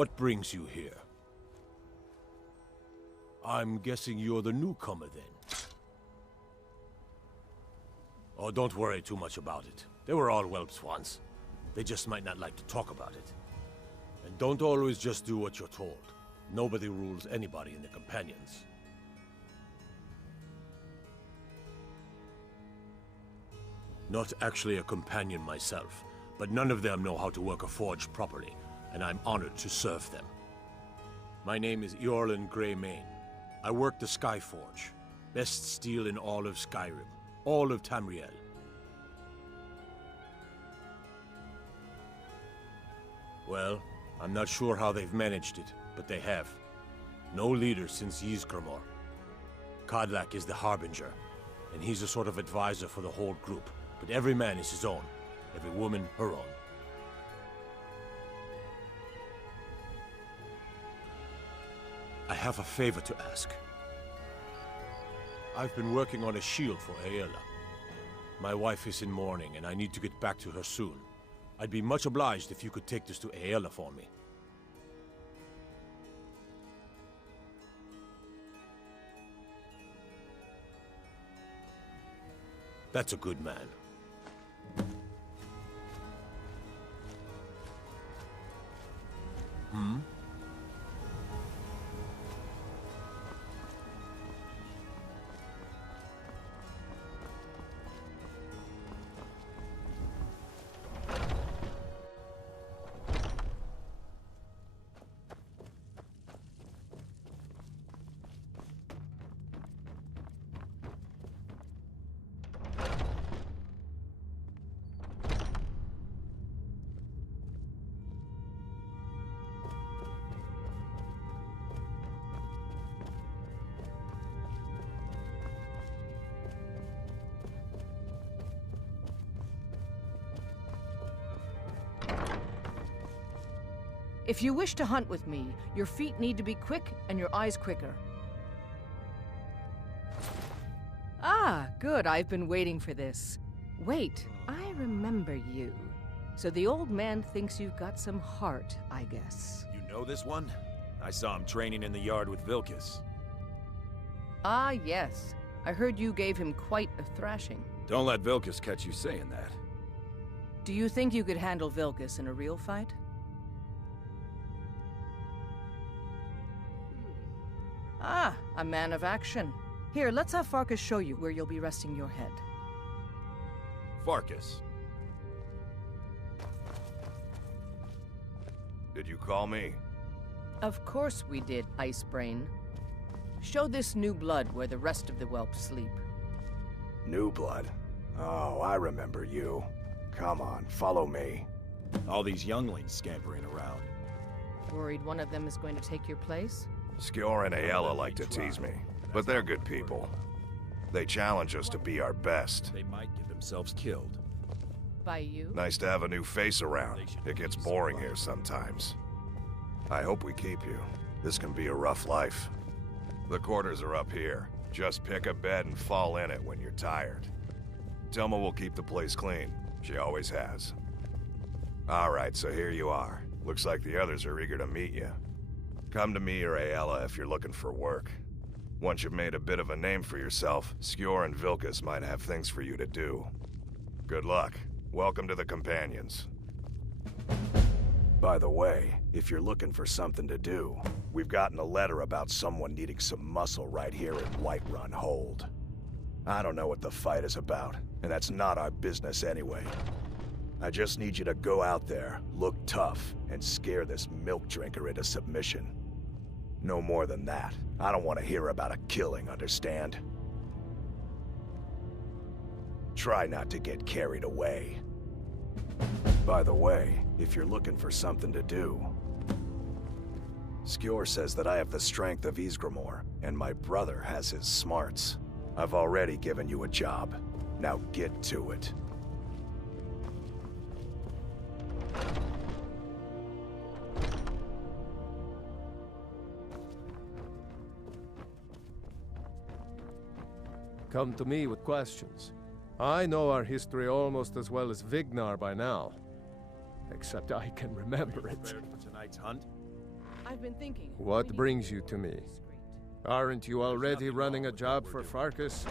What brings you here? I'm guessing you're the newcomer then. Oh, don't worry too much about it. They were all whelps once. They just might not like to talk about it. And don't always just do what you're told. Nobody rules anybody in the Companions. Not actually a companion myself, but none of them know how to work a forge properly, and I'm honored to serve them. My name is Eorlin Greymane. I work the Skyforge. Best steel in all of Skyrim. All of Tamriel. Well, I'm not sure how they've managed it, but they have. No leader since Ysgramor. Kodlak is the Harbinger, and he's a sort of advisor for the whole group, but every man is his own, every woman her own. I have a favor to ask. I've been working on a shield for Aela. My wife is in mourning, and I need to get back to her soon. I'd be much obliged if you could take this to Aela for me. That's a good man. If you wish to hunt with me, your feet need to be quick and your eyes quicker. Ah, good. I've been waiting for this. Wait, I remember you. So the old man thinks you've got some heart, I guess. You know this one? I saw him training in the yard with Vilkas. Ah, yes. I heard you gave him quite a thrashing. Don't let Vilkas catch you saying that. Do you think you could handle Vilkas in a real fight? Ah, a man of action. Here, let's have Farkas show you where you'll be resting your head. Farkas. Did you call me? Of course we did, Icebrain. Show this new blood where the rest of the whelps sleep. New blood? Oh, I remember you. Come on, follow me. All these younglings scampering around. Worried one of them is going to take your place? Skyor and Aela like to tease me, but they're good people. They challenge us to be our best. They might get themselves killed. By you? Nice to have a new face around. It gets boring here sometimes. I hope we keep you. This can be a rough life. The quarters are up here. Just pick a bed and fall in it when you're tired. Telma will keep the place clean. She always has. Alright, so here you are. Looks like the others are eager to meet you. Come to me or Aela if you're looking for work. Once you've made a bit of a name for yourself, Skyor and Vilkas might have things for you to do. Good luck. Welcome to the Companions. By the way, if you're looking for something to do, we've gotten a letter about someone needing some muscle right here in Whiterun Hold. I don't know what the fight is about, and that's not our business anyway. I just need you to go out there, look tough, and scare this milk drinker into submission. No more than that. I don't want to hear about a killing, understand? Try not to get carried away. By the way, if you're looking for something to do, Skyor says that I have the strength of Ysgramor, and my brother has his smarts. I've already given you a job. Now get to it. Come to me with questions. I know our history almost as well as Vignar by now. Except I can remember it. Prepared for tonight's hunt? I've been thinking. What brings you to me? Aren't you already running a job for Farkas?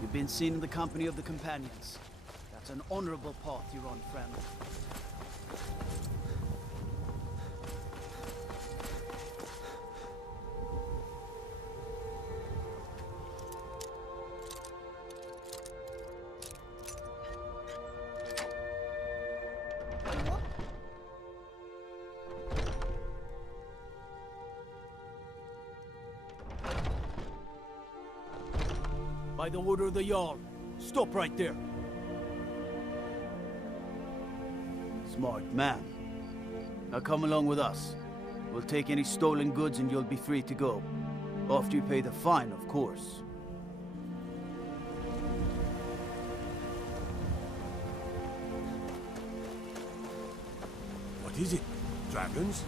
You've been seen in the company of the companions. That's an honorable path you're on, friend. By the order of the Jarl, stop right there. Smart man. Now come along with us. We'll take any stolen goods and you'll be free to go. After you pay the fine, of course. What is it? Dragons?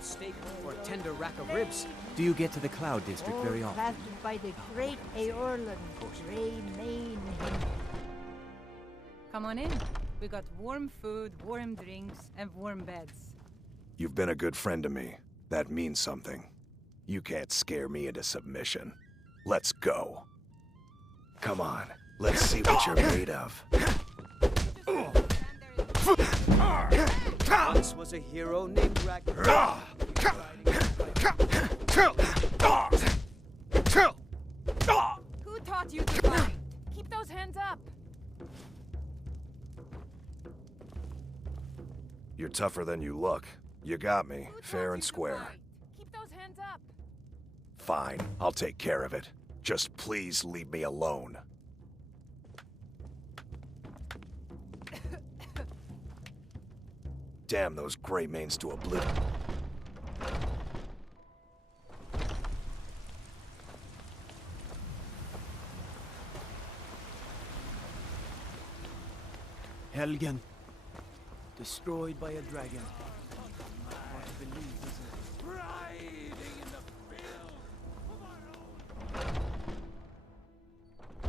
Steak or a tender rack of ribs. Do you get to the Cloud District very often? Crafted by the great Eorlund, Grey Mane. Come on in. We got warm food, warm drinks, and warm beds. You've been a good friend to me. That means something. You can't scare me into submission. Let's go. Come on, let's see what you're made of. Once was a hero named Ragnar. Who taught you to fight? Keep those hands up. You're tougher than you look. You got me, fair and square. Keep those hands up. Fine, I'll take care of it. Just please leave me alone. Damn those Grey Manes to oblivion. Helgen. Destroyed by a dragon. Hard to believe, isn't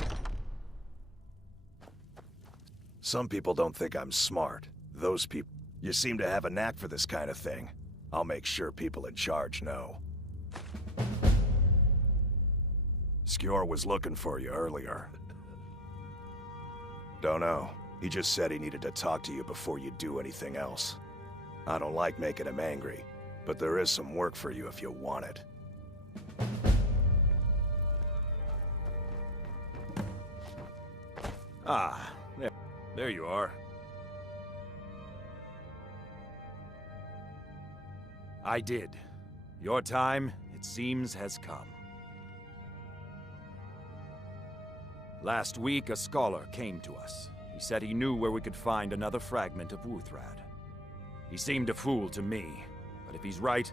it? Some people don't think I'm smart. Those people... You seem to have a knack for this kind of thing. I'll make sure people in charge know. Skyor was looking for you earlier. Don't know. He just said he needed to talk to you before you do anything else. I don't like making him angry, but there is some work for you if you want it. Ah, there you are. I did. Your time, it seems, has come. Last week, a scholar came to us. He said he knew where we could find another fragment of Wuthrad. He seemed a fool to me, but if he's right,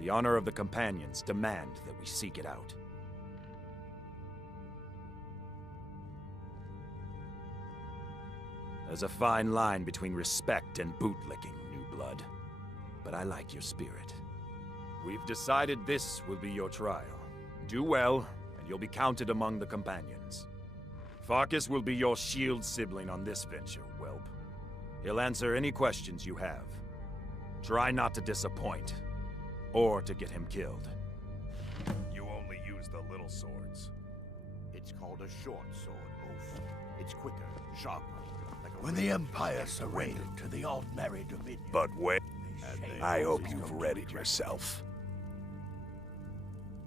The honor of the companions demand that we seek it out. There's a fine line between respect and bootlicking, new blood. But I like your spirit. We've decided this will be your trial. Do well, and you'll be counted among the companions. Farkas will be your shield sibling on this venture, whelp. He'll answer any questions you have. Try not to disappoint, or to get him killed. You only use the little swords. It's called a short sword, Oaf. It's quicker, sharper. Like a when the Empire surrendered to the Aldmeri Dominion. But wait, I hope you've readied yourself.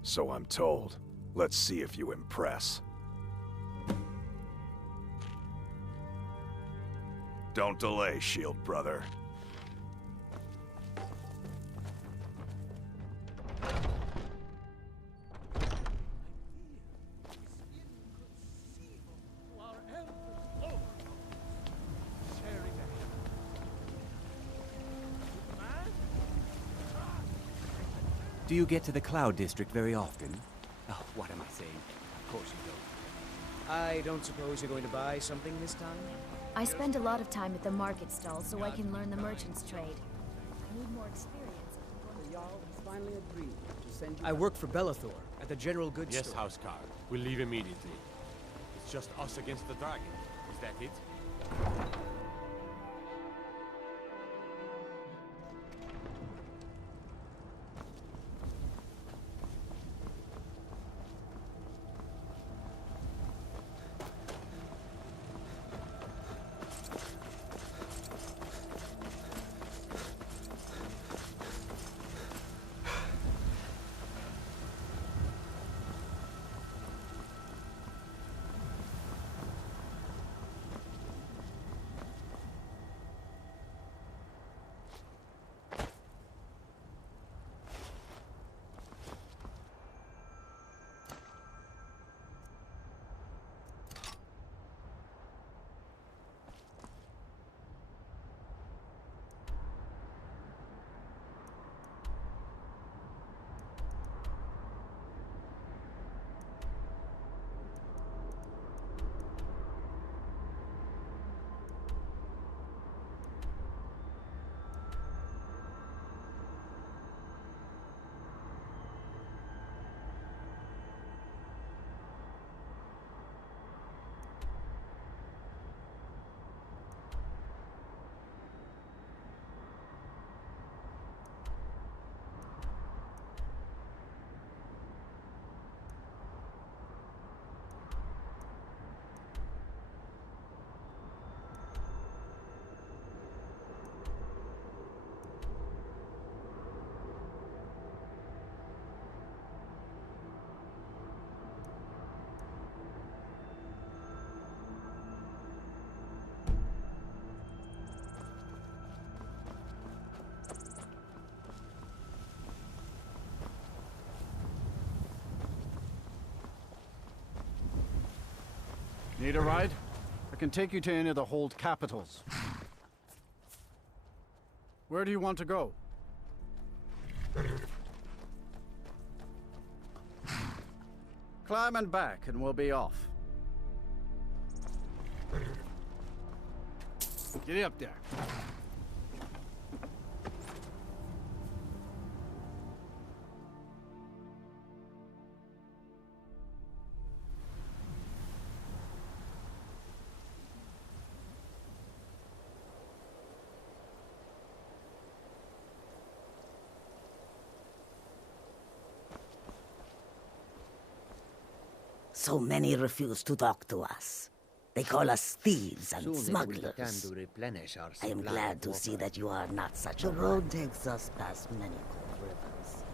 So I'm told. Let's see if you impress. Don't delay, Shield Brother. Do you get to the Cloud District very often? Oh, what am I saying? Of course you don't. I don't suppose you're going to buy something this time? I spend a lot of time at the market stall so I can learn the merchant's trade. I need more experience. The Jarl has finally agreed to send you... I work for Bellathor at the General Goods Yes, store. Housecar. We'll leave immediately. It's just us against the dragon. Is that it? Need a ride? I can take you to any of the hold capitals. Where do you want to go? Climb and back, and we'll be off. Get up there. So many refuse to talk to us. They call us thieves and smugglers. I am glad to see that you are not such a one. The road takes us past many cold rivers.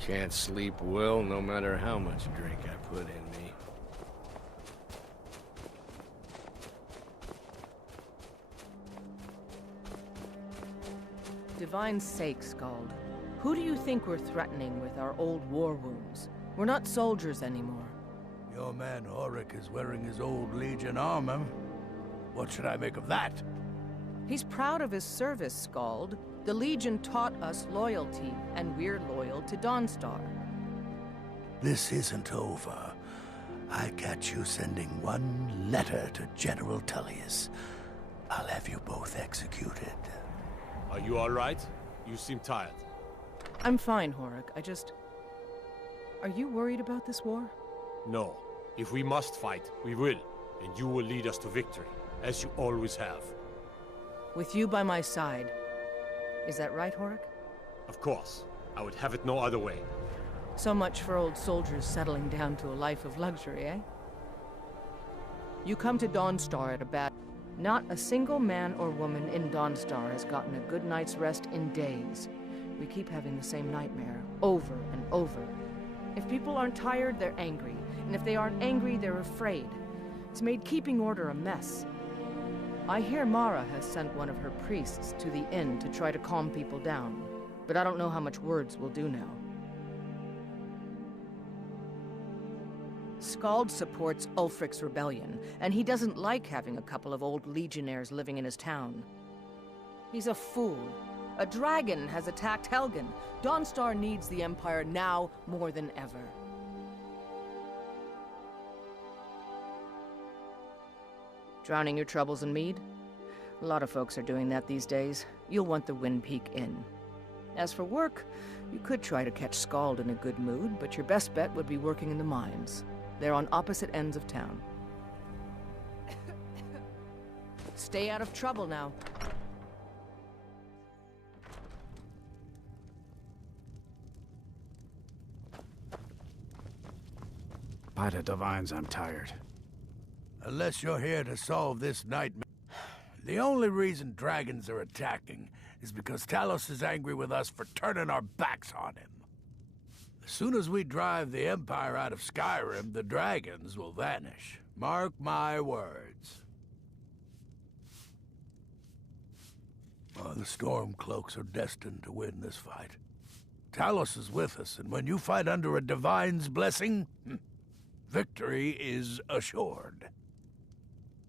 Can't sleep well no matter how much drink I put in me. Divine's sake, Skald. Who do you think we're threatening with our old war wounds? We're not soldiers anymore. Your man Auric is wearing his old Legion armor. What should I make of that? He's proud of his service, Skald. The Legion taught us loyalty, and we're loyal to Dawnstar. This isn't over. I catch you sending one letter to General Tullius. I'll have you both executed. Are you all right? You seem tired. I'm fine, Horik. Are you worried about this war? No. If we must fight, we will. And you will lead us to victory, as you always have. With you by my side. Is that right, Horik? Of course. I would have it no other way. So much for old soldiers settling down to a life of luxury, eh? You come to Dawnstar at a bad... Not a single man or woman in Dawnstar has gotten a good night's rest in days. We keep having the same nightmare, over and over. If people aren't tired, they're angry. And if they aren't angry, they're afraid. It's made keeping order a mess. I hear Mara has sent one of her priests to the inn to try to calm people down. But I don't know how much words will do now. Skald supports Ulfric's rebellion, and he doesn't like having a couple of old legionnaires living in his town. He's a fool. A dragon has attacked Helgen. Dawnstar needs the Empire now more than ever. Drowning your troubles in mead? A lot of folks are doing that these days. You'll want the Wind Peak Inn. As for work, you could try to catch Skald in a good mood, but your best bet would be working in the mines. They're on opposite ends of town. Stay out of trouble now. By the divines, I'm tired. Unless you're here to solve this nightmare. The only reason dragons are attacking is because Talos is angry with us for turning our backs on him. As soon as we drive the Empire out of Skyrim, the dragons will vanish. Mark my words. Oh, the Stormcloaks are destined to win this fight. Talos is with us, and when you fight under a divine's blessing, victory is assured.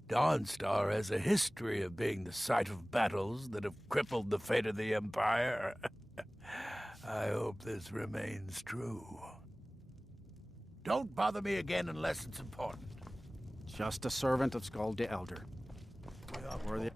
Dawnstar has a history of being the site of battles that have crippled the fate of the Empire. I hope this remains true. Don't bother me again unless it's important. Just a servant of Skald the Elder. Worthy.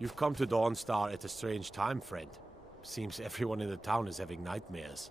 You've come to Dawnstar at a strange time, friend. Seems everyone in the town is having nightmares.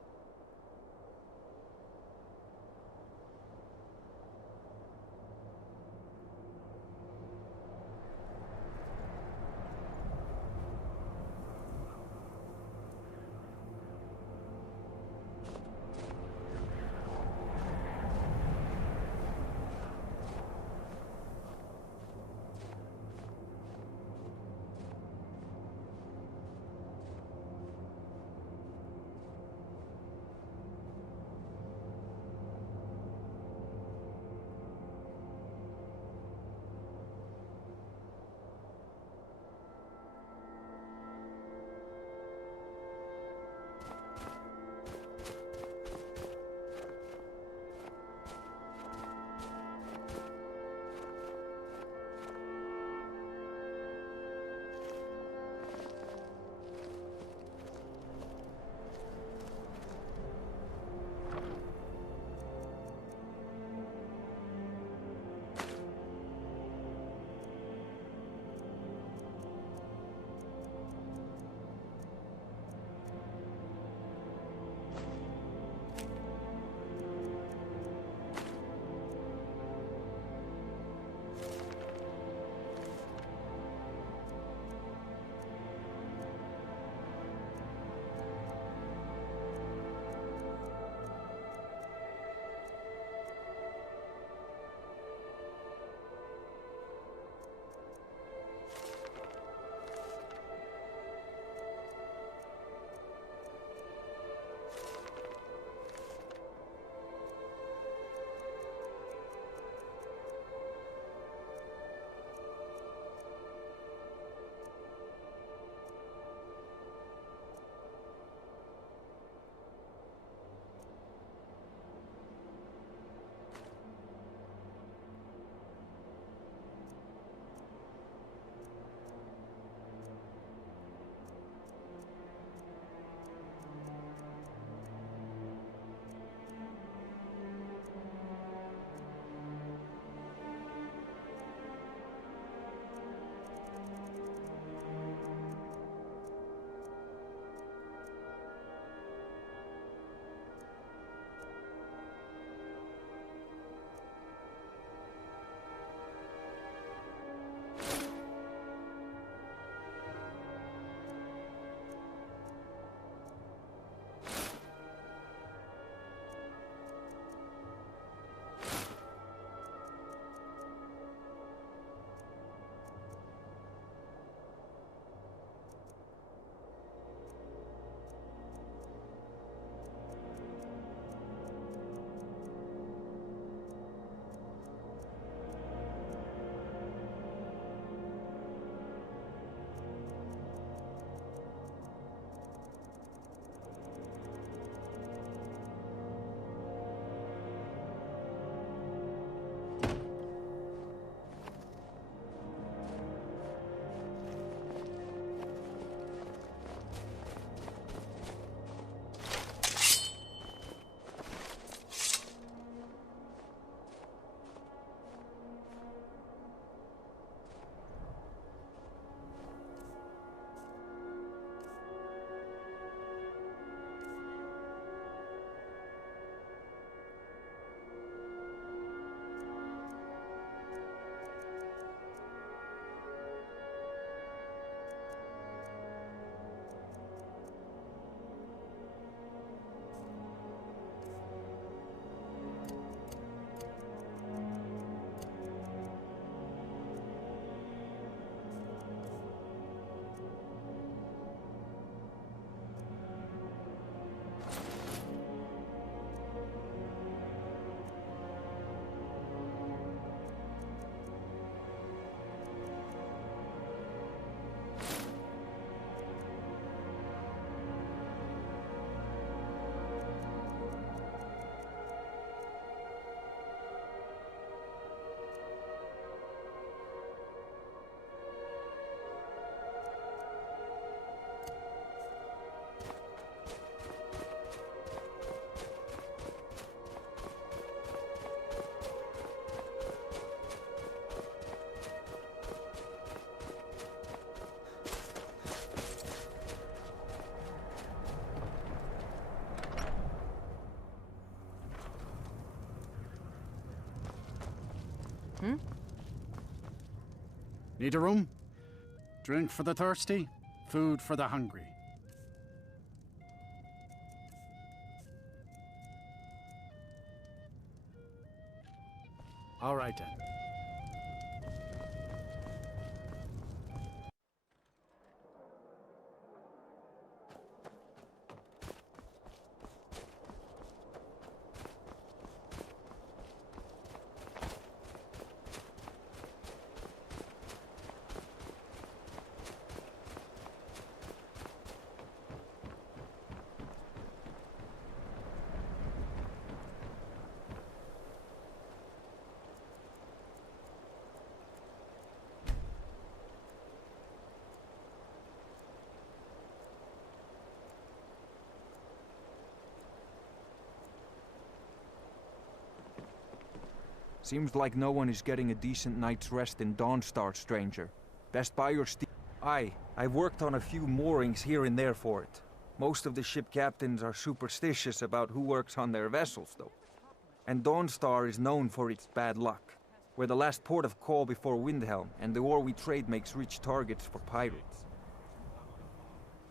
Need a room? Drink for the thirsty, food for the hungry. All right then. Seems like no one is getting a decent night's rest in Dawnstar, stranger. Best buy your I've worked on a few moorings here and there for it. Most of the ship captains are superstitious about who works on their vessels, though. And Dawnstar is known for its bad luck. We're the last port of call before Windhelm, and the ore we trade makes rich targets for pirates.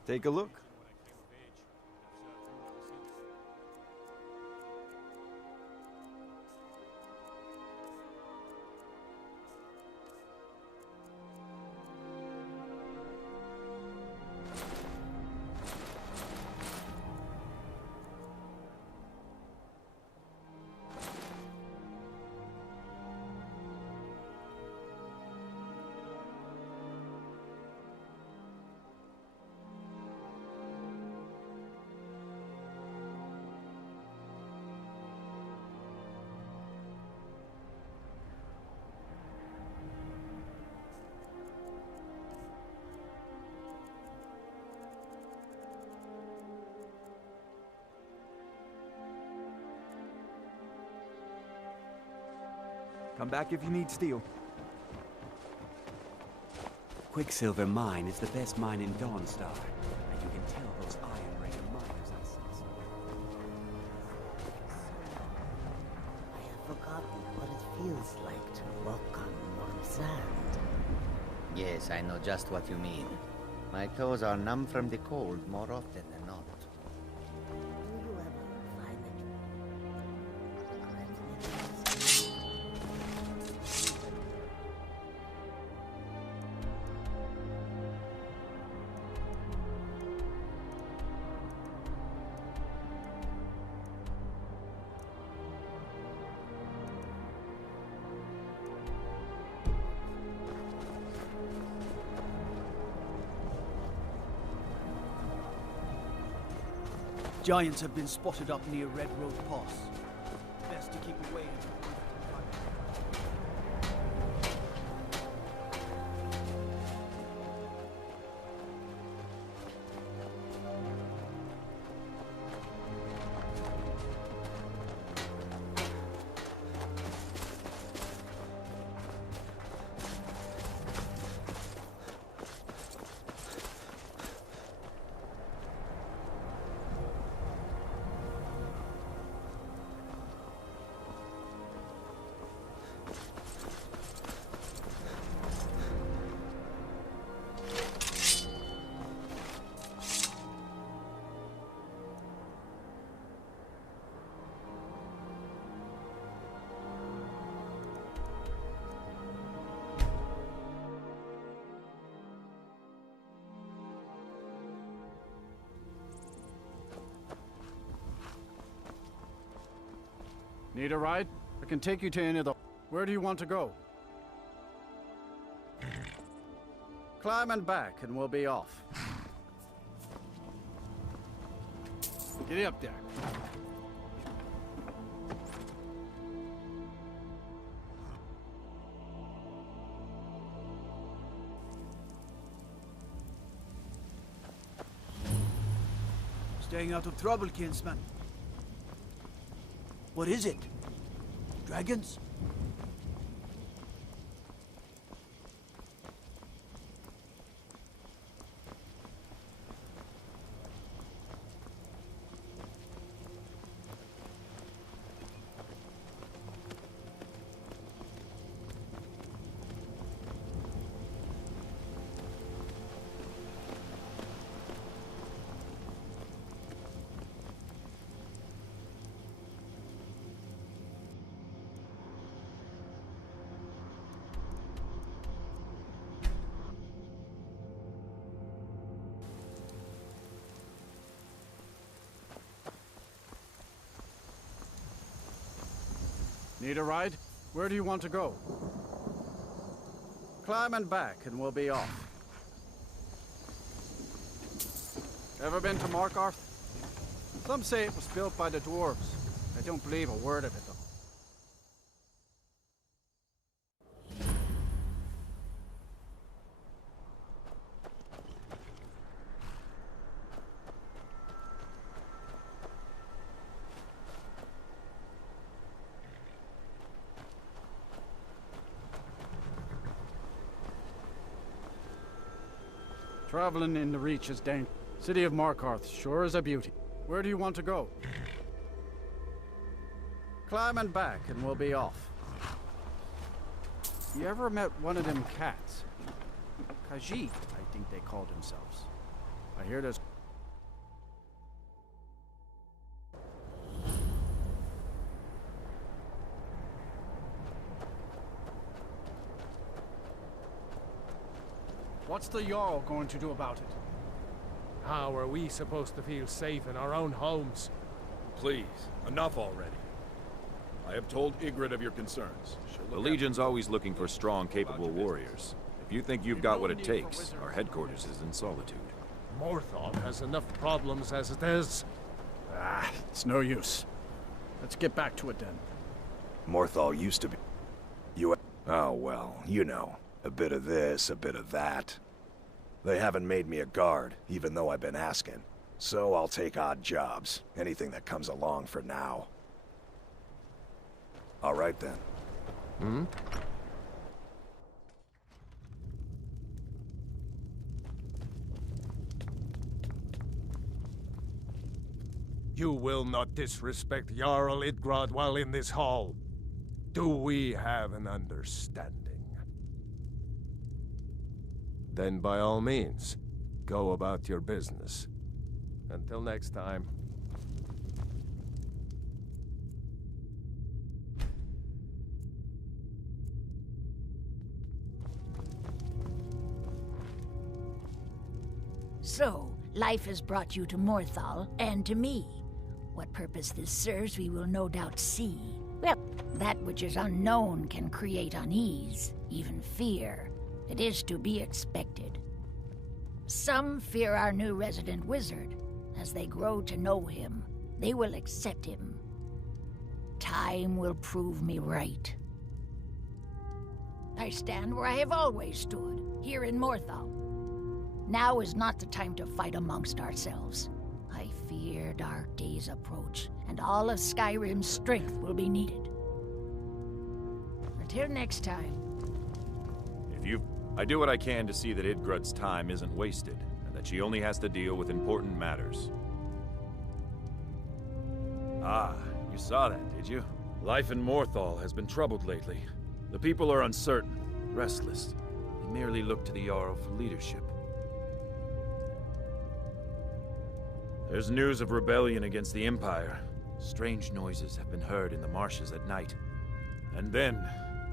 Take a look. Come back if you need steel. Quicksilver Mine is the best mine in Dawnstar, and you can tell those iron raider miners I sense. I have forgotten what it feels like to walk on warm sand. Yes, I know just what you mean. My toes are numb from the cold more often than not. Do you ever find that Giants have been spotted up near Red Road Pass. Best to keep away. Need a ride? I can take you to any of the... Where do you want to go? Climb and back, and we'll be off. Get up there. Staying out of trouble, kinsman. What is it? Dragons? Need a ride? Where do you want to go? Climb and back, and we'll be off. Ever been to Markarth? Some say it was built by the dwarves. I don't believe a word of it, though. Traveling in the Reach is dangerous. City of Markarth sure is a beauty. Where do you want to go? Climb and back, and we'll be off. You ever met one of them cats? Khajiit, I think they call themselves. I hear there's... What's the Jarl going to do about it? How are we supposed to feel safe in our own homes? Please, enough already. I have told Ygritte of your concerns. The Legion's always looking for strong, capable warriors. If you think you've got what it takes, our headquarters is in Solitude. Morthal has enough problems as it is. It's no use. Let's get back to it then. Morthal used to be... Oh, well, you know. A bit of this, a bit of that. They haven't made me a guard, even though I've been asking. So I'll take odd jobs. Anything that comes along for now. All right, then. Hmm? You will not disrespect Jarl Idgrod while in this hall. Do we have an understanding? Then by all means, go about your business. Until next time. So, life has brought you to Morthal, and to me. What purpose this serves we will no doubt see. Well, that which is unknown can create unease, even fear. It is to be expected. Some fear our new resident wizard. As they grow to know him, they will accept him. Time will prove me right. I stand where I have always stood, here in Morthal. Now is not the time to fight amongst ourselves. I fear dark days approach, and all of Skyrim's strength will be needed. Until next time. I do what I can to see that Idgrud's time isn't wasted, and that she only has to deal with important matters. Ah, you saw that, did you? Life in Morthal has been troubled lately. The people are uncertain, restless. They merely look to the Jarl for leadership. There's news of rebellion against the Empire. Strange noises have been heard in the marshes at night. And then,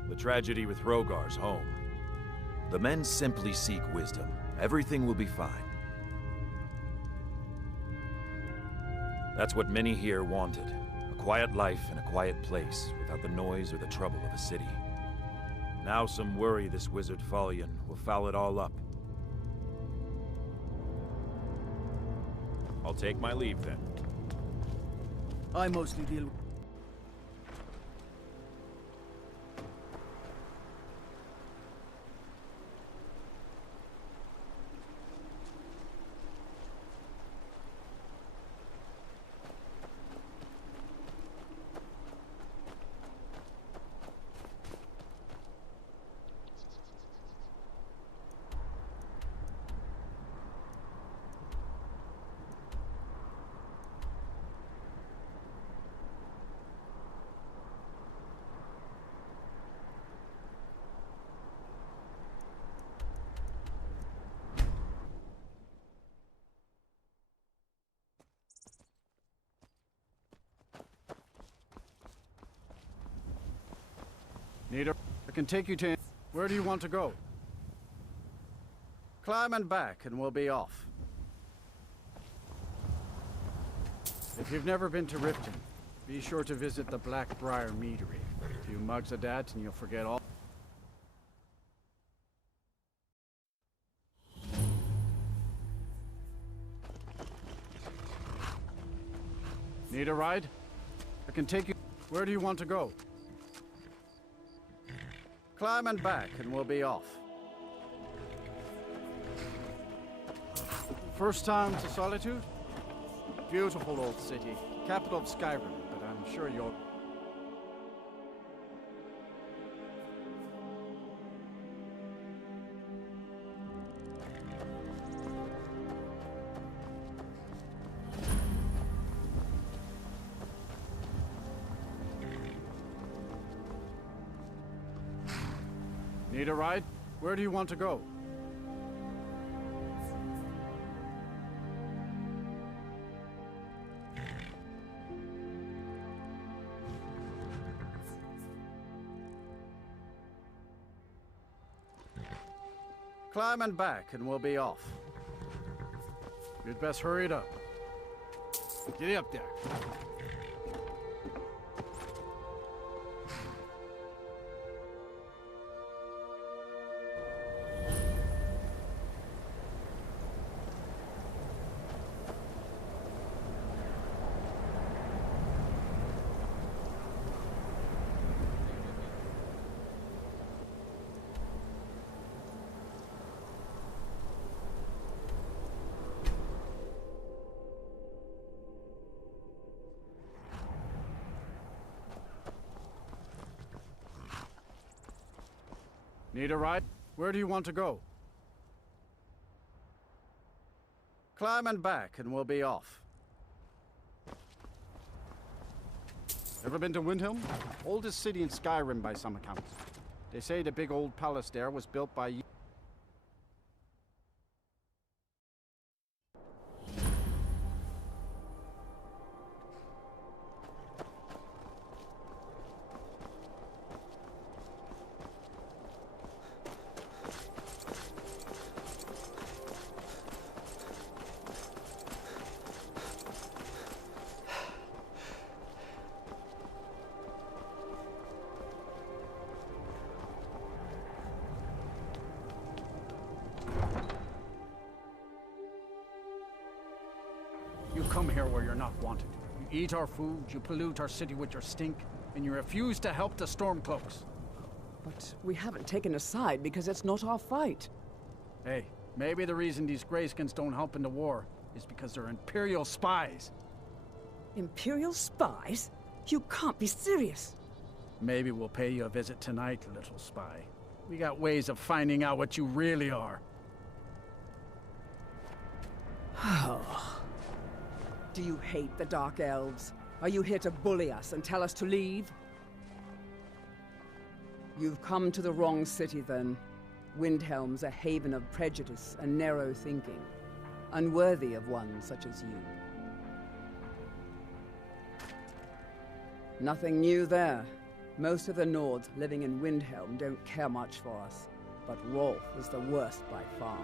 the tragedy with Rogar's home. The men simply seek wisdom. Everything will be fine. That's what many here wanted. A quiet life in a quiet place, without the noise or the trouble of a city. Now some worry this wizard Fallion will foul it all up. I'll take my leave then. I mostly deal with... I can take you to... Where do you want to go? Climb and back, and we'll be off. If you've never been to Riften, be sure to visit the Blackbriar Meadery. A few mugs of that and you'll forget all. Need a ride? I can take you. Where do you want to go? Climb and back and we'll be off. First time to Solitude? Beautiful old city, capital of SKYRIM, but I'm sure you'll... Need a ride? Where do you want to go? Climb and back and we'll be off. You'd best hurry it up. Get up there. Need a ride? Where do you want to go? Climb and back and we'll be off. Ever been to Windhelm? Oldest city in SKYRIM by some accounts. They say the big old palace there was built by you. You come here where you're not wanted. You eat our food, you pollute our city with your stink, and you refuse to help the Stormcloaks. But we haven't taken a side because it's not our fight. Hey, maybe the reason these Greyskins don't help in the war is because they're Imperial spies. Imperial spies? You can't be serious. Maybe we'll pay you a visit tonight, little spy. We got ways of finding out what you really are. Do you hate the Dark Elves? Are you here to bully us and tell us to leave? You've come to the wrong city, then. Windhelm's a haven of prejudice and narrow thinking, unworthy of one such as you. Nothing new there. Most of the Nords living in Windhelm don't care much for us, but Rolf is the worst by far.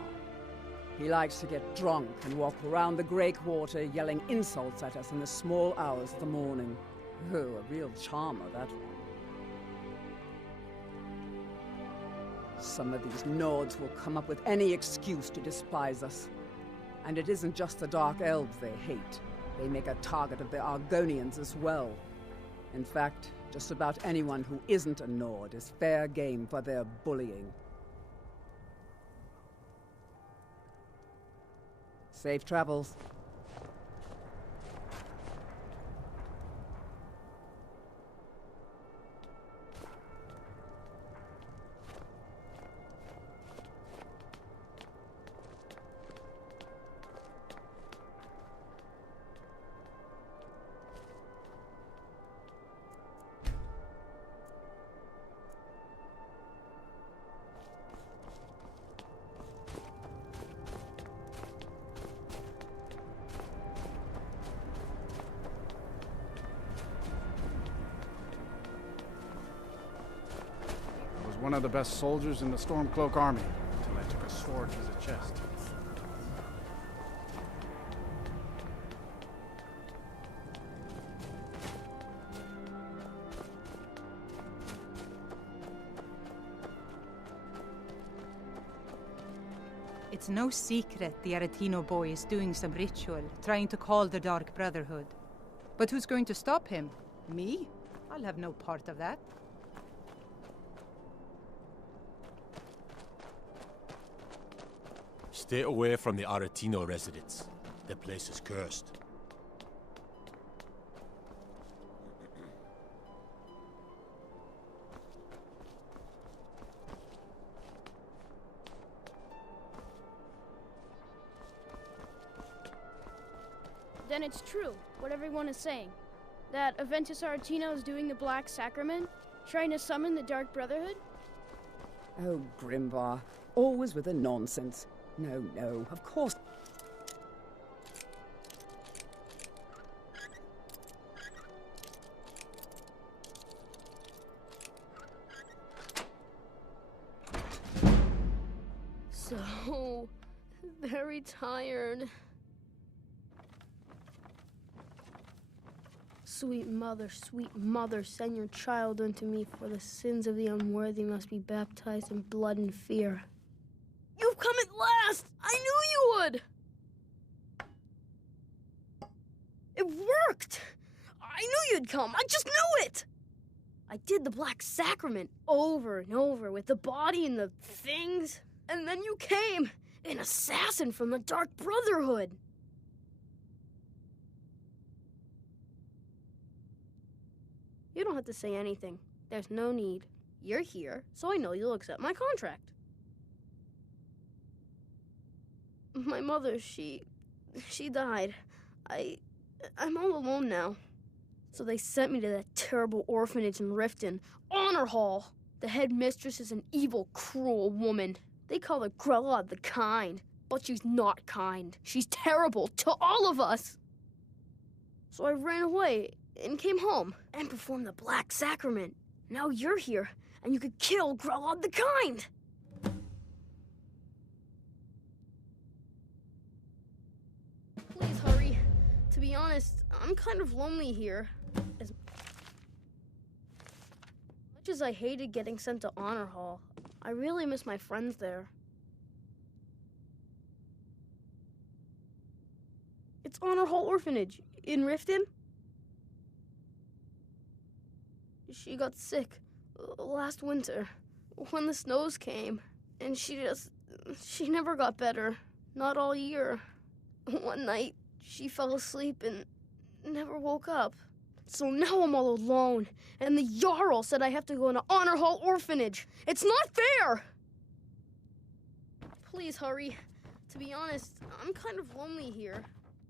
He likes to get drunk and walk around the Grey Quarter yelling insults at us in the small hours of the morning. Oh, a real charmer, that one. Some of these Nords will come up with any excuse to despise us. And it isn't just the Dark Elves they hate. They make a target of the Argonians as well. In fact, just about anyone who isn't a Nord is fair game for their bullying. Safe travels. One of the best soldiers in the Stormcloak army, until I took a sword to the chest. It's no secret the Aretino boy is doing some ritual, trying to call the Dark Brotherhood. But who's going to stop him? Me? I'll have no part of that. Stay away from the Aretino residents. The place is cursed. Then it's true, what everyone is saying. That Aventus Aretino is doing the Black Sacrament, trying to summon the Dark Brotherhood? Oh, Grimvar. Always with the nonsense. No, no, of course. So very tired. Sweet mother, send your child unto me, for the sins of the unworthy must be baptized in blood and fear. You've come at last! I knew you would! It worked! I knew you'd come, I just knew it! I did the Black Sacrament over and over with the body and the things, and then you came, an assassin from the Dark Brotherhood. You don't have to say anything. There's no need. You're here, so I know you'll accept my contract. My mother, she died. I'm all alone now. So they sent me to that terrible orphanage in Riften, Honor Hall. The headmistress is an evil, cruel woman. They call her Grella the Kind, but she's not kind. She's terrible to all of us. So I ran away and came home and performed the Black Sacrament. Now you're here, and you could kill Grella the Kind. Please hurry. To be honest, I'm kind of lonely here. As much as I hated getting sent to Honor Hall, I really miss my friends there. It's Honor Hall Orphanage in Riften. She got sick last winter when the snows came, and she never got better, not all year. One night, she fell asleep and never woke up. So now I'm all alone, and the Jarl said I have to go into Honor Hall Orphanage. It's not fair! Please hurry. To be honest, I'm kind of lonely here.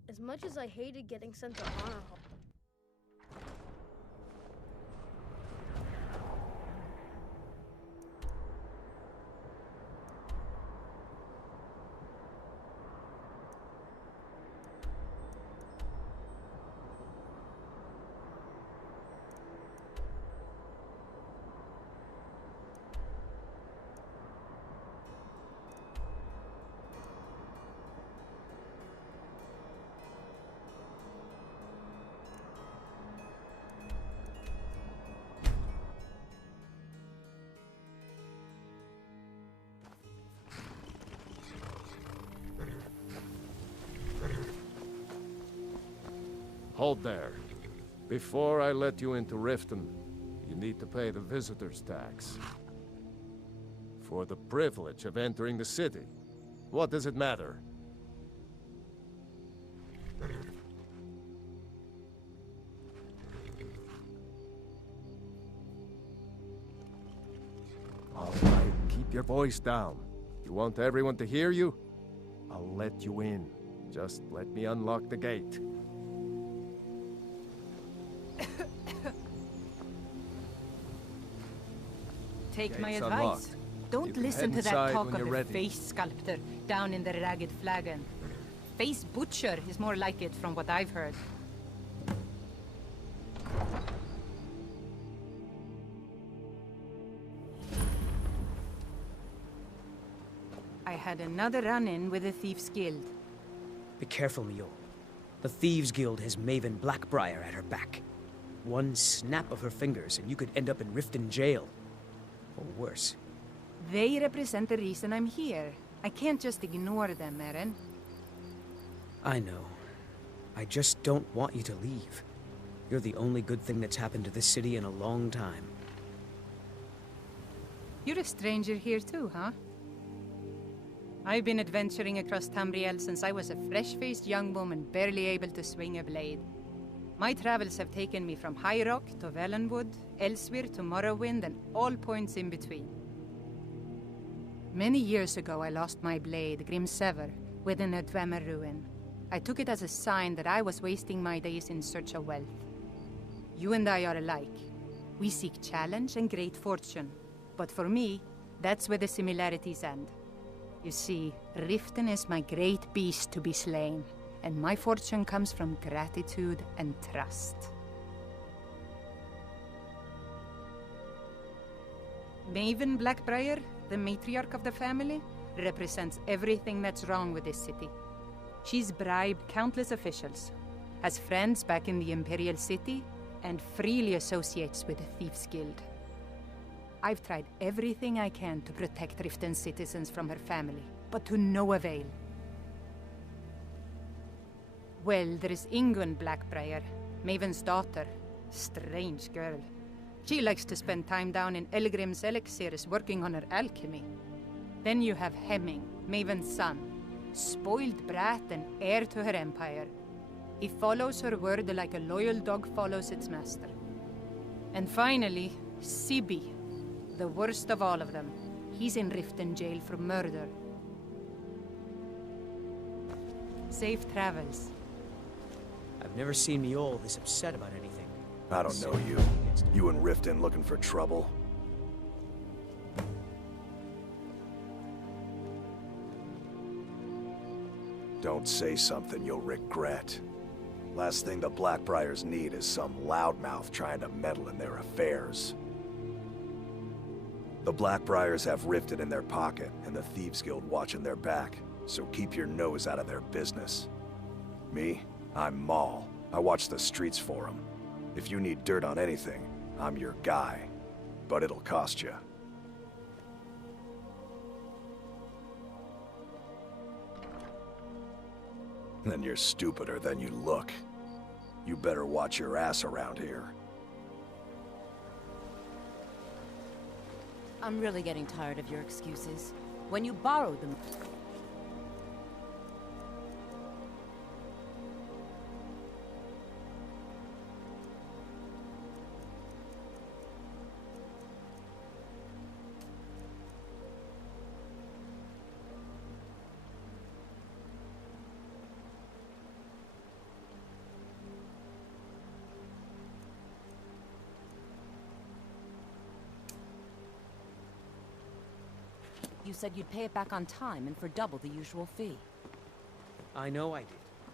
As much as I hated getting sent to Honor Hall. Hold there. Before I let you into Riften, you need to pay the visitor's tax. For the privilege of entering the city. What does it matter? All right, keep your voice down. You want everyone to hear you? I'll let you in. Just let me unlock the gate. Take my Gate's advice. unlocked. Don't You can listen head to that inside talk when of you're the ready. face sculptor down in the Ragged Flagon. Face butcher is more like it from what I've heard. I had another run-in with the Thieves' Guild. Be careful, Mule. The Thieves' Guild has Maven Blackbriar at her back. One snap of her fingers and you could end up in Riften jail. Or worse. They represent the reason I'm here, I can't just ignore them, Eren. I know. I just don't want you to leave. You're the only good thing that's happened to this city in a long time. You're a stranger here too, huh? I've been adventuring across Tamriel since I was a fresh-faced young woman barely able to swing a blade. My travels have taken me from High Rock to Valenwood, Elsewhere to Morrowind, and all points in between. Many years ago I lost my blade, Grimsever, within a Dwemer ruin. I took it as a sign that I was wasting my days in search of wealth. You and I are alike. We seek challenge and great fortune. But for me, that's where the similarities end. You see, Riften is my great beast to be slain, and my fortune comes from gratitude and trust. Maven Blackbriar, the matriarch of the family, represents everything that's wrong with this city. She's bribed countless officials, has friends back in the Imperial City, and freely associates with the Thieves Guild. I've tried everything I can to protect Riften's citizens from her family, but to no avail. Well, there is Ingun Blackbriar, Maven's daughter. Strange girl. She likes to spend time down in Elgrim's elixirs working on her alchemy. Then you have Hemming, Maven's son. Spoiled brat and heir to her empire. He follows her word like a loyal dog follows its master. And finally, Sibi, the worst of all of them. He's in Riften jail for murder. Safe travels. I've never seen Mjol this upset about anything. I don't know you. You and Riften looking for trouble? Don't say something you'll regret. Last thing the Blackbriars need is some loudmouth trying to meddle in their affairs. The Blackbriars have Riften in their pocket, and the Thieves Guild watching their back, so keep your nose out of their business. Me? I'm Maul. I watch the streets for them. If you need dirt on anything, I'm your guy. But it'll cost you. Then you're stupider than you look. You better watch your ass around here. I'm really getting tired of your excuses. When you borrowed them... You said you'd pay it back on time and for double the usual fee. I know I did.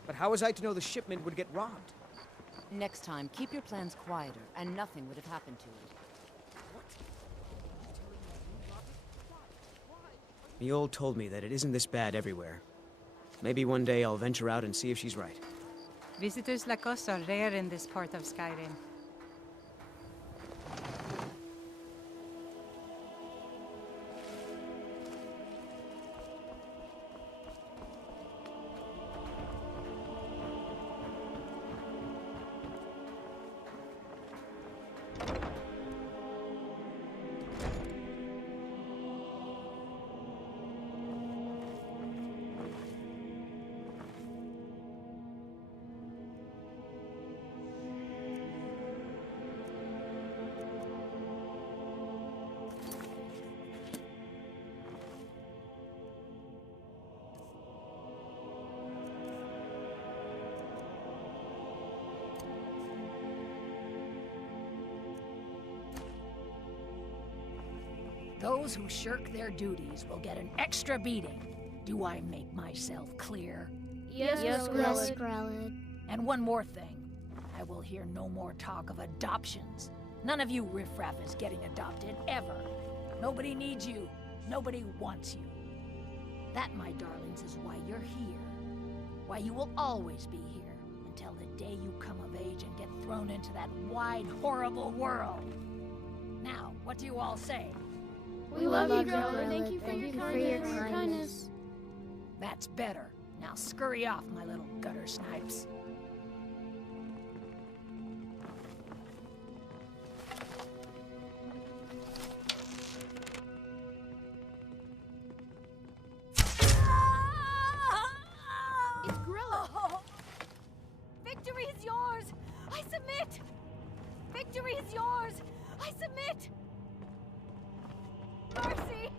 But how was I to know the shipment would get robbed? Next time, keep your plans quieter, and nothing would have happened to you. Mjol told me that it isn't this bad everywhere. Maybe one day I'll venture out and see if she's right. Visitors like us are rare in this part of Skyrim. Those who shirk their duties will get an extra beating. Do I make myself clear? Yes, Skrelid. And one more thing. I will hear no more talk of adoptions. None of you riffraff is getting adopted, ever. Nobody needs you. Nobody wants you. That, my darlings, is why you're here. Why you will always be here, until the day you come of age and get thrown into that wide, horrible world. Now, what do you all say? We love you, Growler. Thank you for your kindness. That's better. Now scurry off, my little gutter snipes. It's Gorilla. Victory is yours! I submit! Victory is yours! I submit! Mercy!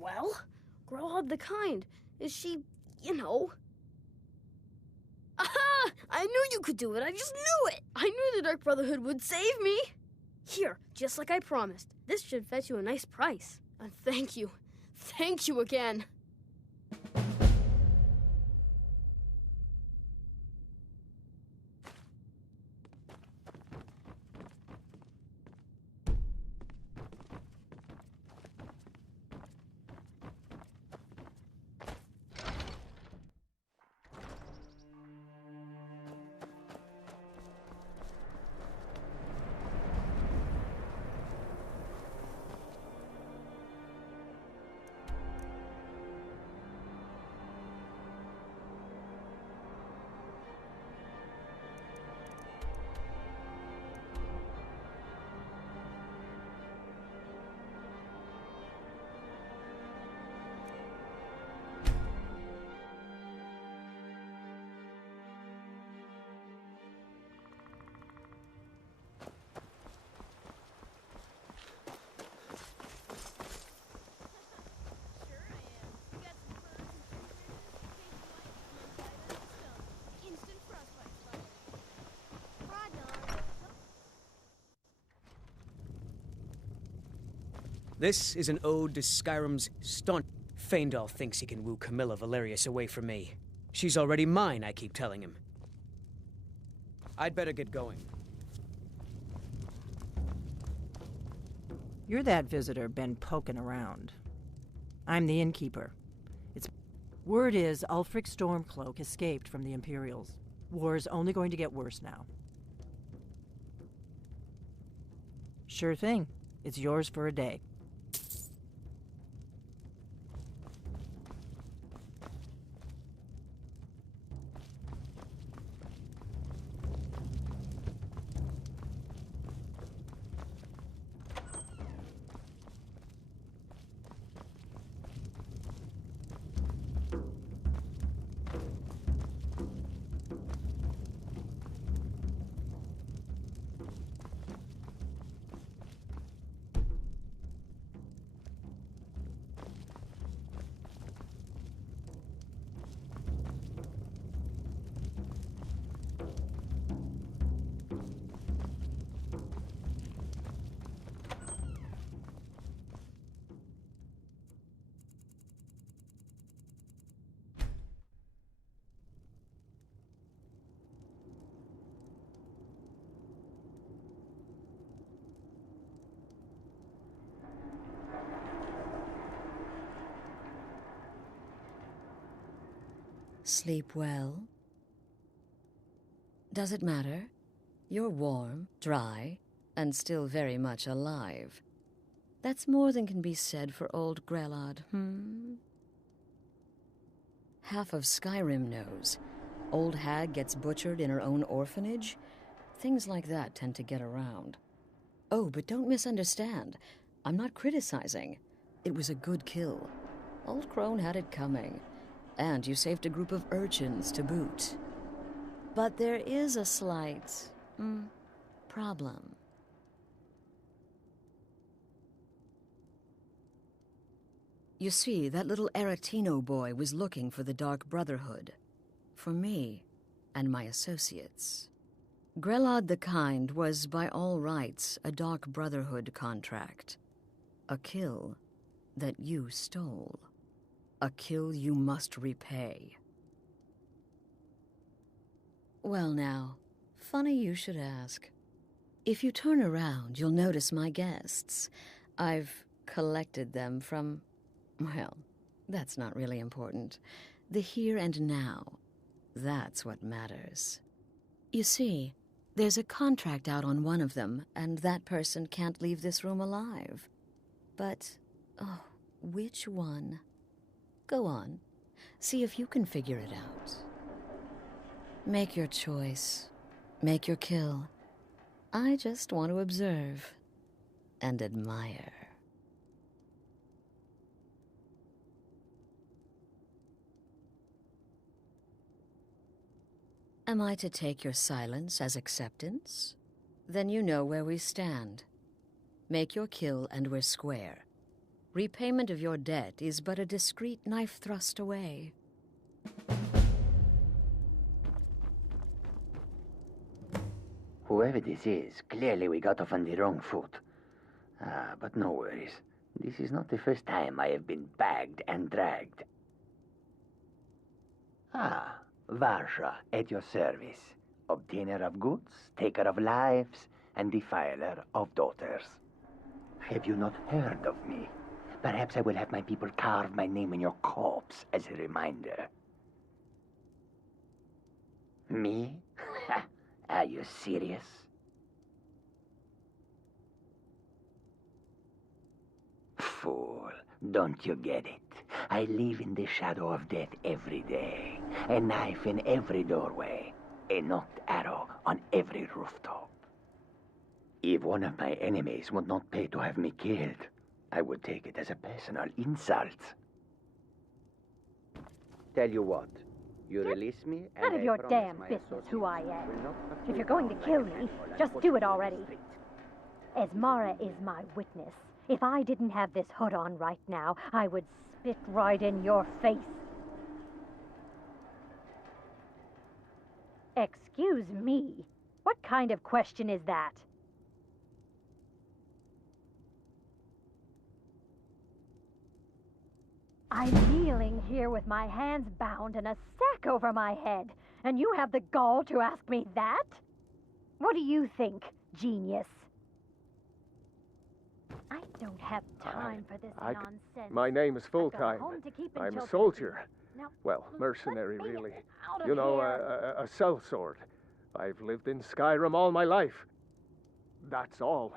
Well, Growhub the Kind. Is she, you know... Aha! I knew you could do it. I just knew it. I knew the Dark Brotherhood would save me. Here, just like I promised. This should fetch you a nice price. And thank you. Thank you again. This is an ode to Skyrim's staunch. Faendal thinks he can woo Camilla Valerius away from me. She's already mine, I keep telling him. I'd better get going. You're that visitor been poking around. I'm the innkeeper. Word is Ulfric Stormcloak escaped from the Imperials. War's only going to get worse now. Sure thing. It's yours for a day. Sleep well. Does it matter? You're warm, dry, and still very much alive. That's more than can be said for old Grelod, Half of Skyrim knows. Old hag gets butchered in her own orphanage. Things like that tend to get around. Oh, but don't misunderstand. I'm not criticizing. It was a good kill. Old Crone had it coming. And you saved a group of urchins to boot. But there is a slight, problem. You see, that little Aretino boy was looking for the Dark Brotherhood. For me and my associates. Grelod the Kind was, by all rights, a Dark Brotherhood contract. A kill that you stole. A kill you must repay. Well now, funny you should ask. If you turn around, you'll notice my guests. I've collected them from... well, that's not really important. The here and now. That's what matters. You see, there's a contract out on one of them, and that person can't leave this room alive. But, oh, which one? Go on. See if you can figure it out. Make your choice. Make your kill. I just want to observe and admire. Am I to take your silence as acceptance? Then you know where we stand. Make your kill and we're square. Repayment of your debt is but a discreet knife thrust away. Whoever this is, clearly we got off on the wrong foot. But no worries. This is not the first time I have been bagged and dragged. Varsha, at your service. Obtainer of goods, taker of lives, and defiler of daughters. Have you not heard of me? Perhaps I will have my people carve my name in your corpse as a reminder. Me? Are you serious? Fool, don't you get it? I live in the shadow of death every day. A knife in every doorway. A knocked arrow on every rooftop. If one of my enemies would not pay to have me killed, I would take it as a personal insult. Tell you what, you release me and none of your damn business who I am. If you're going to kill me, just do it already. Esmara is my witness. If I didn't have this hood on right now, I would spit right in your face. Excuse me, what kind of question is that? I'm kneeling here with my hands bound and a sack over my head, and you have the gall to ask me that? What do you think, genius? I don't have time for this nonsense. My name is Full-Time. I'm a soldier. Now, well, mercenary, really. out of You know, here. a sellsword. I've lived in Skyrim all my life. That's all.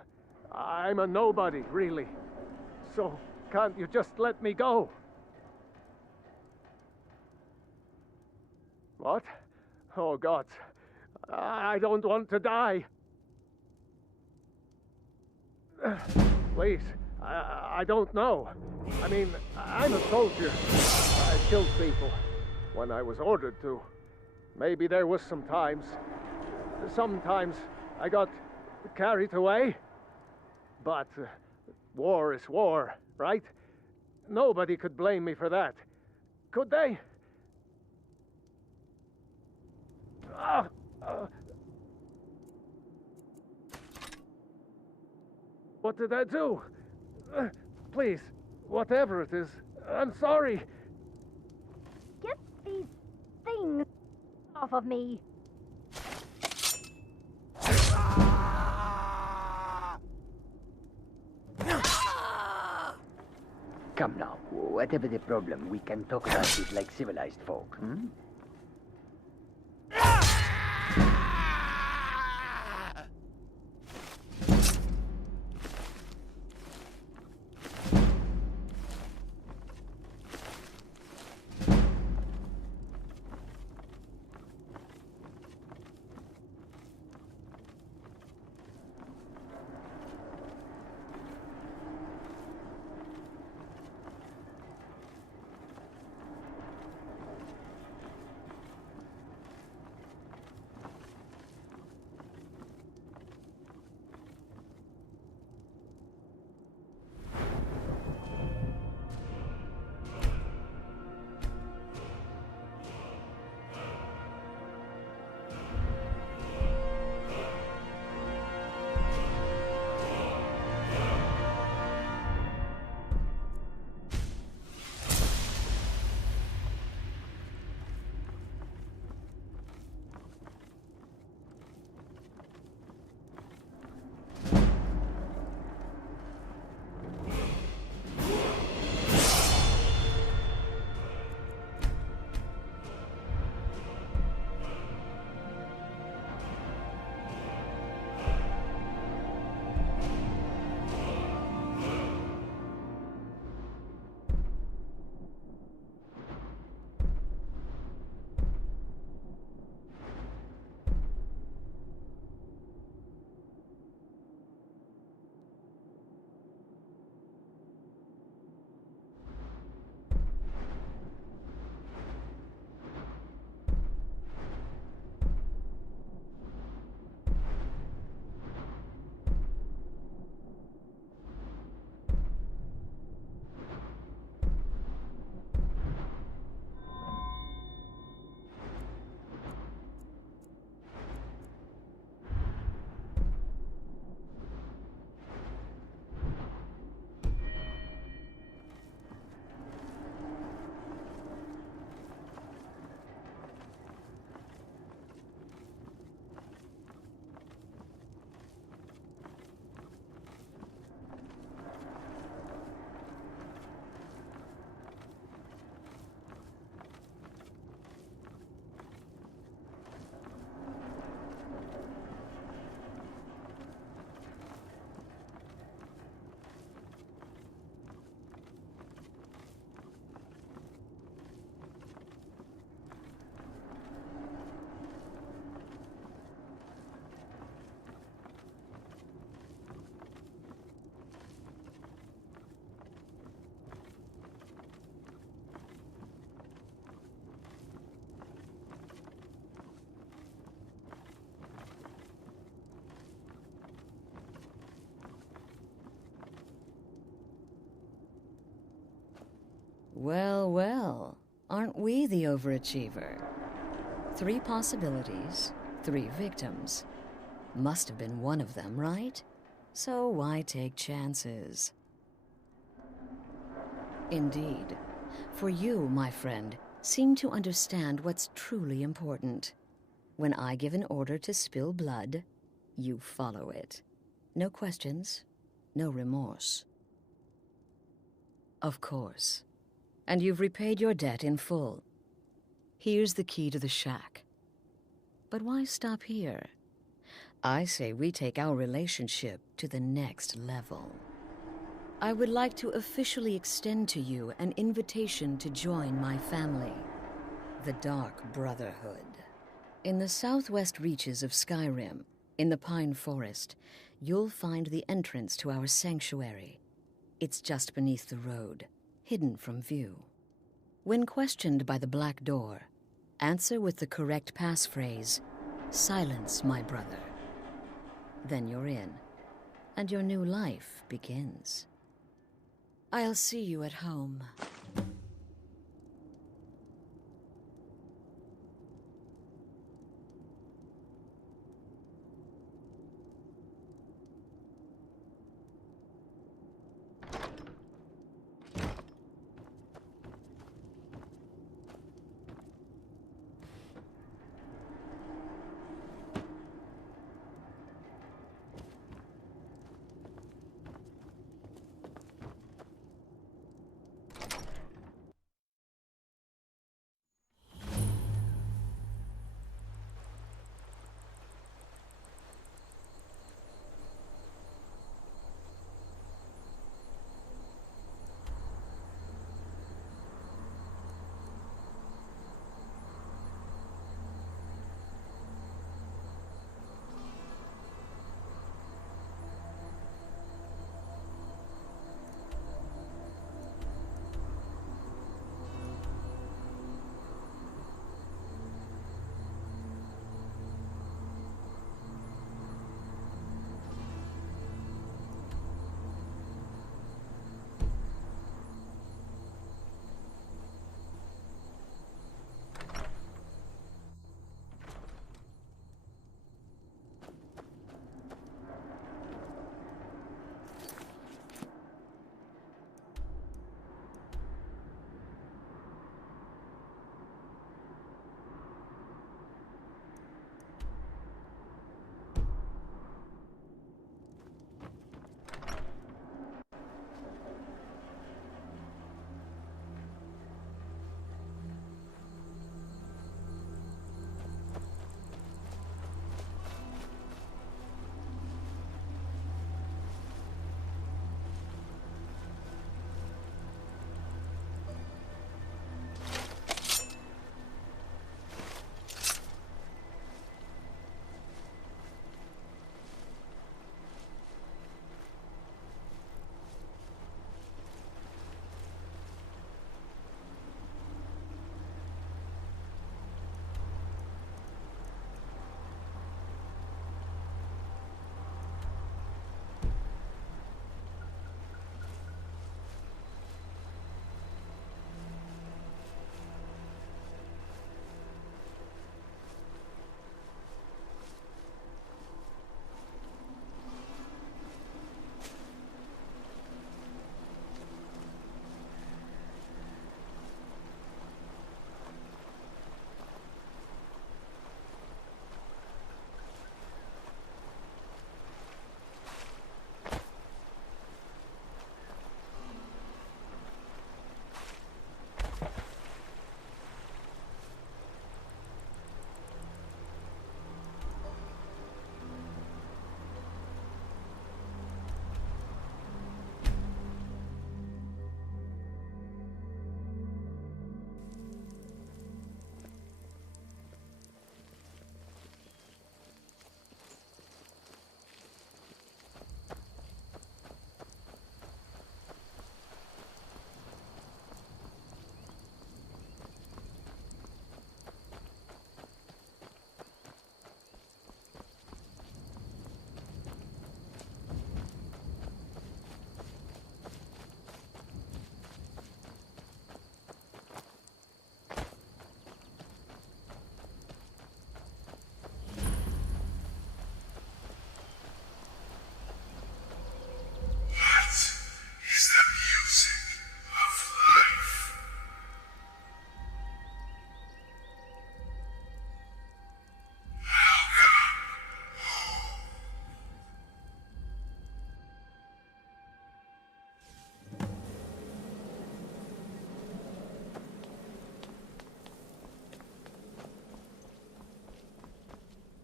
I'm a nobody, really. So, can't you just let me go? What? Oh, God. I don't want to die. Please, I don't know. I mean, I'm a soldier. I killed people when I was ordered to. Maybe there was sometimes I got carried away. But war is war, right? Nobody could blame me for that. Could they? What did I do? Please, whatever it is, I'm sorry. Get these things off of me. Come now, whatever the problem, we can talk about it like civilized folk, Well, well. Aren't we the overachiever? 3 possibilities, 3 victims. Must have been one of them, right? So why take chances? Indeed. For you, my friend, seem to understand what's truly important. When I give an order to spill blood, you follow it. No questions, no remorse. Of course. And you've repaid your debt in full. Here's the key to the shack. But why stop here? I say we take our relationship to the next level. I would like to officially extend to you an invitation to join my family, the Dark Brotherhood. In the southwest reaches of SKYRIM, in the Pine Forest, you'll find the entrance to our sanctuary. It's just beneath the road, hidden from view. When questioned by the Black Door, answer with the correct passphrase, "Silence, my brother." Then you're in, and your new life begins. I'll see you at home.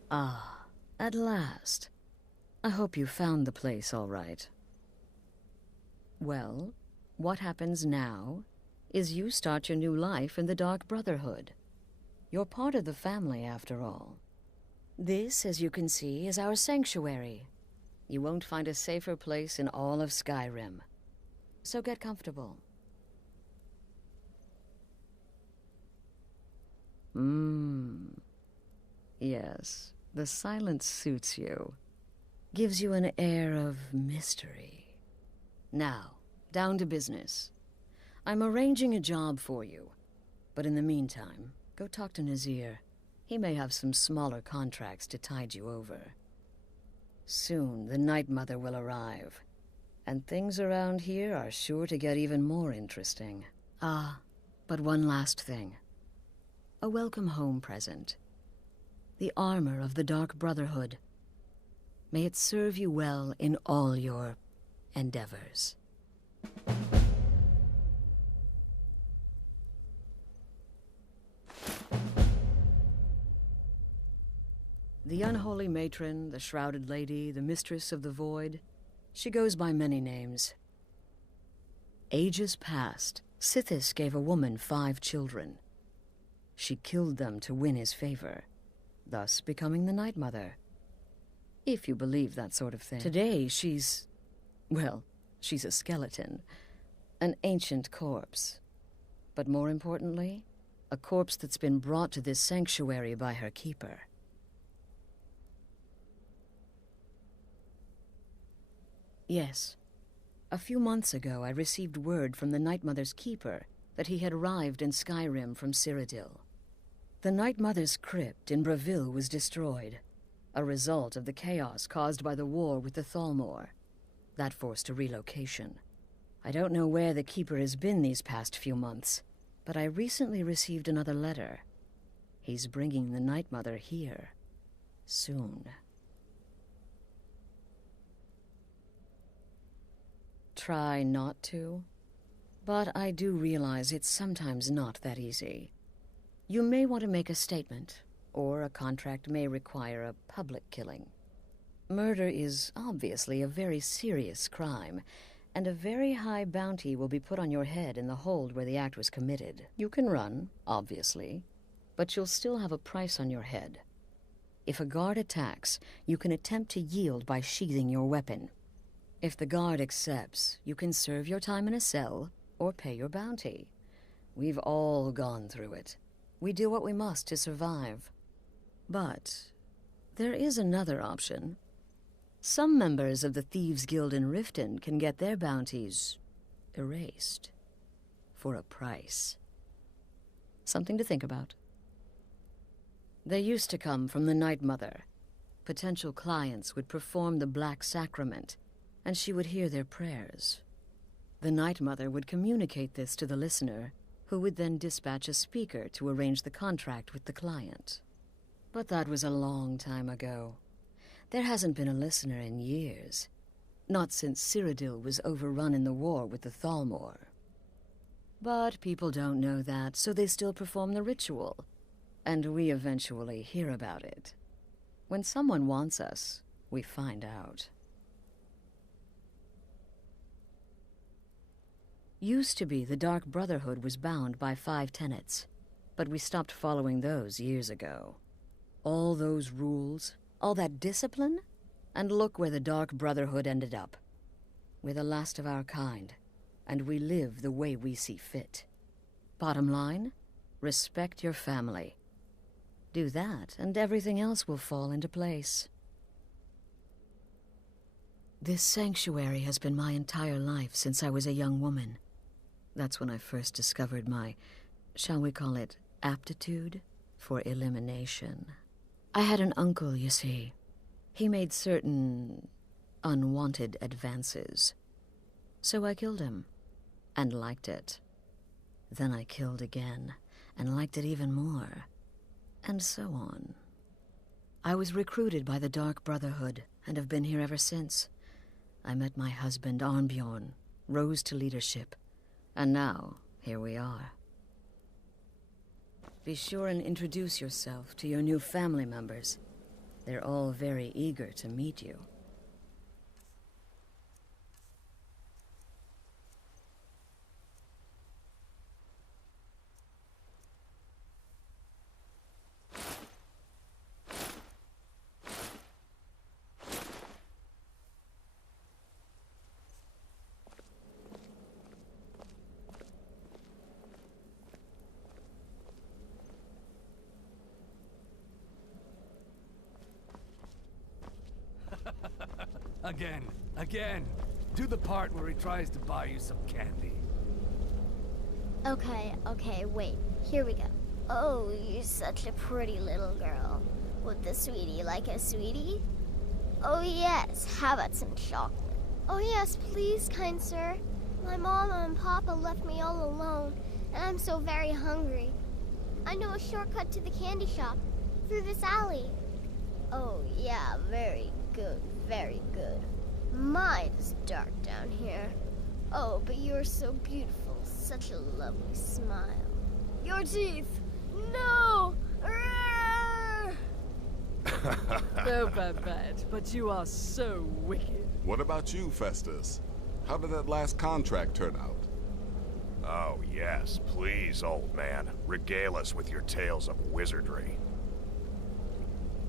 Ah, at last. I hope you found the place all right. Well, what happens now is you start your new life in the Dark Brotherhood. You're part of the family, after all. This, as you can see, is our sanctuary. You won't find a safer place in all of Skyrim. So get comfortable. Yes, the silence suits you. Gives you an air of mystery. Now, down to business. I'm arranging a job for you. But in the meantime, go talk to Nazir. He may have some smaller contracts to tide you over. Soon, the Night Mother will arrive. And things around here are sure to get even more interesting. Ah, but one last thing. A welcome home present. The armor of the Dark Brotherhood. May it serve you well in all your endeavors. The unholy matron, the shrouded lady, the mistress of the void, she goes by many names. Ages past, Sithis gave a woman 5 children. She killed them to win his favor, thus becoming the Night Mother. If you believe that sort of thing. Today, she's a skeleton. An ancient corpse. But more importantly, a corpse that's been brought to this sanctuary by her keeper. Yes. A few months ago, I received word from the Night Mother's keeper that he had arrived in Skyrim from Cyrodiil. The Night Mother's crypt in Bravil was destroyed, a result of the chaos caused by the war with the Thalmor. That forced a relocation. I don't know where the keeper has been these past few months, but I recently received another letter. He's bringing the Night Mother here. Soon. Try not to, but I do realize it's sometimes not that easy. You may want to make a statement, or a contract may require a public killing. Murder is obviously a very serious crime, and a very high bounty will be put on your head in the hold where the act was committed. You can run, obviously, but you'll still have a price on your head. If a guard attacks, you can attempt to yield by sheathing your weapon. If the guard accepts, you can serve your time in a cell or pay your bounty. We've all gone through it. We do what we must to survive. But there is another option. Some members of the Thieves' Guild in Riften can get their bounties erased for a price. Something to think about. They used to come from the Night Mother. Potential clients would perform the Black Sacrament, and she would hear their prayers. The Night Mother would communicate this to the listener, who would then dispatch a speaker to arrange the contract with the client. But that was a long time ago. There hasn't been a listener in years. Not since Cyrodiil was overrun in the war with the Thalmor. But people don't know that, so they still perform the ritual. And we eventually hear about it. When someone wants us, we find out. Used to be the Dark Brotherhood was bound by 5 tenets, but we stopped following those years ago. All those rules, all that discipline, and look where the Dark Brotherhood ended up. We're the last of our kind, and we live the way we see fit. Bottom line, respect your family. Do that, and everything else will fall into place. This sanctuary has been my entire life since I was a young woman. That's when I first discovered my, shall we call it, aptitude for elimination. I had an uncle, you see. He made certain unwanted advances. So I killed him, and liked it. Then I killed again, and liked it even more, and so on. I was recruited by the Dark Brotherhood, and have been here ever since. I met my husband, Arnbjorn, rose to leadership, and now, here we are. Be sure and introduce yourself to your new family members. They're all very eager to meet you. Again. Do the part where he tries to buy you some candy. Okay, wait. Here we go. Oh, you're such a pretty little girl. Would the sweetie like a sweetie? Oh yes, how about some chocolate? Oh yes, please, kind sir. My mama and papa left me all alone, and I'm so very hungry. I know a shortcut to the candy shop, through this alley. Oh yeah, very good, very good. My, it's dark down here. Oh, but you're so beautiful. Such a lovely smile. Your teeth! No! No, Babette, but you are so wicked. What about you, Festus? How did that last contract turn out? Oh, yes. Please, old man. Regale us with your tales of wizardry.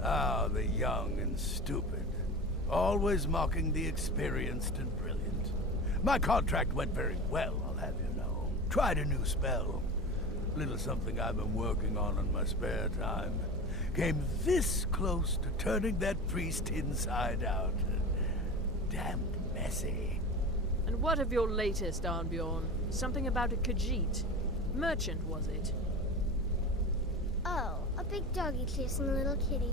Ah, the young and stupid. Always mocking the experienced and brilliant. My contract went very well, I'll have you know. Tried a new spell. Little something I've been working on in my spare time. Came this close to turning that priest inside out. Damned messy. And what of your latest, Arnbjorn? Something about a Khajiit. Merchant, was it? Oh, a big doggy chasing a little kitty.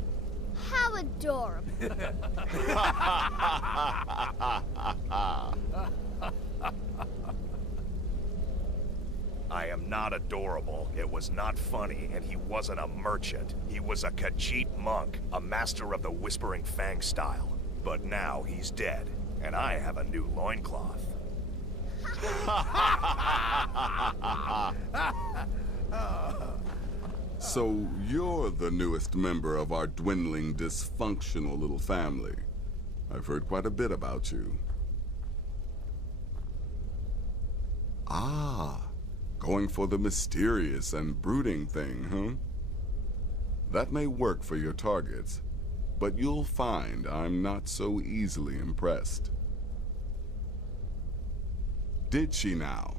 How adorable. I am not adorable. It was not funny, and he wasn't a merchant. He was a Khajiit monk, a master of the Whispering Fang style. But now he's dead, and I have a new loincloth. So you're the newest member of our dwindling, dysfunctional little family. I've heard quite a bit about you. Ah, going for the mysterious and brooding thing, huh? That may work for your targets, but you'll find I'm not so easily impressed. Did she now?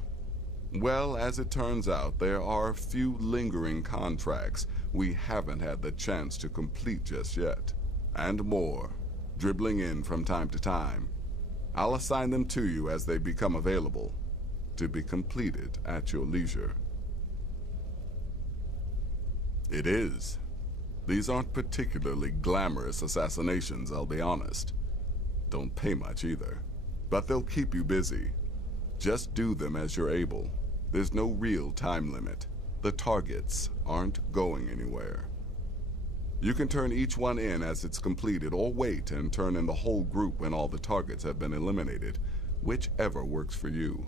Well, as it turns out, there are a few lingering contracts we haven't had the chance to complete just yet. And more, dribbling in from time to time. I'll assign them to you as they become available, to be completed at your leisure. It is. These aren't particularly glamorous assassinations, I'll be honest. Don't pay much either. But they'll keep you busy. Just do them as you're able. There's no real time limit. The targets aren't going anywhere. You can turn each one in as it's completed, or wait and turn in the whole group when all the targets have been eliminated, whichever works for you.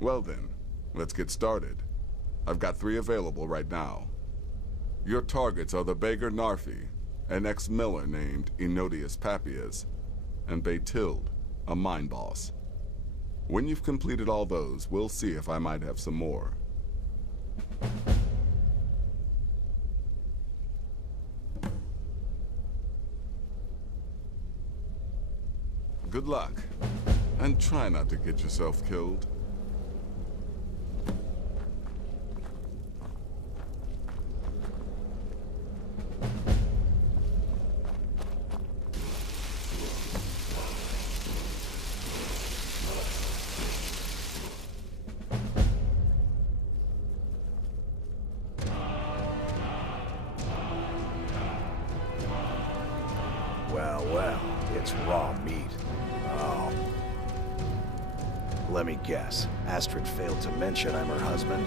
Well then, let's get started. I've got 3 available right now. Your targets are the beggar Narfi, an ex-miller named Enodius Papias, and Baytild, a mine boss. When you've completed all those, we'll see if I might have some more. Good luck, and try not to get yourself killed. Well, it's raw meat. Oh. Let me guess. Astrid failed to mention I'm her husband.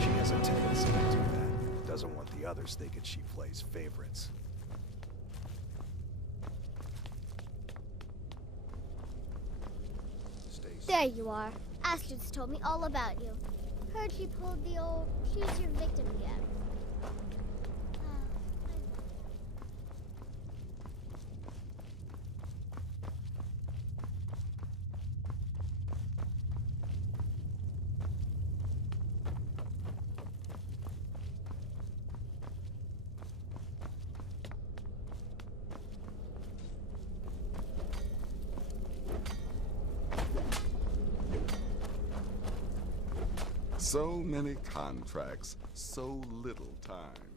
She has a tendency to do that. Doesn't want the others thinking she plays favorites. There you are. Astrid's told me all about you. Heard she pulled the old choose your victim again. So many contracts, so little time.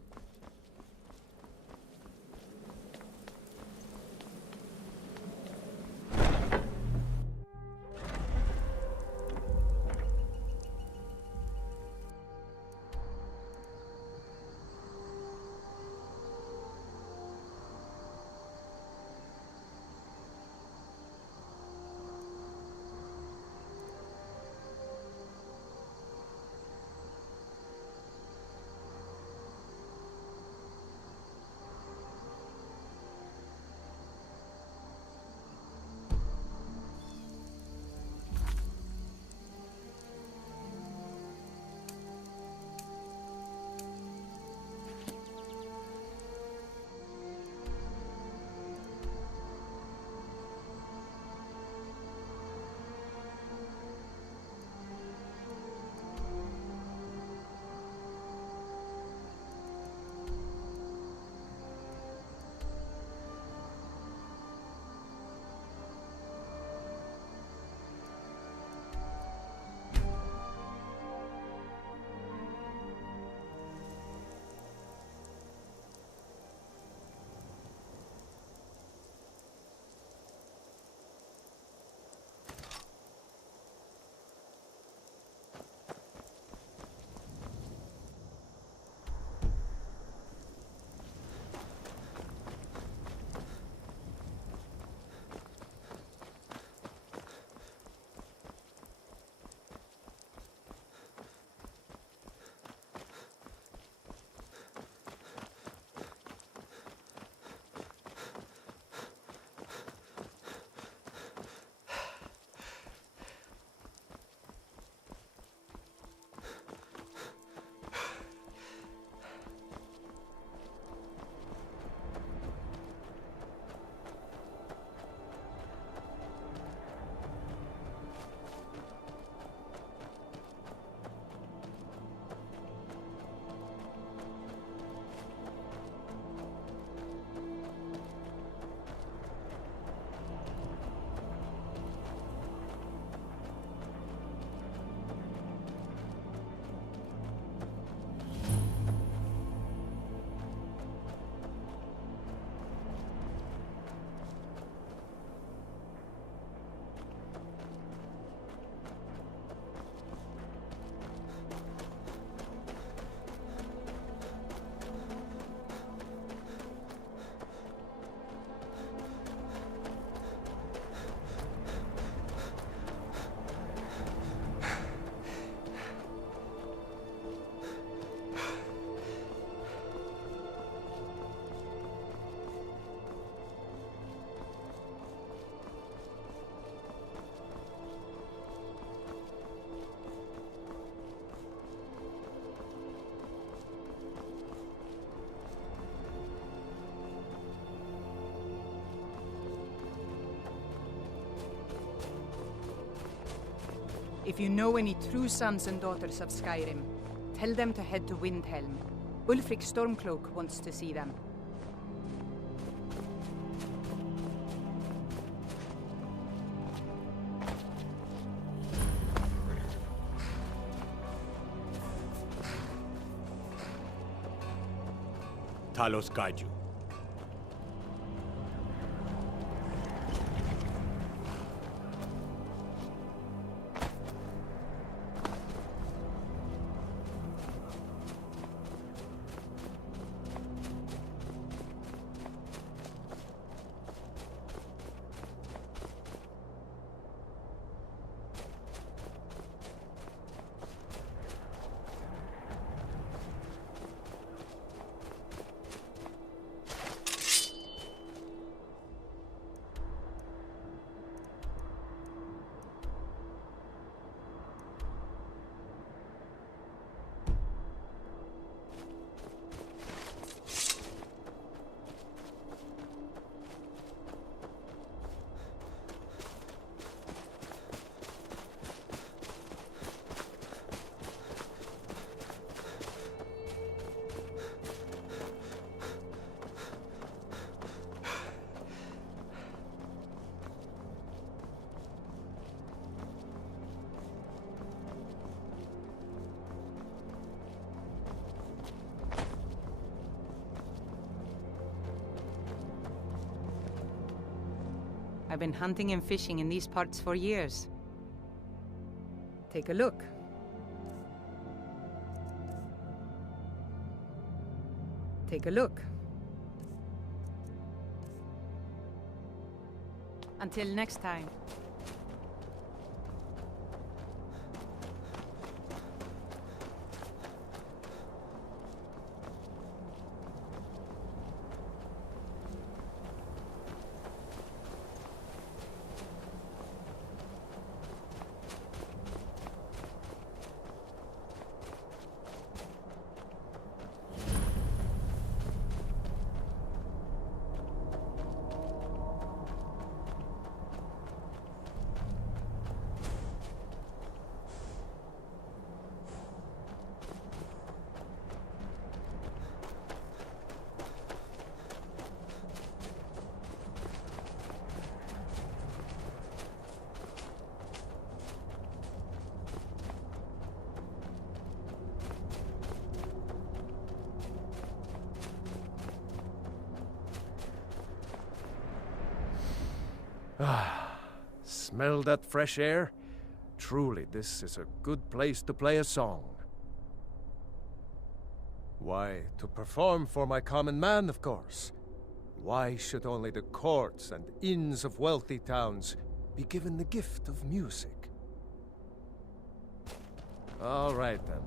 If you know any true sons and daughters of Skyrim, tell them to head to Windhelm. Ulfric Stormcloak wants to see them. Talos guide you. I've been hunting and fishing in these parts for years. Take a look. Take a look. Until next time. Ah, smell that fresh air? Truly, this is a good place to play a song. Why, to perform for my common man, of course. Why should only the courts and inns of wealthy towns be given the gift of music? All right, then.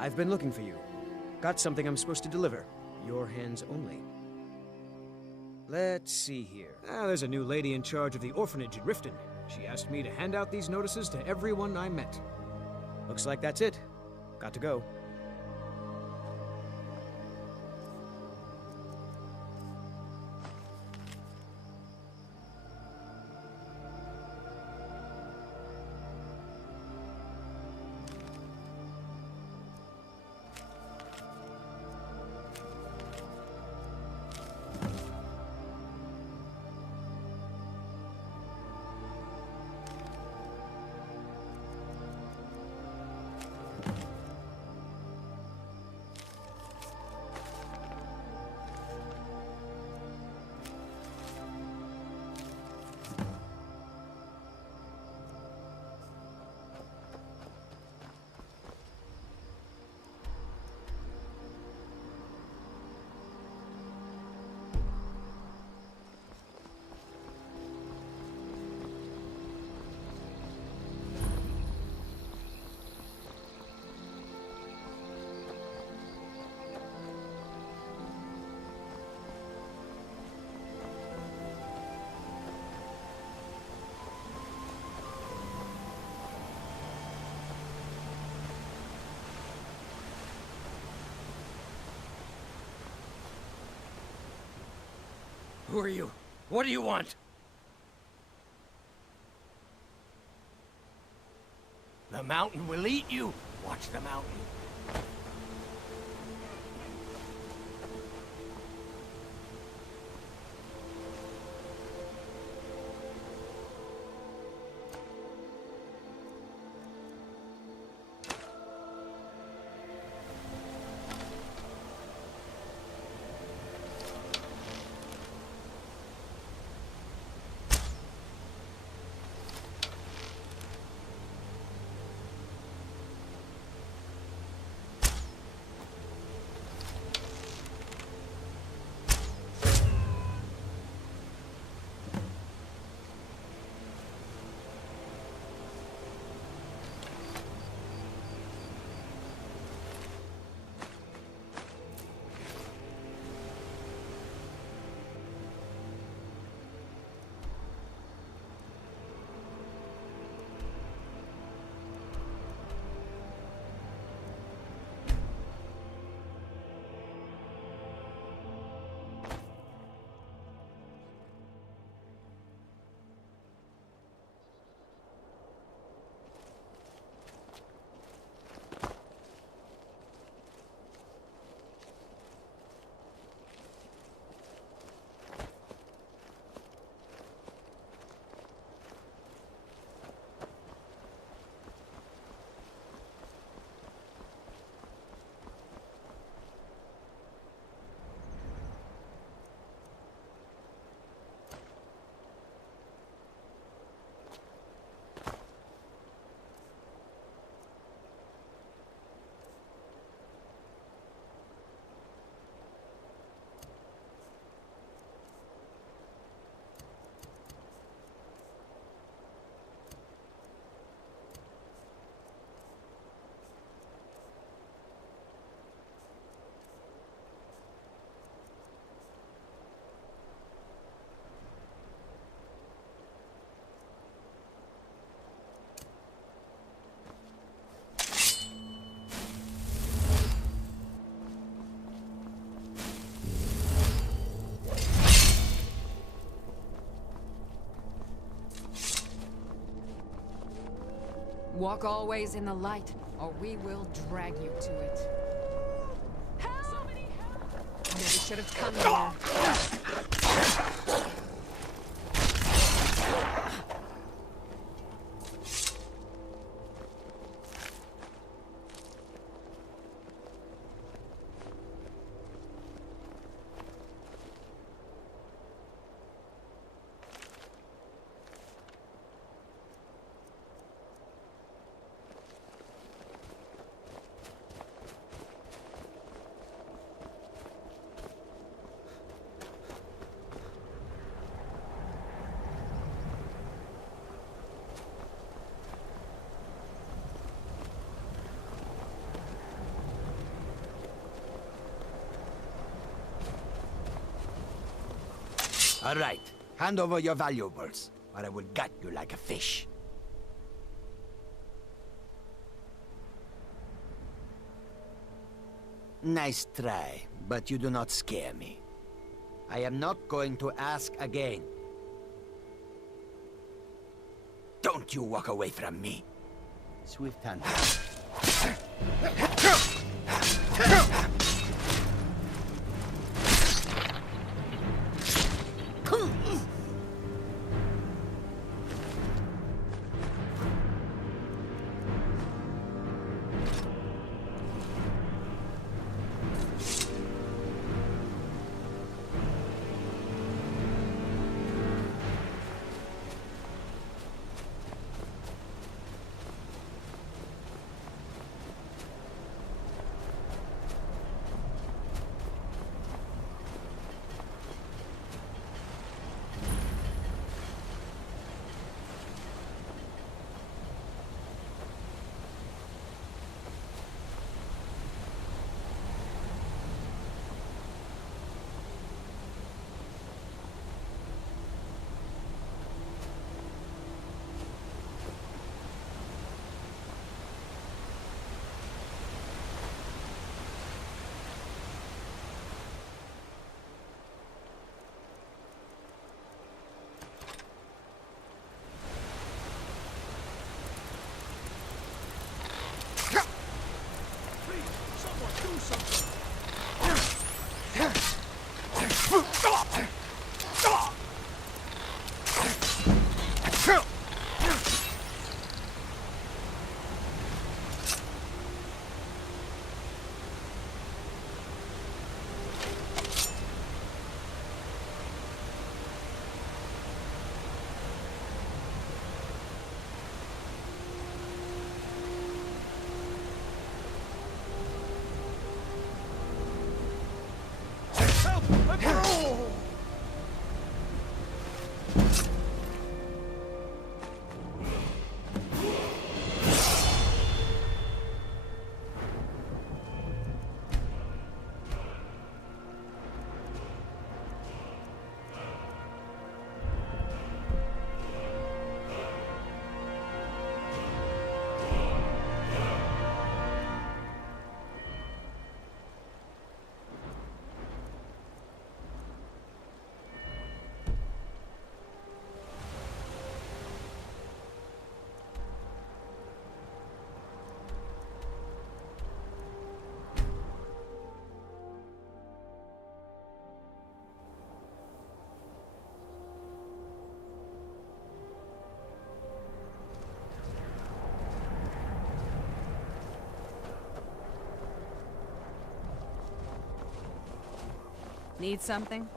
I've been looking for you. Got something I'm supposed to deliver. Your hands only. Let's see here. There's a new lady in charge of the orphanage in Riften. She asked me to hand out these notices to everyone I met. Looks like that's it. Got to go. Who are you? What do you want? The mountain will eat you. Watch the mountain. Walk always in the light, or we will drag you to it. Help! Maybe should have come here. All right. Hand over your valuables, or I will gut you like a fish. Nice try, but you do not scare me. I am not going to ask again. Don't you walk away from me. Swift hand. Need something?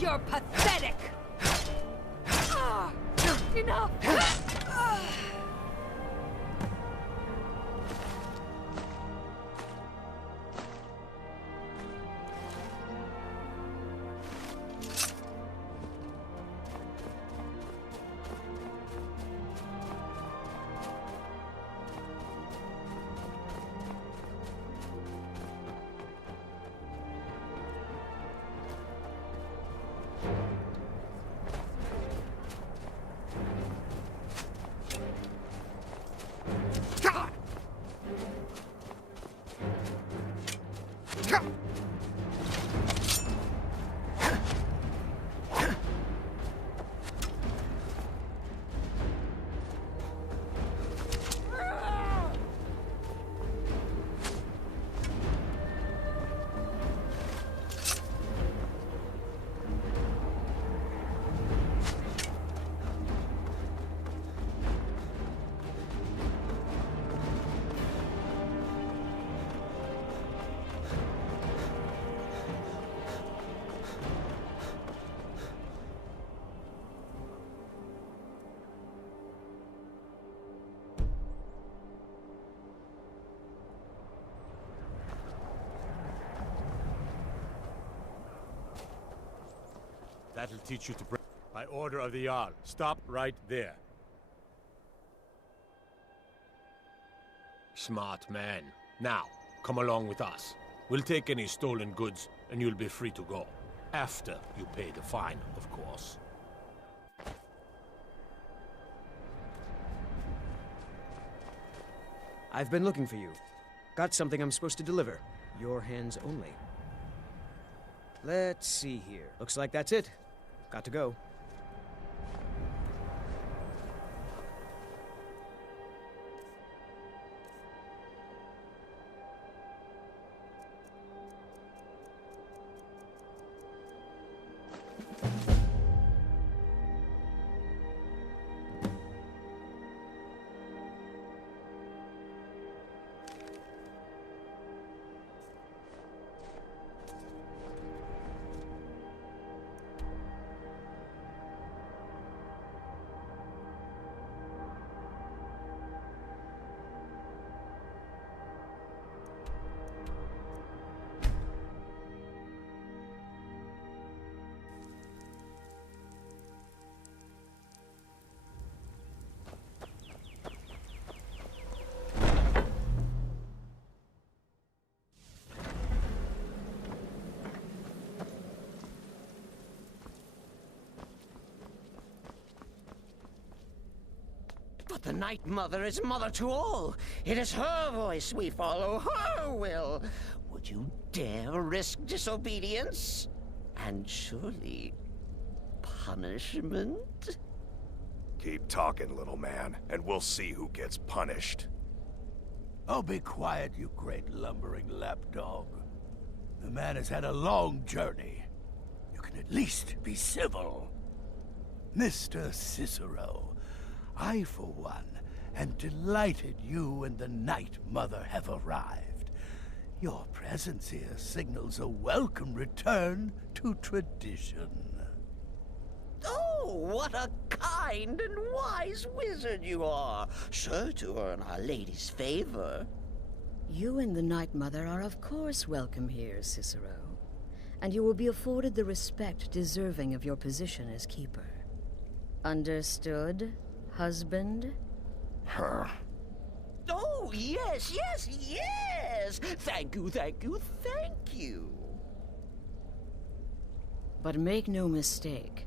You're pathetic! Enough! That'll teach you to break. By order of the Jarl, stop right there. Smart man. Now, come along with us. We'll take any stolen goods, and you'll be free to go. After you pay the fine, of course. I've been looking for you. Got something I'm supposed to deliver. Your hands only. Let's see here. Looks like that's it. Got to go. But the Night Mother is mother to all. It is her voice we follow, her will. Would you dare risk disobedience? And surely punishment? Keep talking, little man, and we'll see who gets punished. Oh, be quiet, you great lumbering lapdog. The man has had a long journey. You can at least be civil. Mr. Cicero, I, for one, am delighted you and the Night Mother have arrived. Your presence here signals a welcome return to tradition. Oh, what a kind and wise wizard you are, sure to earn Our Lady's favor. You and the Night Mother are of course welcome here, Cicero. And you will be afforded the respect deserving of your position as keeper. Understood, husband? Her. Oh, yes, yes, yes! Thank you, thank you, thank you! But make no mistake.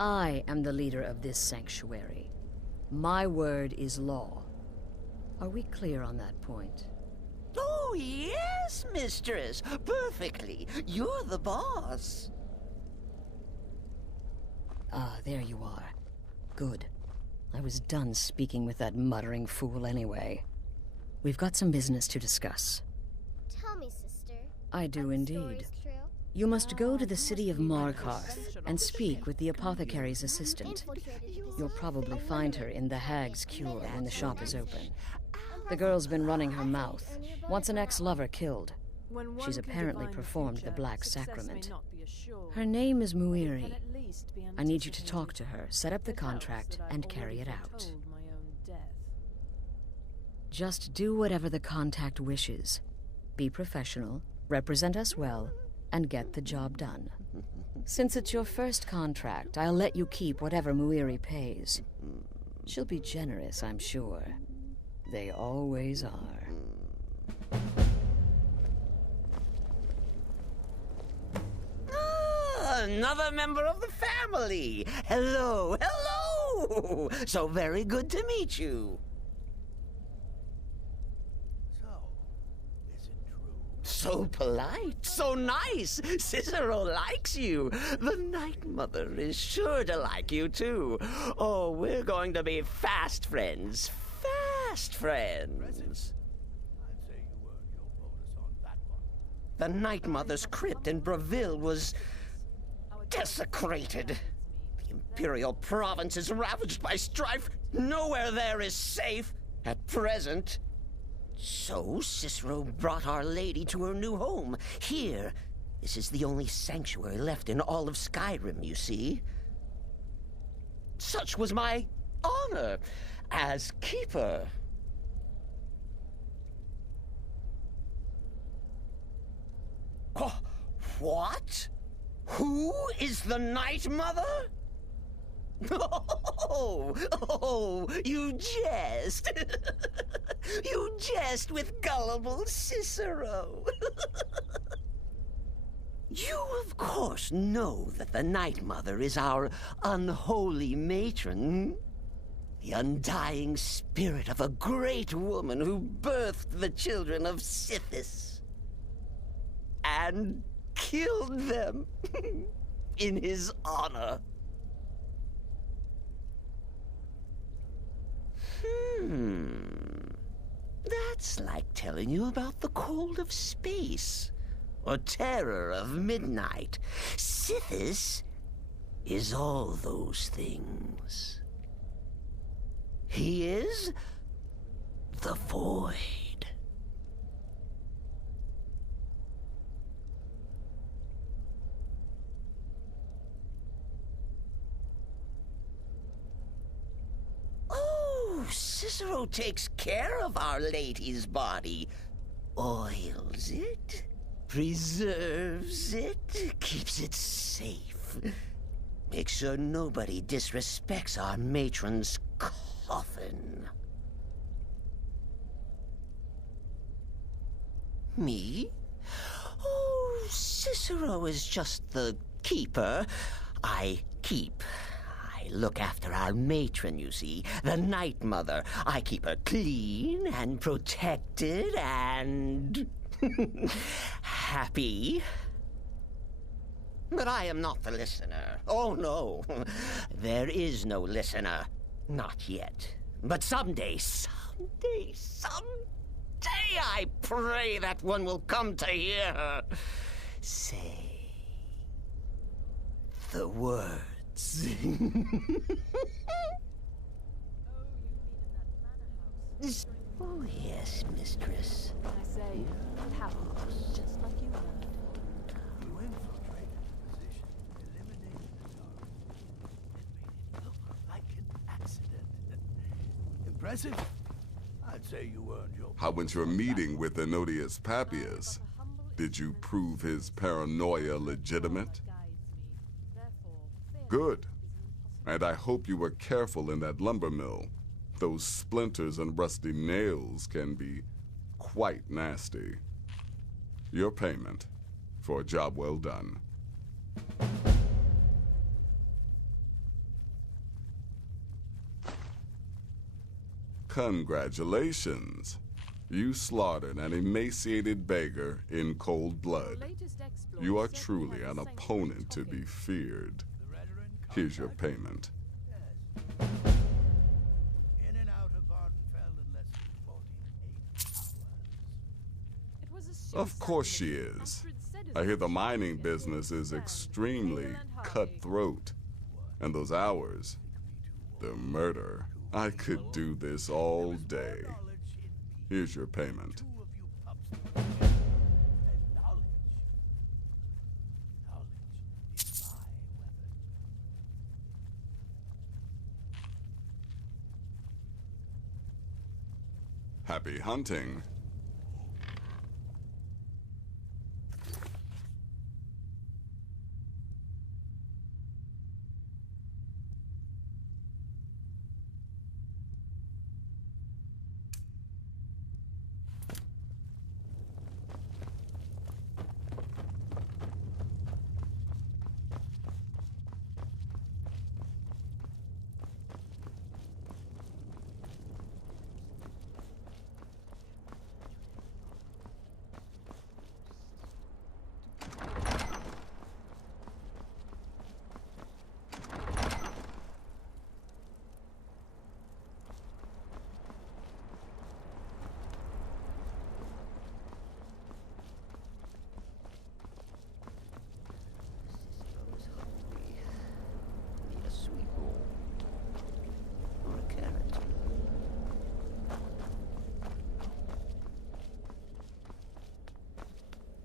I am the leader of this sanctuary. My word is law. Are we clear on that point? Oh, yes, mistress. Perfectly. You're the boss. Ah, there you are. Good. I was done speaking with that muttering fool anyway. We've got some business to discuss. Tell me, sister. I do indeed. You must go to the city of Markarth and speak with the apothecary's assistant. You'll probably find her in the Hag's Cure when the shop is open. The girl's been running her mouth. Wants an ex-lover killed. When one She's can apparently divine the performed the future, Black success may Sacrament. not be assured, Her name is but it Muiri. can at least be I need you to talk anticipated. to her, set up the It helps contract, that I've and carry already it out. foretold my own death. Just do whatever the contact wishes. Be professional, represent us well, and get the job done. Since it's your first contract, I'll let you keep whatever Muiri pays. She'll be generous, I'm sure. They always are. Another member of the family. Hello, hello. So very good to meet you. So polite, so nice. Cicero likes you. The Night Mother is sure to like you, too. Oh, we're going to be fast friends. Fast friends. The Night Mother's crypt in Breville was desecrated. The Imperial province is ravaged by strife. Nowhere there is safe at present. So Cicero brought Our Lady to her new home. Here, this is the only sanctuary left in all of Skyrim, you see. Such was my honor as keeper. What? Who is the Night Mother? Oh, you jest. You jest with gullible Cicero. You, of course, know that the Night Mother is our unholy matron. The undying spirit of a great woman who birthed the children of Sithis. And killed them in his honor. That's like telling you about the cold of space, or terror of midnight. Sithis is all those things. He is the Void. Cicero takes care of Our Lady's body. Oils it, preserves it, keeps it safe. Makes sure nobody disrespects our matron's coffin. Me? Oh, Cicero is just the keeper. I keep. I look after our matron, you see, the Night Mother. I keep her clean and protected and happy. But I am not the listener. Oh, no. There is no listener. Not yet. But someday, I pray that one will come to hear her say the words. Oh, yes, mistress. I say, power, just like you heard. You infiltrated the position, eliminated the target, and made it look like an accident. Impressive? I'd say you earned your... How went your meeting with Enodius Papias? Did you prove his paranoia legitimate? Good. And I hope you were careful in that lumber mill. Those splinters and rusty nails can be quite nasty. Your payment for a job well done. Congratulations. You slaughtered an emaciated beggar in cold blood. You are truly an opponent to be feared. Here's your payment. In and out of Vardenfell in less than 48 hours. Of course she is. I hear the mining business is extremely cutthroat. And those hours, the murder. I could do this all day. Here's your payment. Happy hunting.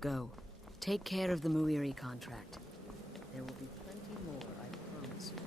Go. Take care of the Muiri contract. There will be plenty more, I promise you.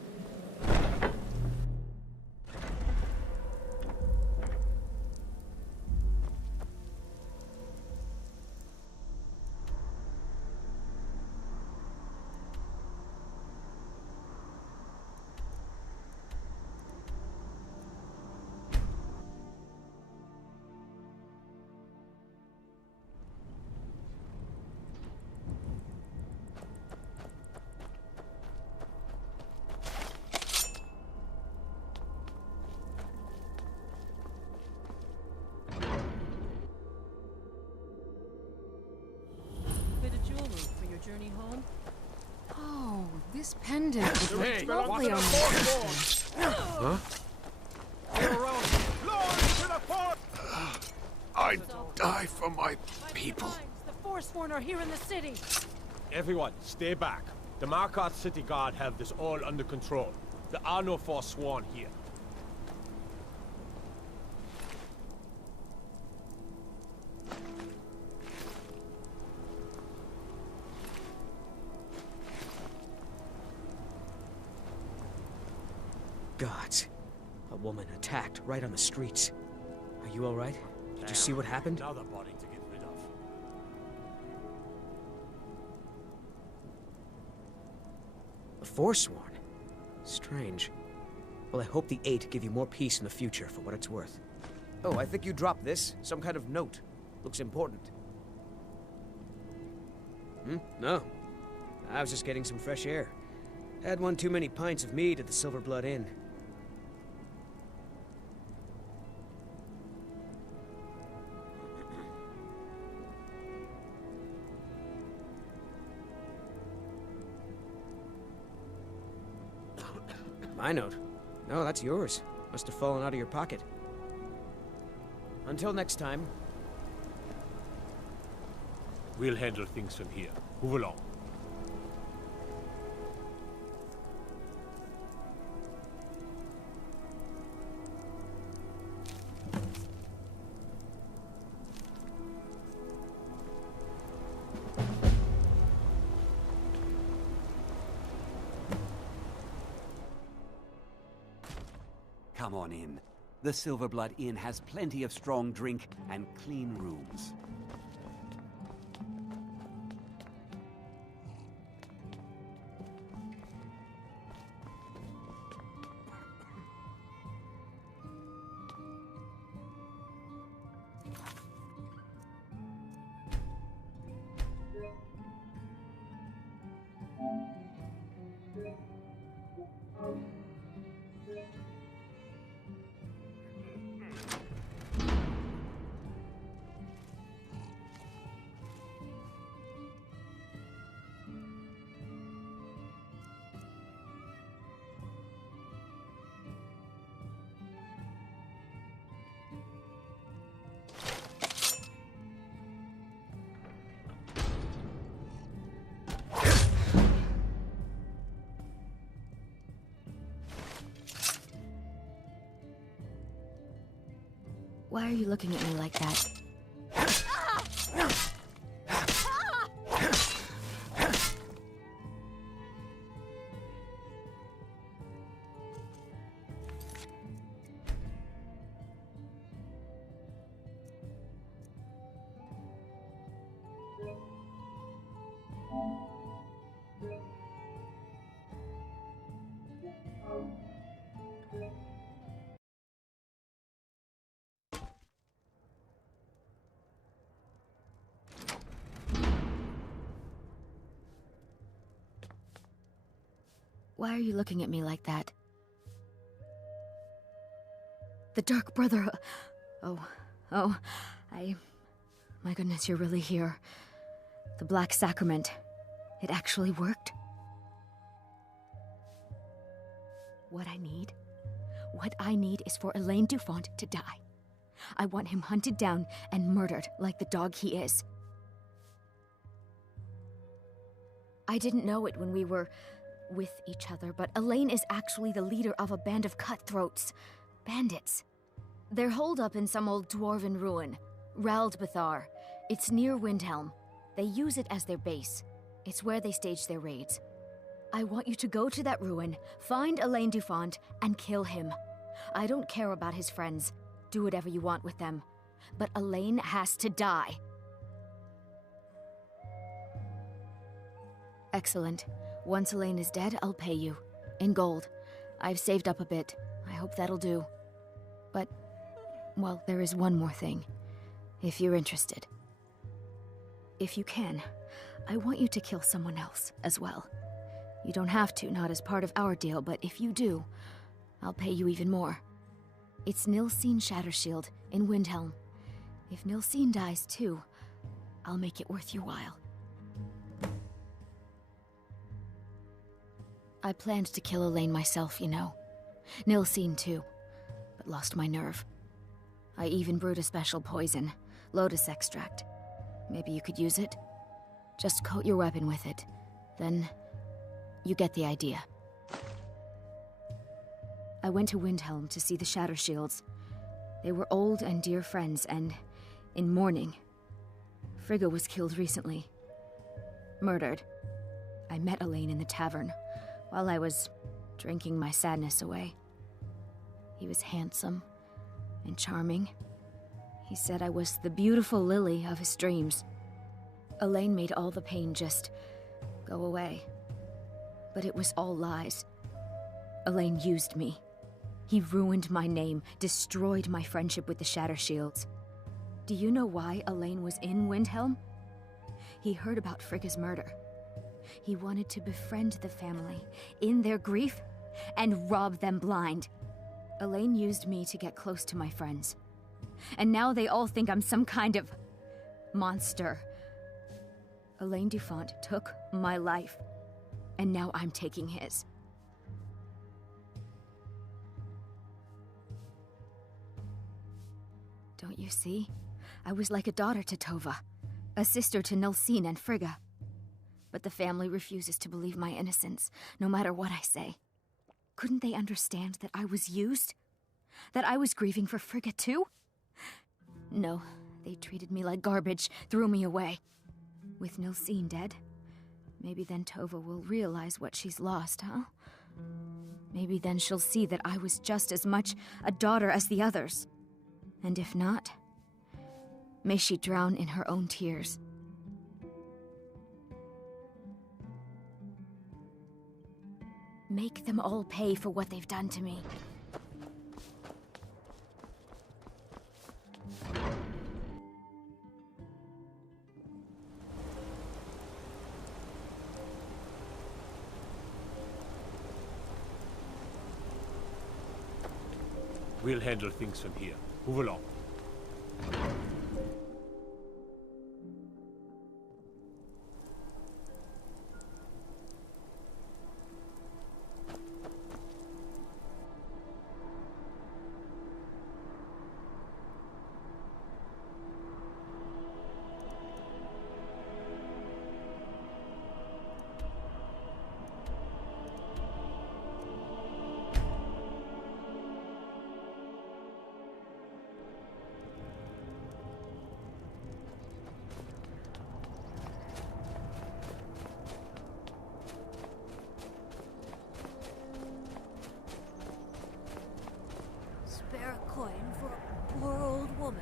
Journey home? Oh, this pendant would look lovely on my Huh? I'd die for my people. The Forsworn are here in the city. Everyone, stay back. The Markarth City Guard have this all under control. There are no Forsworn here. Gods. A woman attacked right on the streets. Are you alright? Did you see what happened? Another body to get rid of. A Forsworn? Strange. Well, I hope the Eight give you more peace in the future, for what it's worth. Oh, I think you dropped this. Some kind of note. Looks important. No. I was just getting some fresh air. Had one too many pints of mead at the Silver Blood Inn. My note? No, that's yours. Must have fallen out of your pocket. Until next time. We'll handle things from here. Move along. Come on in. The Silver Blood Inn has plenty of strong drink and clean rooms. Why are you looking at me like that? Why are you looking at me like that? The Dark Brother... My goodness, you're really here. The Black Sacrament. It actually worked? What I need is for Elaine Dufont to die. I want him hunted down and murdered like the dog he is. I didn't know it when we were with each other, but Elaine is actually the leader of a band of cutthroats. Bandits. They're holed up in some old dwarven ruin. Raldbathar. It's near Windhelm. They use it as their base. It's where they stage their raids. I want you to go to that ruin, find Elaine Dufont, and kill him. I don't care about his friends. Do whatever you want with them. But Elaine has to die. Excellent. Once Elaine is dead, I'll pay you. In gold. I've saved up a bit. I hope that'll do. But, well, there is one more thing. If you're interested. If you can, I want you to kill someone else as well. You don't have to, not as part of our deal, but if you do, I'll pay you even more. It's Nilsine Shattershield in Windhelm. If Nilsine dies too, I'll make it worth your while. I planned to kill Elaine myself, you know. Nilsine too, but lost my nerve. I even brewed a special poison, lotus extract. Maybe you could use it? Just coat your weapon with it. Then, you get the idea. I went to Windhelm to see the Shattershields. They were old and dear friends, and in mourning. Frigga was killed recently. Murdered. I met Elaine in the tavern, while I was drinking my sadness away. He was handsome and charming. He said I was the beautiful lily of his dreams. Elaine made all the pain just go away. But it was all lies. Elaine used me. He ruined my name, destroyed my friendship with the Shattershields. Do you know why Elaine was in Windhelm? He heard about Frigga's murder. He wanted to befriend the family in their grief and rob them blind. Elaine used me to get close to my friends. And now they all think I'm some kind of monster. Elaine Dufont took my life, and now I'm taking his. Don't you see? I was like a daughter to Tova, a sister to Nilsine and Frigga. But the family refuses to believe my innocence, no matter what I say. Couldn't they understand that I was used? That I was grieving for Frigga too? No, they treated me like garbage, threw me away. With Nilsine dead, maybe then Tova will realize what she's lost, huh? Maybe then she'll see that I was just as much a daughter as the others. And if not, may she drown in her own tears. Make them all pay for what they've done to me. We'll handle things from here. Move along. Coin for a poor old woman.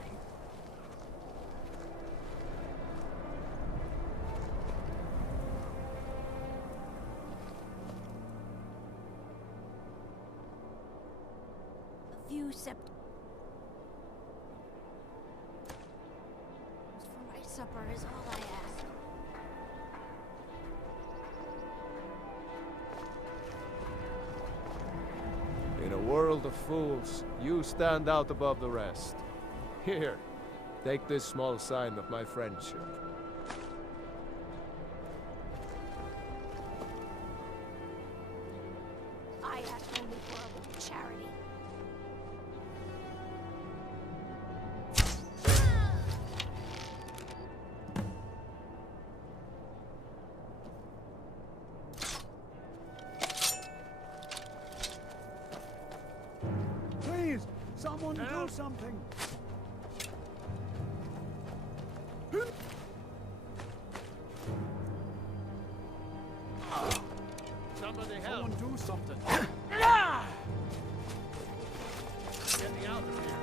A few for my supper is all I ask. world of fools, you stand out above the rest. Here, take this small sign of my friendship. I ask only for a little charity. Please, someone do something. Somebody help! Someone do something. Getting out of here.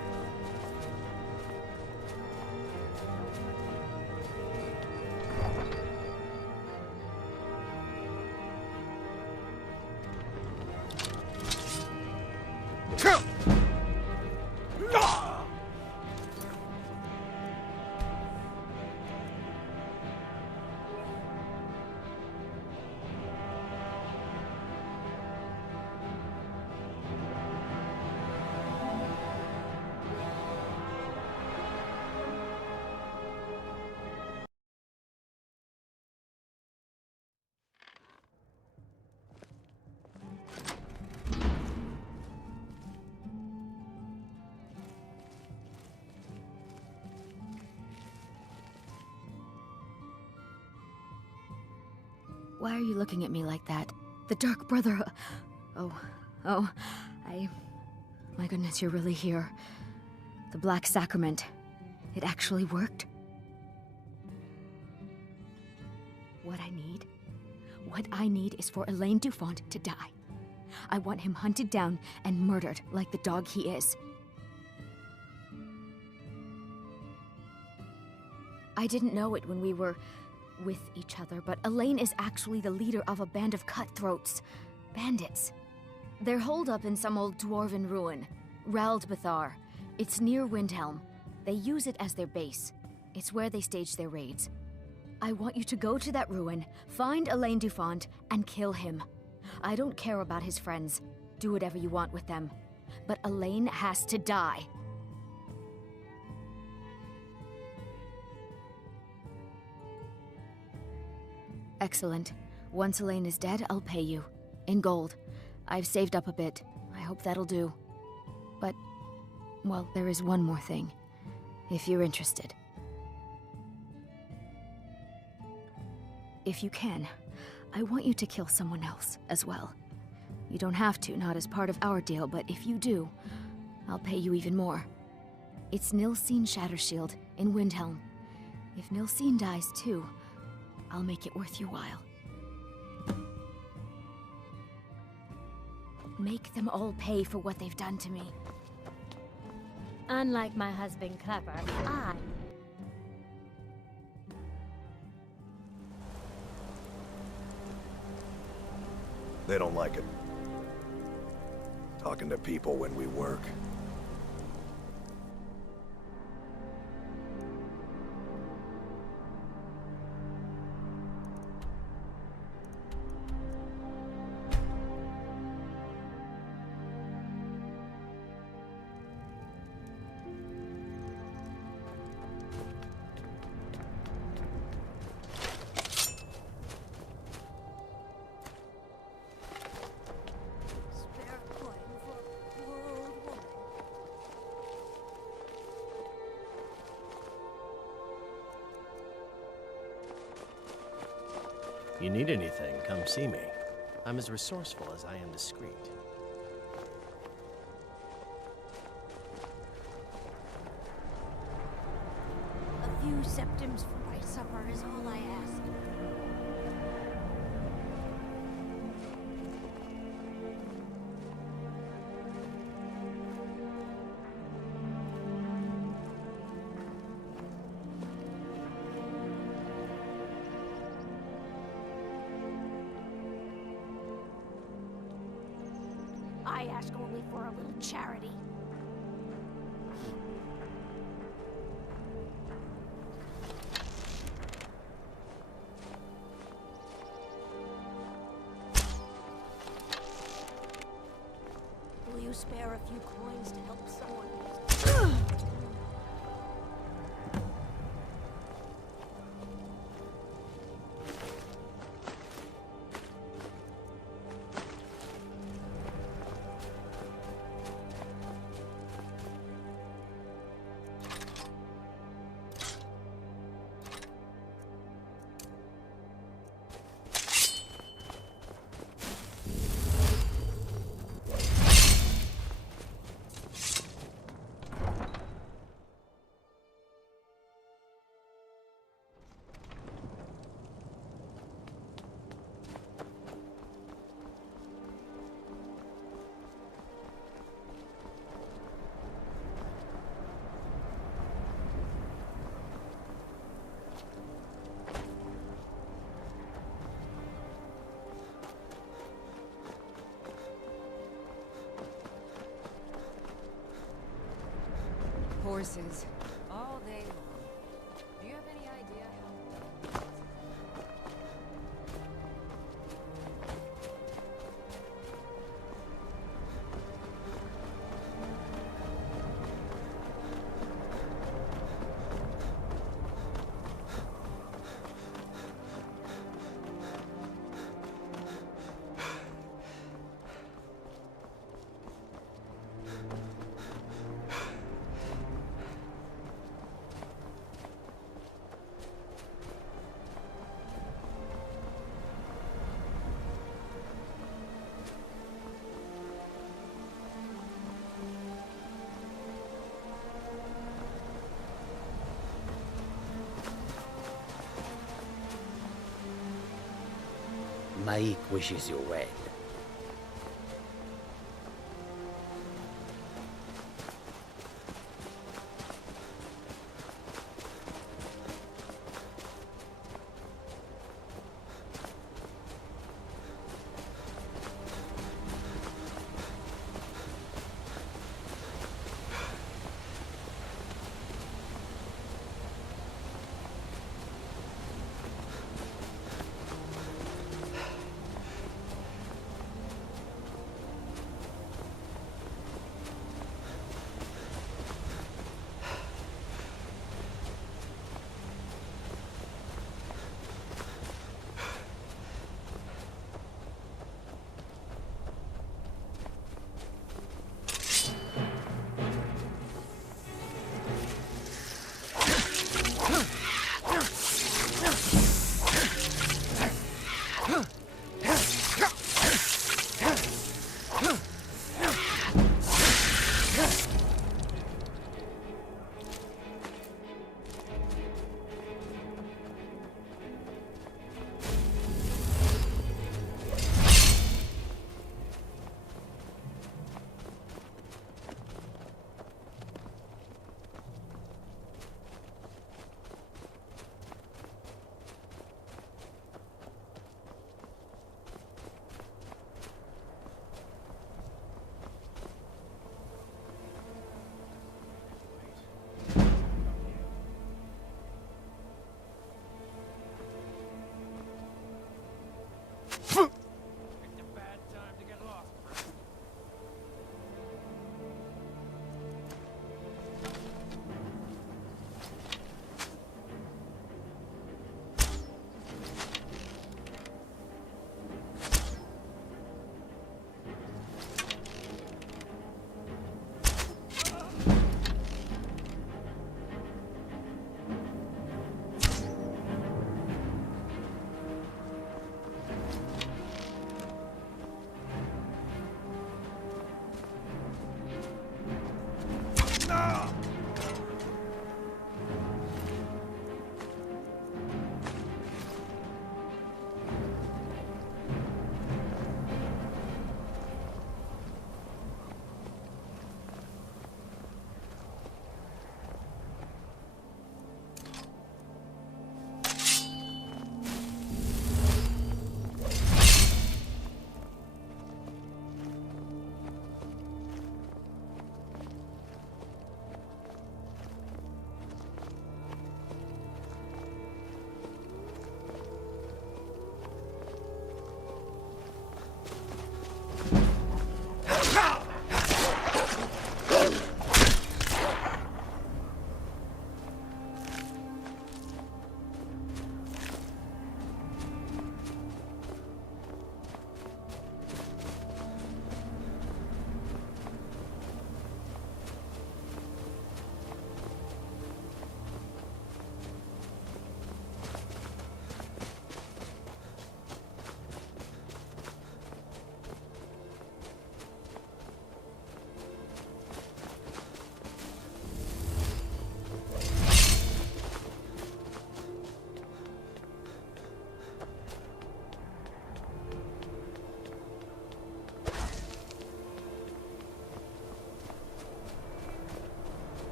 Why are you looking at me like that? The Dark Brother... My goodness, you're really here. The Black Sacrament. It actually worked? What I need is for Elaine Dufont to die. I want him hunted down and murdered like the dog he is. I didn't know it when we were with each other, but Elaine is actually the leader of a band of cutthroats. Bandits. They're holed up in some old dwarven ruin. Raldbathar. It's near Windhelm. They use it as their base. It's where they stage their raids. I want you to go to that ruin, find Elaine Dufont, and kill him. I don't care about his friends. Do whatever you want with them. But Elaine has to die. Excellent. Once Elaine is dead, I'll pay you. In gold. I've saved up a bit. I hope that'll do. But, well, there is one more thing. If you're interested. If you can, I want you to kill someone else as well. You don't have to, not as part of our deal, but if you do, I'll pay you even more. It's Nilsine Shattershield in Windhelm. If Nilsine dies too, I'll make it worth your while. Make them all pay for what they've done to me. Unlike my husband Clever, I... They don't like it. Talking to people when we work. You need anything, come see me. I'm as resourceful as I am discreet. A few septims for my supper is all I ask. I ask only for a little charity. Will you you spare a few coins to help someone? Horses. All day long. Do you have any idea how... Maik wishes you well.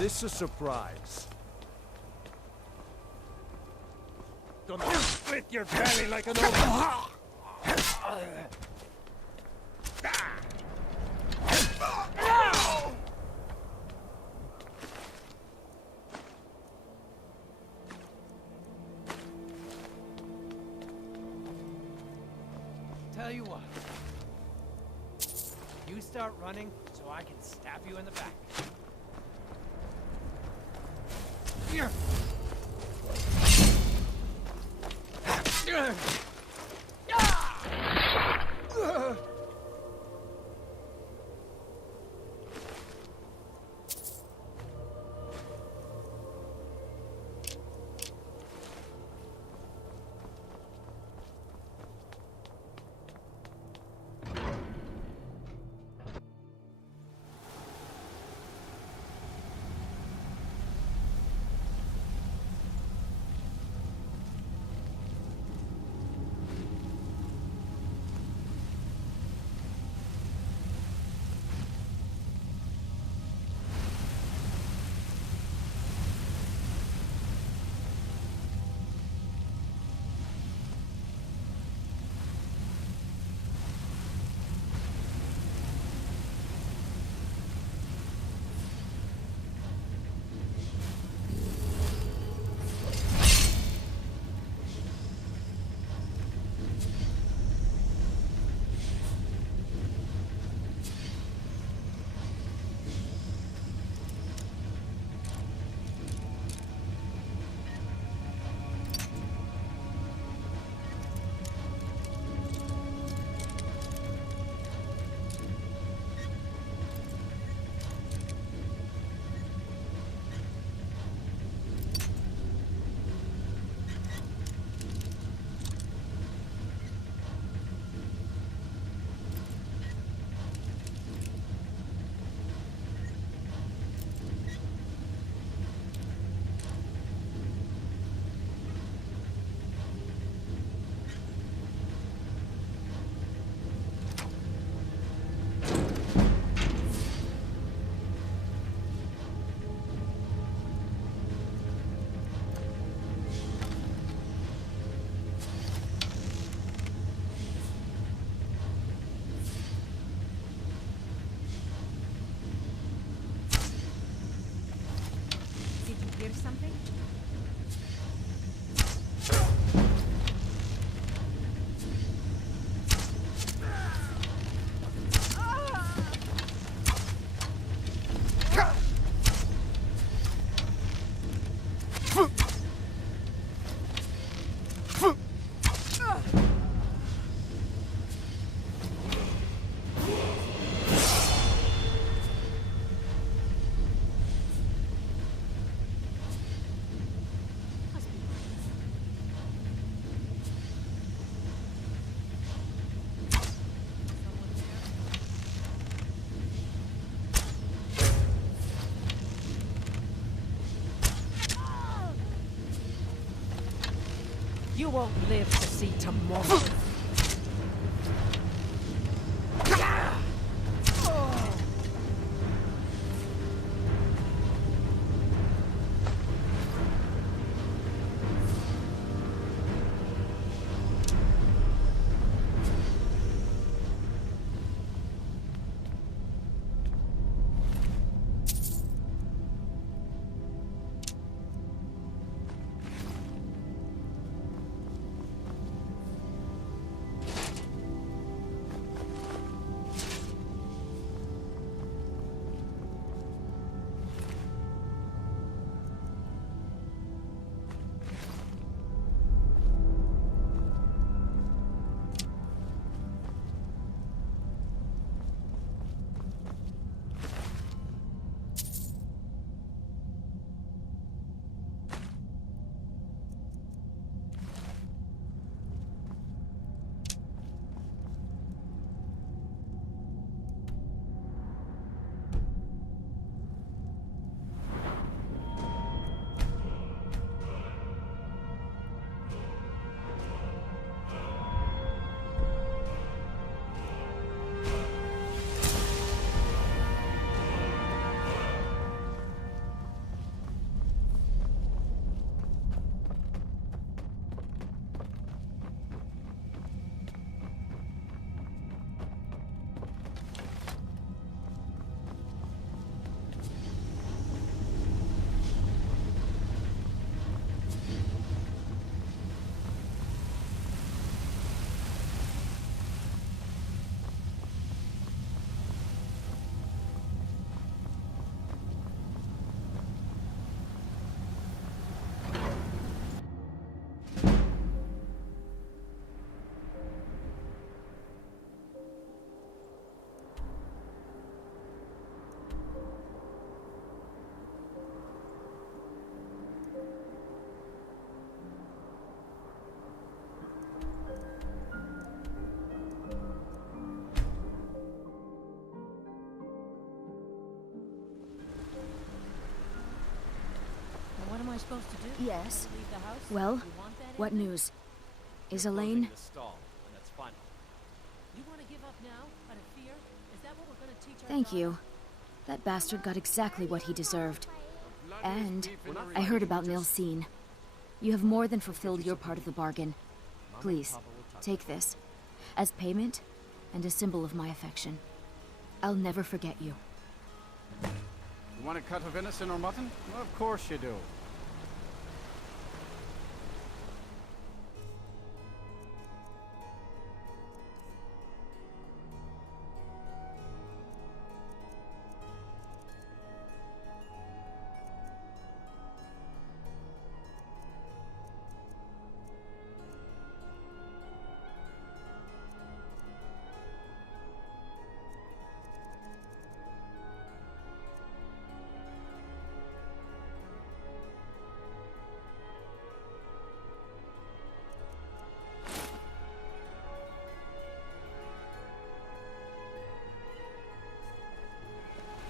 this a surprise? Gonna split your belly like an old... Tell you what. You start running so I can stab you in the back. Here. Hear something? You won't live to see tomorrow. What am I supposed to do? Yes. Leave the house? Well, You want that what in? news? Is Elaine? The stall, and that's final. You want to give up now? Out of fear? Is that what we're going to teach our Thank you. That bastard got exactly what he deserved. And I heard about Nilsine. You have more than fulfilled your part of the bargain. Please, take this. As payment, and a symbol of my affection. I'll never forget you. You want a cut of venison or mutton? Well, of course you do.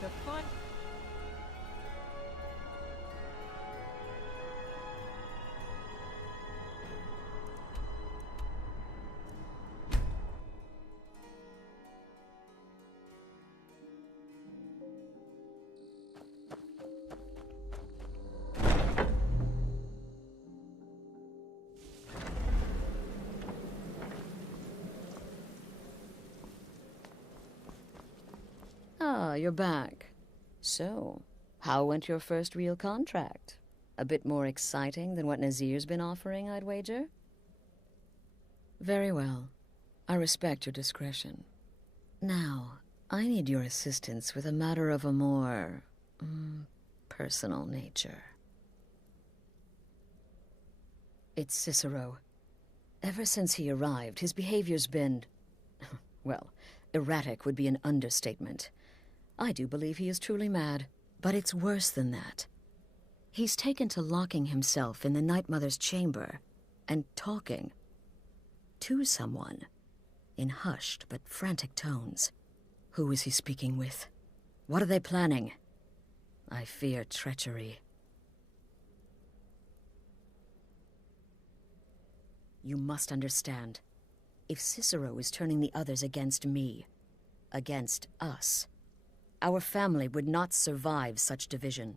The fun. Ah, you're back. So, how went your first real contract? A bit more exciting than what Nazir's been offering, I'd wager? Very well. I respect your discretion. Now, I need your assistance with a matter of a more... personal nature. It's Cicero. Ever since he arrived, his behavior's been... well, erratic would be an understatement. I do believe he is truly mad, but it's worse than that. He's taken to locking himself in the Night Mother's chamber and talking to someone in hushed but frantic tones. Who is he speaking with? What are they planning? I fear treachery. You must understand. If Cicero is turning the others against me, against us, our family would not survive such division.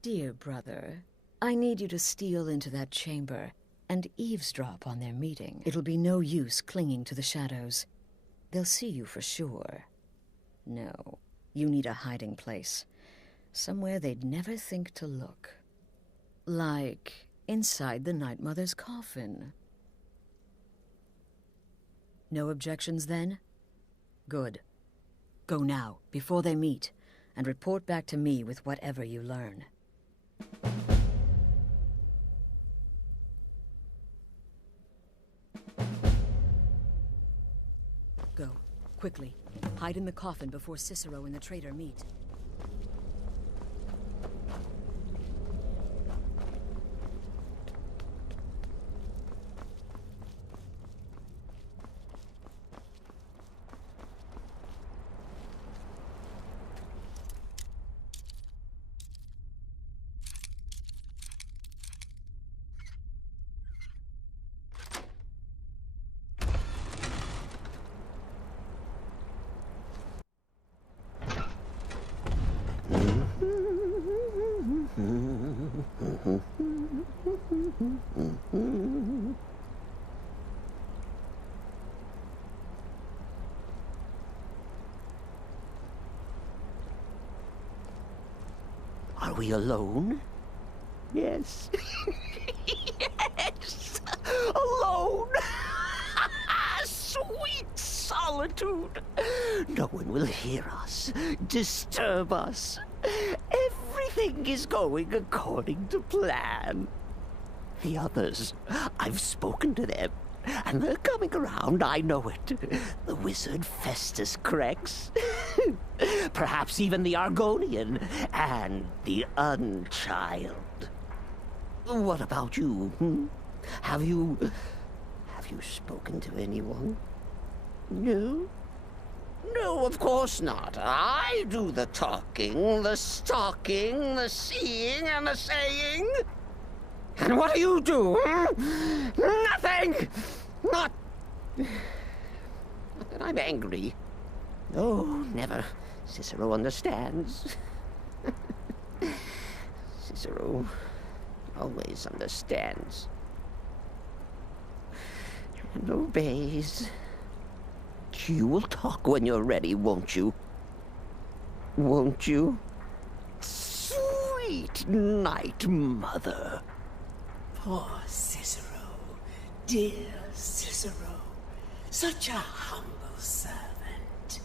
Dear brother, I need you to steal into that chamber and eavesdrop on their meeting. It'll be no use clinging to the shadows. They'll see you for sure. No, you need a hiding place. Somewhere they'd never think to look. Like inside the Night Mother's coffin. No objections, then? Good. Go now, before they meet, and report back to me with whatever you learn. Go, quickly. Hide in the coffin before Cicero and the traitor meet. Are we alone? Yes. Yes! Alone! Sweet solitude! No one will hear us, disturb us. Everything is going according to plan. The others, I've spoken to them, and they're coming around, I know it. The wizard Festus Crex. Perhaps even the Argonian, and the Unchild. What about you, Have you spoken to anyone? No? No, of course not. I do the talking, the stalking, the seeing, and the saying. And what do you do? Nothing! Not that I'm angry. No, never. Cicero understands. Cicero always understands. And obeys. You will talk when you're ready, won't you? Won't you? Sweet night, mother. Poor Cicero. Dear Cicero. Such a humble servant.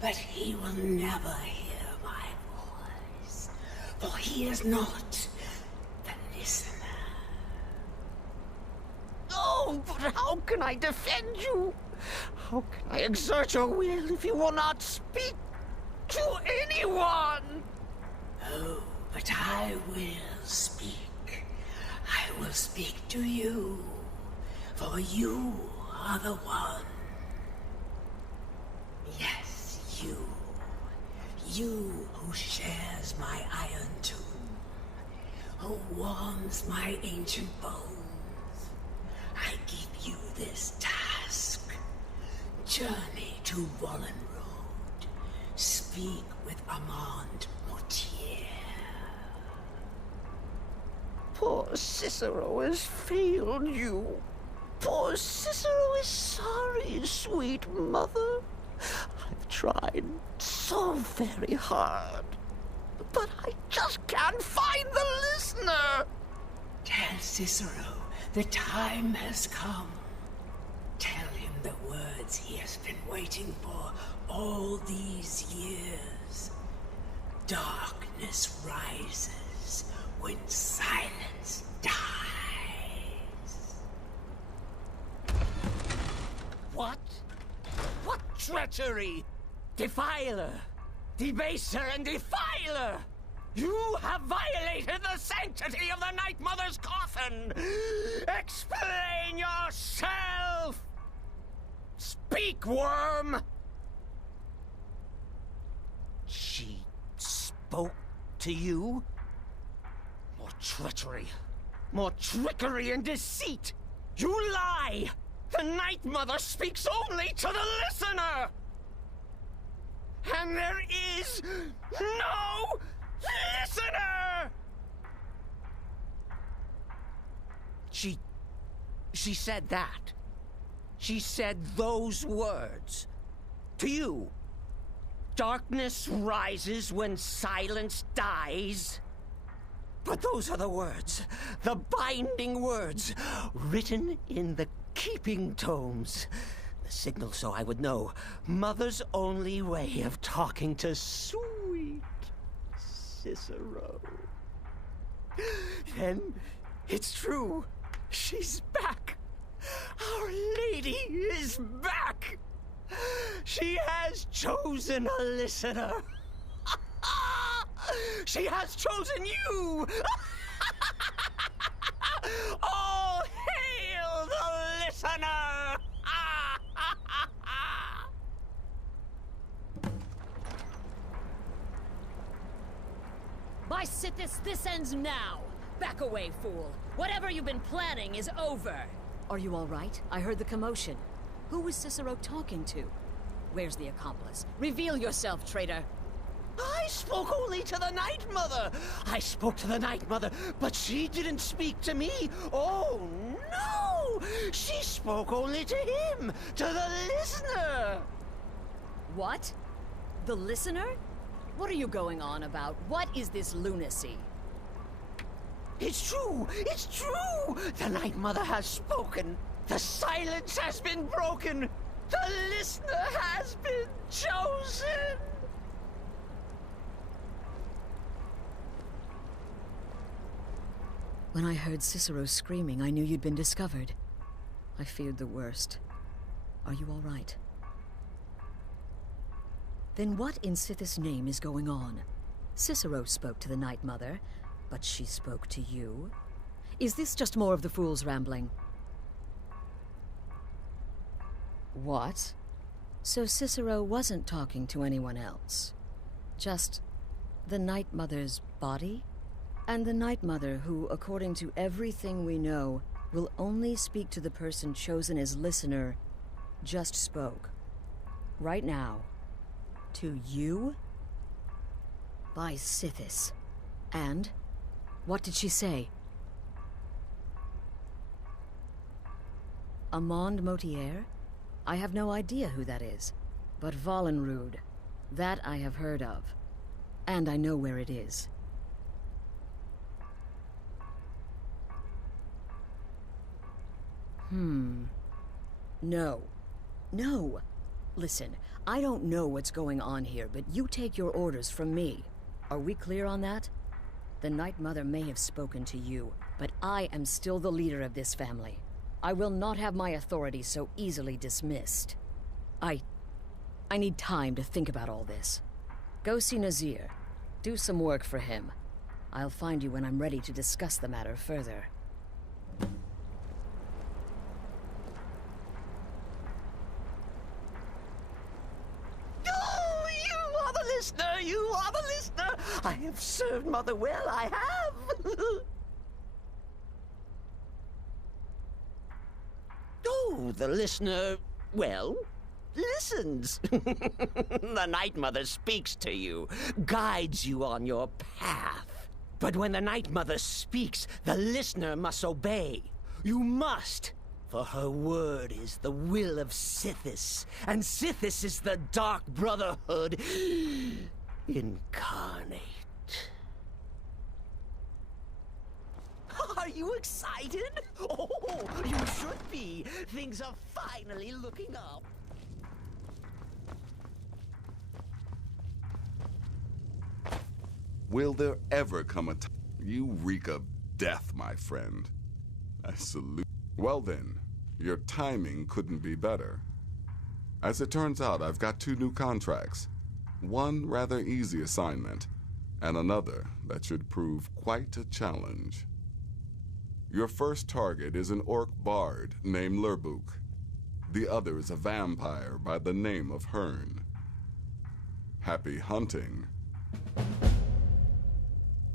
But he will never hear my voice. For he is not the listener. Oh, but how can I defend you? How can I exert your will if you will not speak to anyone? Oh, but I will speak. I will speak to you, for you are the one. Yes, you. You who shares my iron tomb, who warms my ancient bones. I give you this task. Journey to Wallen Road. Speak with Armand Mortier. Poor Cicero has failed you. Poor Cicero is sorry, sweet mother. I've tried so very hard, but I just can't find the listener. Tell Cicero the time has come. Tell him the words he has been waiting for all these years. Darkness rises when silence dies. What? What treachery? Defiler! Debaser and defiler! You have violated the sanctity of the Night Mother's coffin! Explain yourself! Speak, worm! She spoke to you? More treachery. More trickery and deceit! You lie! The Night Mother speaks only to the listener! And there is no listener! She said that. She said those words. To you. Darkness rises when silence dies. But those are the words, the binding words, written in the keeping tomes. The signal so I would know. Mother's only way of talking to sweet Cicero. Then it's true. She's back. Our Lady is back. She has chosen a listener. She has chosen you. All hail the listener. By Sithis, this ends now. Back away, fool. Whatever you've been planning is over. Are you all right? I heard the commotion. Who was Cicero talking to? Where's the accomplice? Reveal yourself, traitor. I spoke only to the Night Mother. I spoke to the Night Mother, but she didn't speak to me. Oh, no! She spoke only to him, to the listener. What? The listener? What are you going on about? What is this lunacy? It's true! It's true! The Night Mother has spoken. The silence has been broken. The listener has been chosen. When I heard Cicero screaming, I knew you'd been discovered. I feared the worst. Are you all right? Then what in Sithis' name is going on? Cicero spoke to the Night Mother, but she spoke to you? Is this just more of the fool's rambling? What? So Cicero wasn't talking to anyone else. Just the Night Mother's body? And the Night Mother who, according to everything we know, will only speak to the person chosen as listener, just spoke. Right now. To you? By Sithis. And? What did she say? Amand Motier? I have no idea who that is. But Valenrud, that I have heard of. And I know where it is. No. No! Listen, I don't know what's going on here, but you take your orders from me. Are we clear on that? The Night Mother may have spoken to you, but I am still the leader of this family. I will not have my authority so easily dismissed. I need time to think about all this. Go see Nazir. Do some work for him. I'll find you when I'm ready to discuss the matter further. Oh, you are the listener! You are the listener! I have served Mother well, I have! Oh, the listener, well, listens. The Night Mother speaks to you, guides you on your path. But when the Night Mother speaks, the listener must obey. You must, for her word is the will of Sithis, and Sithis is the Dark Brotherhood incarnate. Are you excited? Oh, you should be. Things are finally looking up. Will there ever come a time? You reek of death, my friend. I salute. Well then, your timing couldn't be better. As it turns out, I've got 2 new contracts. One rather easy assignment, and another that should prove quite a challenge. Your first target is an orc bard named Lurbuk. The other is a vampire by the name of Hearn. Happy hunting.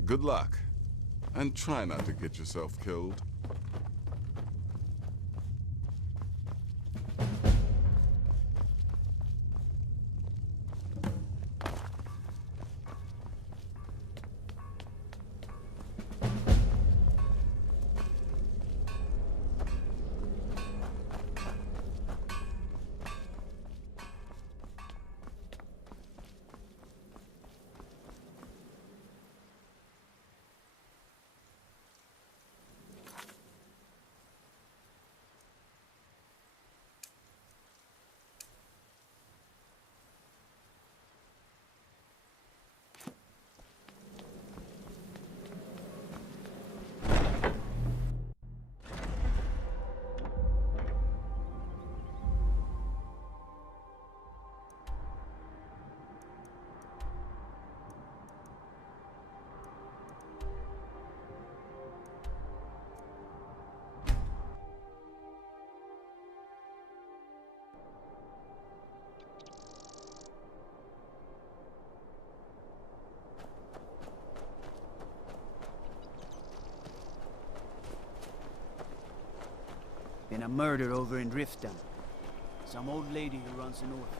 Good luck, and try not to get yourself killed. Been a murder over in Riften. Some old lady who runs an orphanage.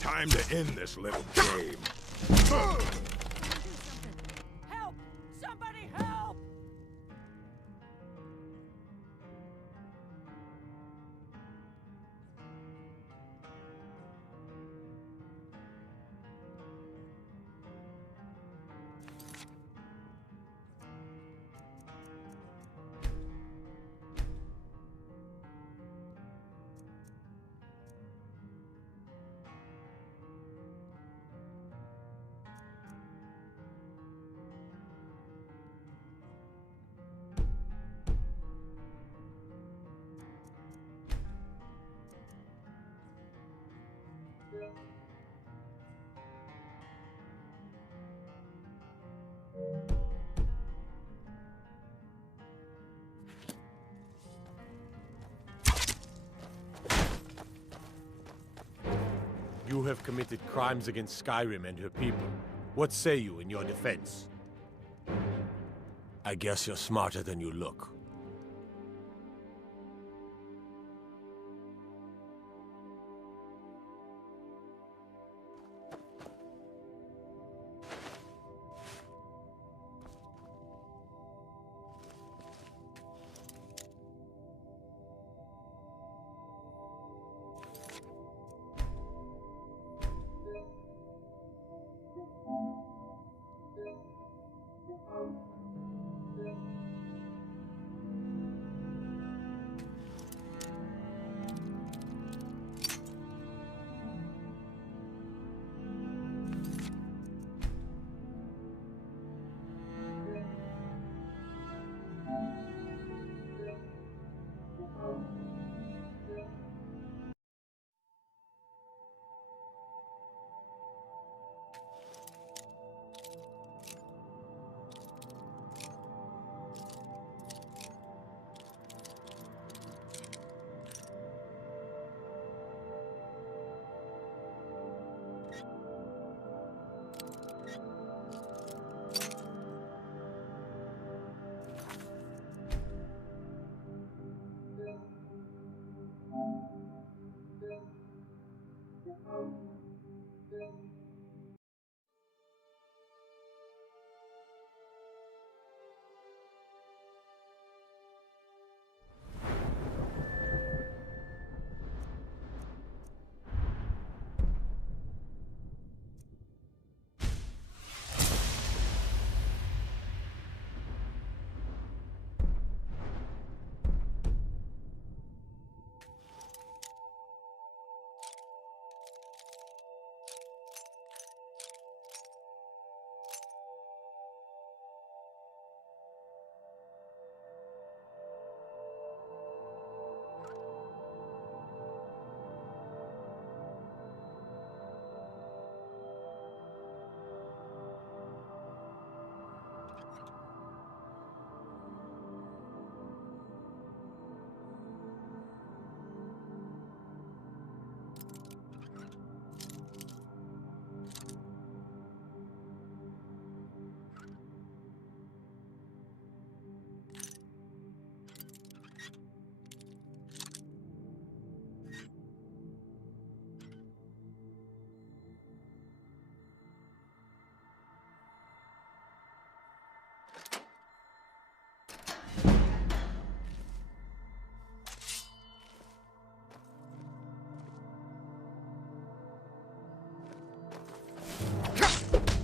Time to end this little game. Help! Somebody help! You have committed crimes against Skyrim and her people. What say you in your defense? I guess you're smarter than you look.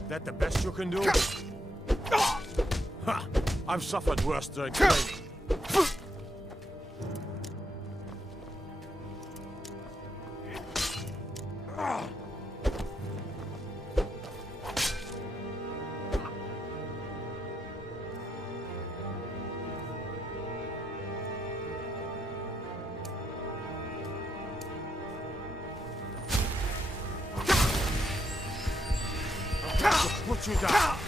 That the best you can do? Ha! I've suffered worse during training. Put you down.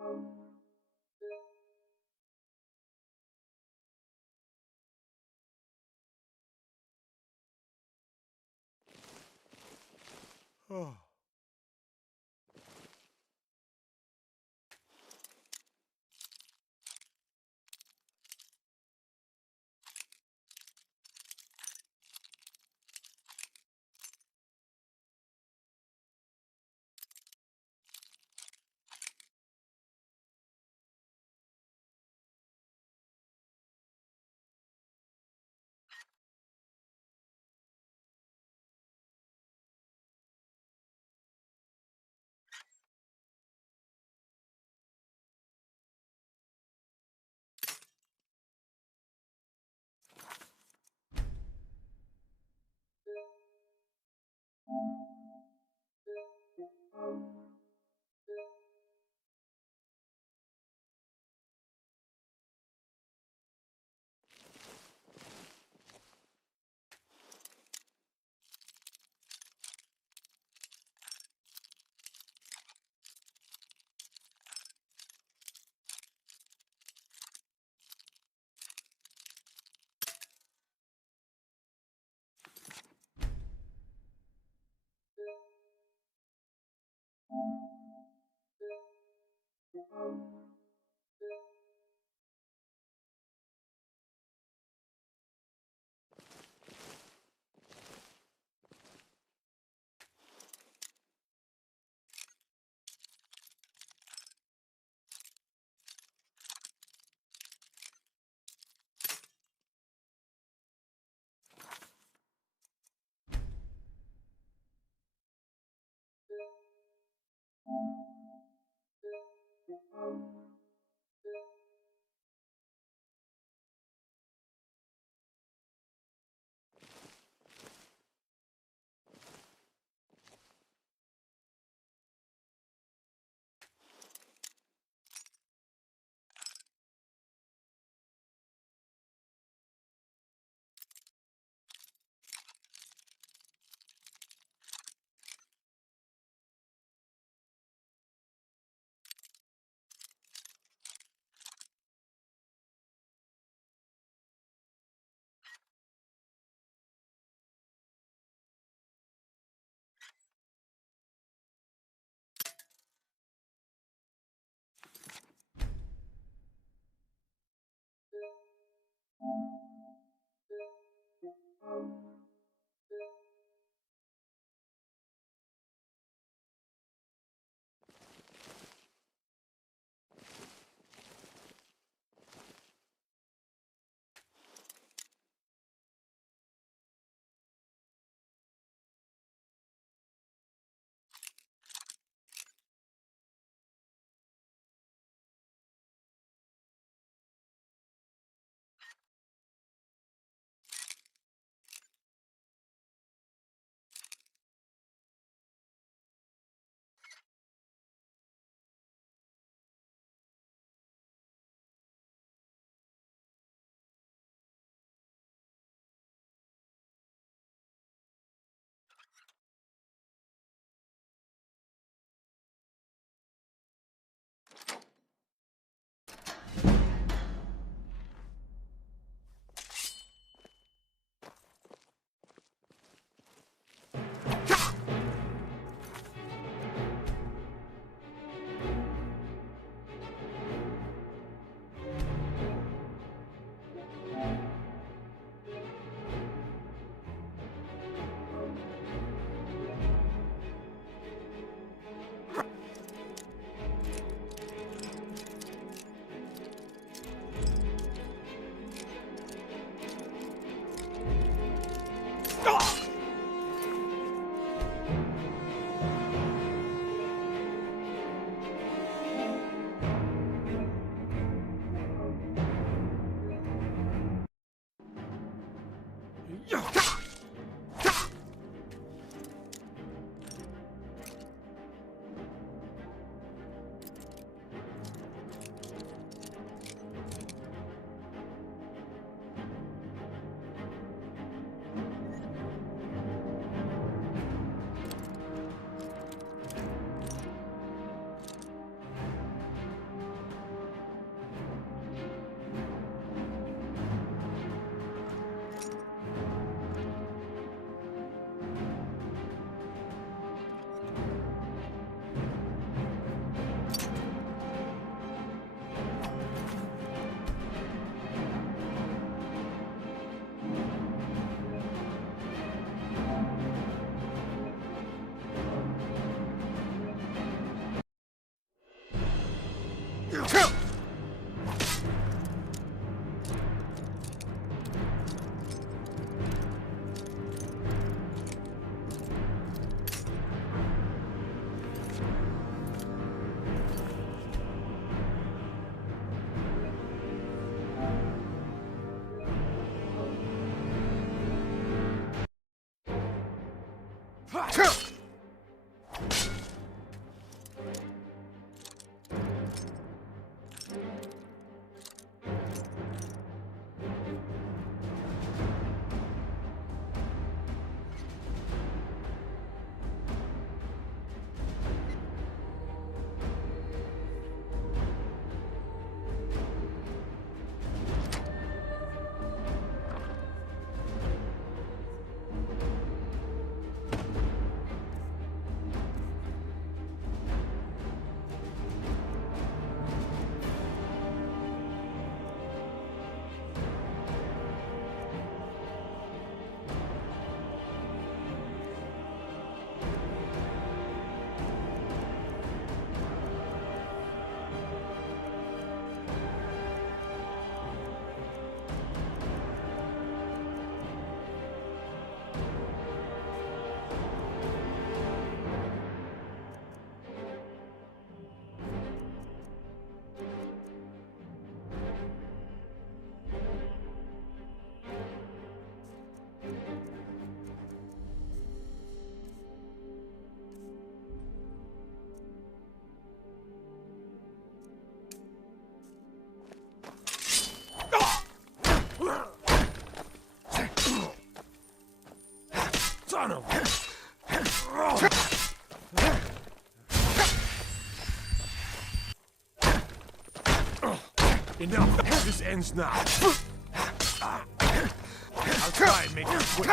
Oh. Son of Enough! This ends now. I'll try and make it quick.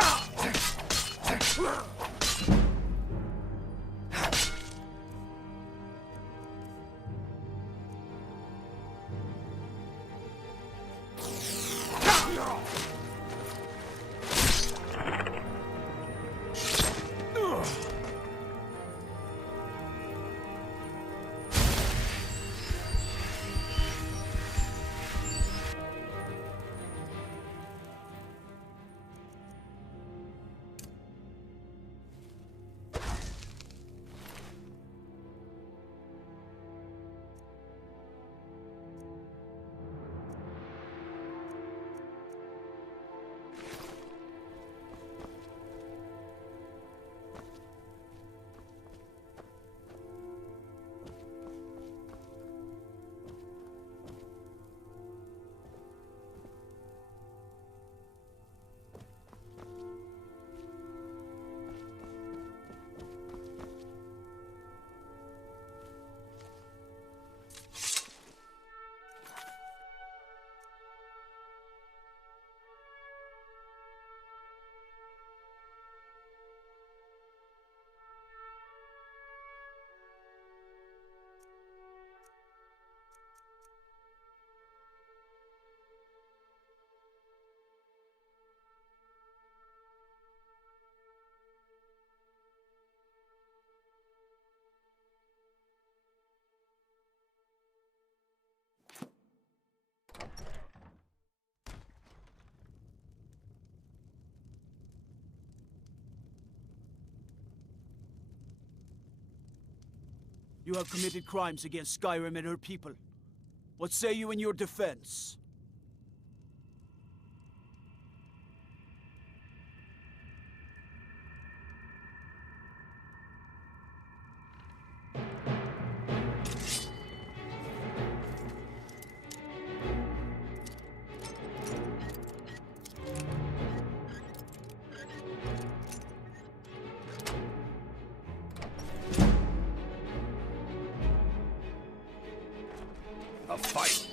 You have committed crimes against Skyrim and her people. What say you in your defense? A fight.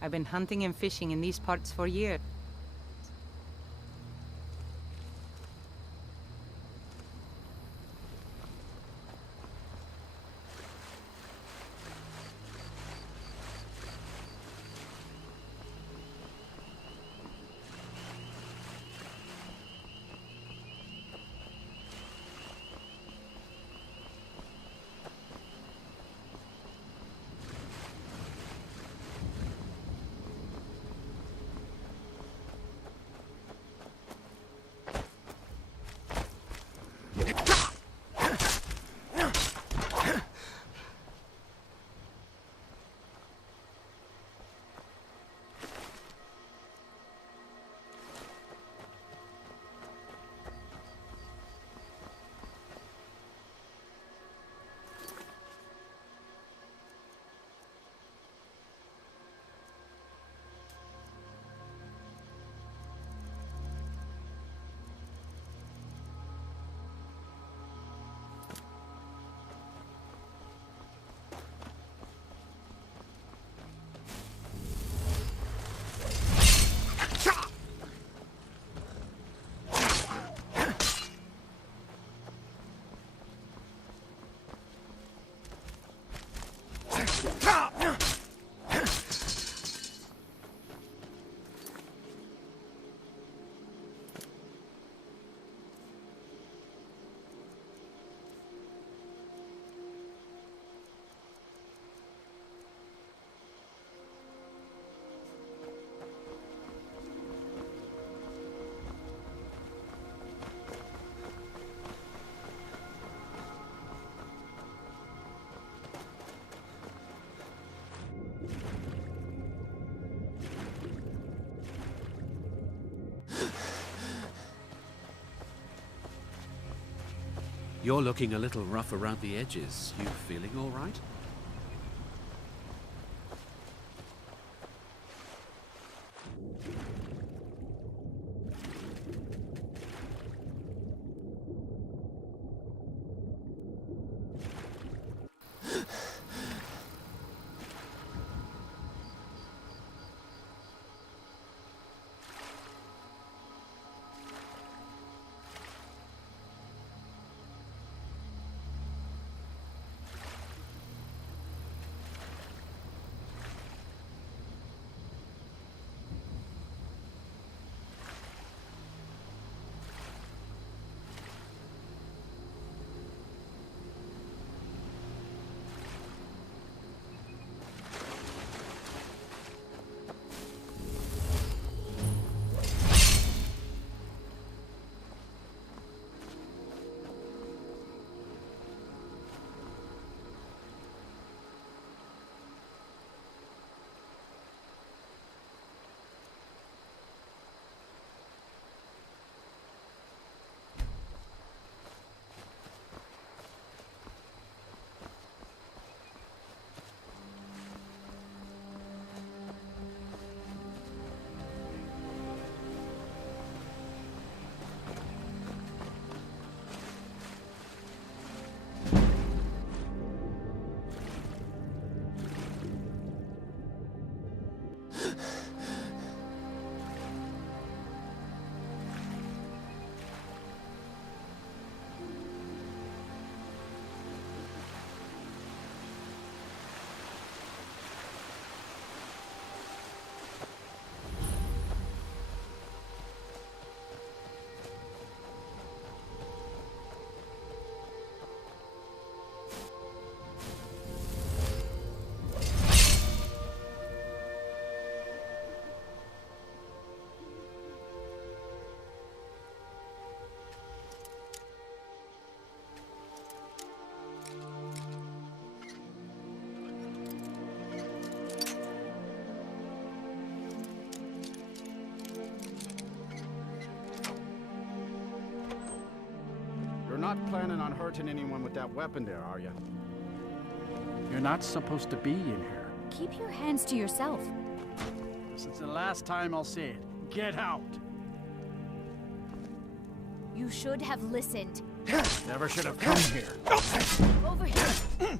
I've been hunting and fishing in these parts for years. You're looking a little rough around the edges. You feeling all right? You're not planning on hurting anyone with that weapon there, are you? You're not supposed to be in here. Keep your hands to yourself. This is the last time I'll say it. Get out! You should have listened. Never should have come here. Over here.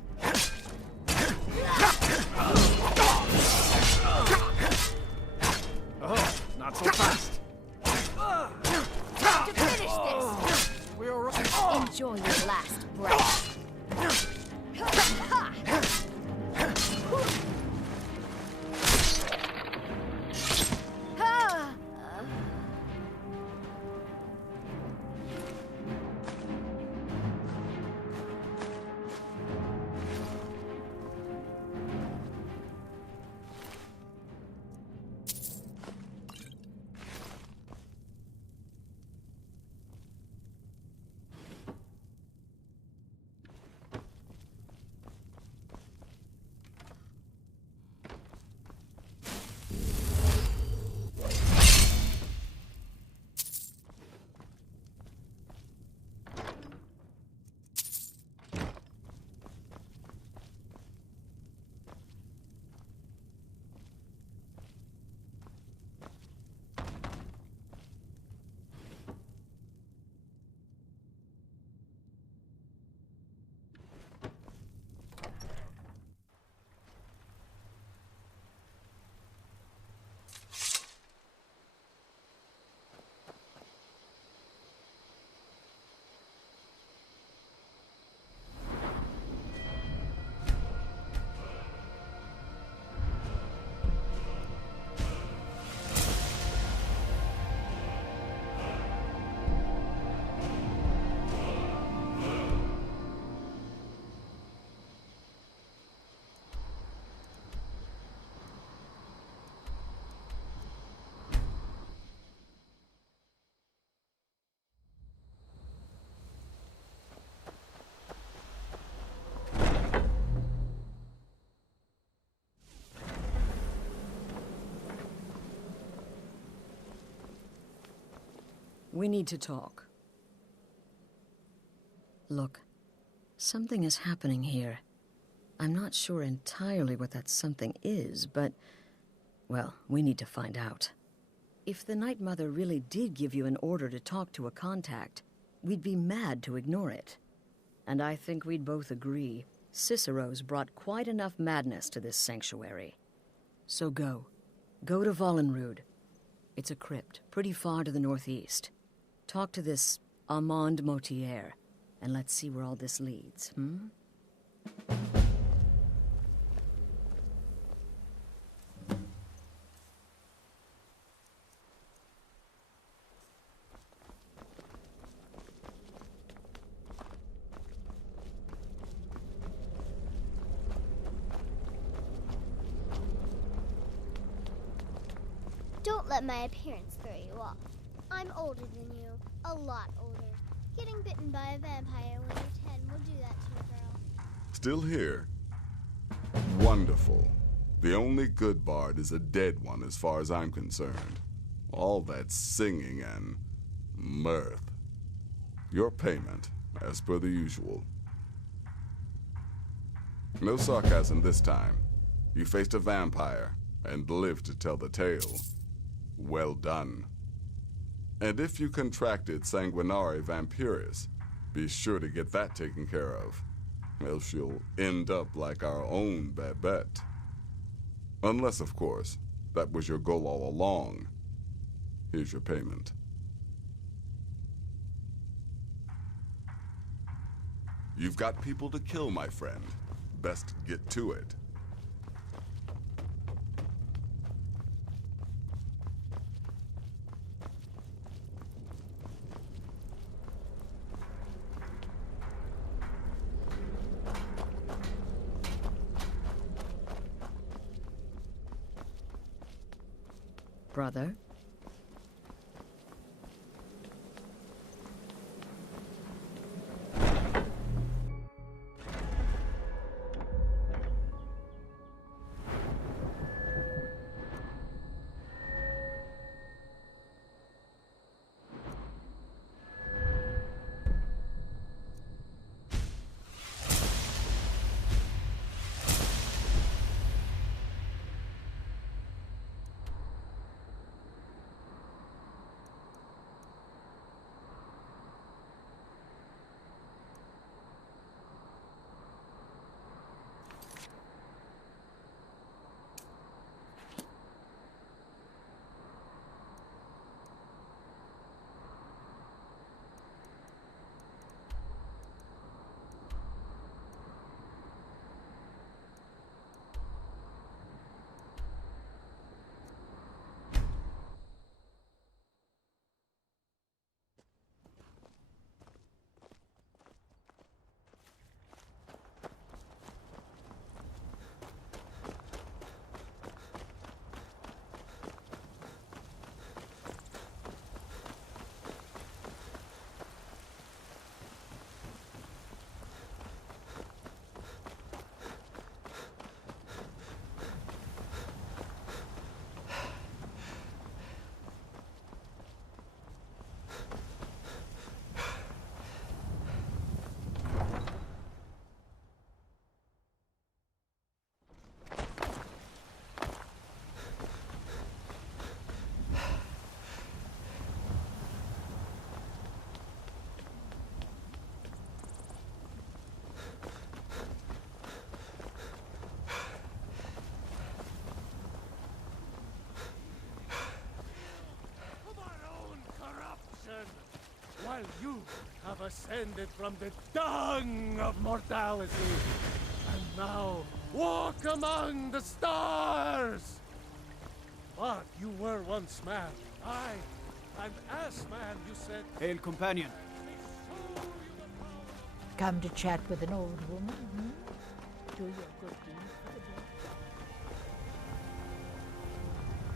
We need to talk. Look, something is happening here. I'm not sure entirely what that something is, but... well, we need to find out. If the Night Mother really did give you an order to talk to a contact, we'd be mad to ignore it. And I think we'd both agree, Cicero's brought quite enough madness to this sanctuary. So go. Go to Vollenrud. It's a crypt, pretty far to the northeast. Talk to this Armand Motier, and let's see where all this leads, Don't let my appearance throw you off. I'm older than you, a lot older. Getting bitten by a vampire when you're 10 will do that to a girl. Still here? Wonderful. The only good bard is a dead one as far as I'm concerned. All that singing and mirth. Your payment, as per the usual. No sarcasm this time. You faced a vampire and lived to tell the tale. Well done. And if you contracted sanguinare vampiris, be sure to get that taken care of, else you'll end up like our own Babette. Unless, of course, that was your goal all along. Here's your payment. You've got people to kill, my friend. Best get to it. Brother? While you have ascended from the dung of mortality, and now walk among the stars! But you were once man. An ass-man, you said. Hail, companion. Come to chat with an old woman, Do your good deed for the day.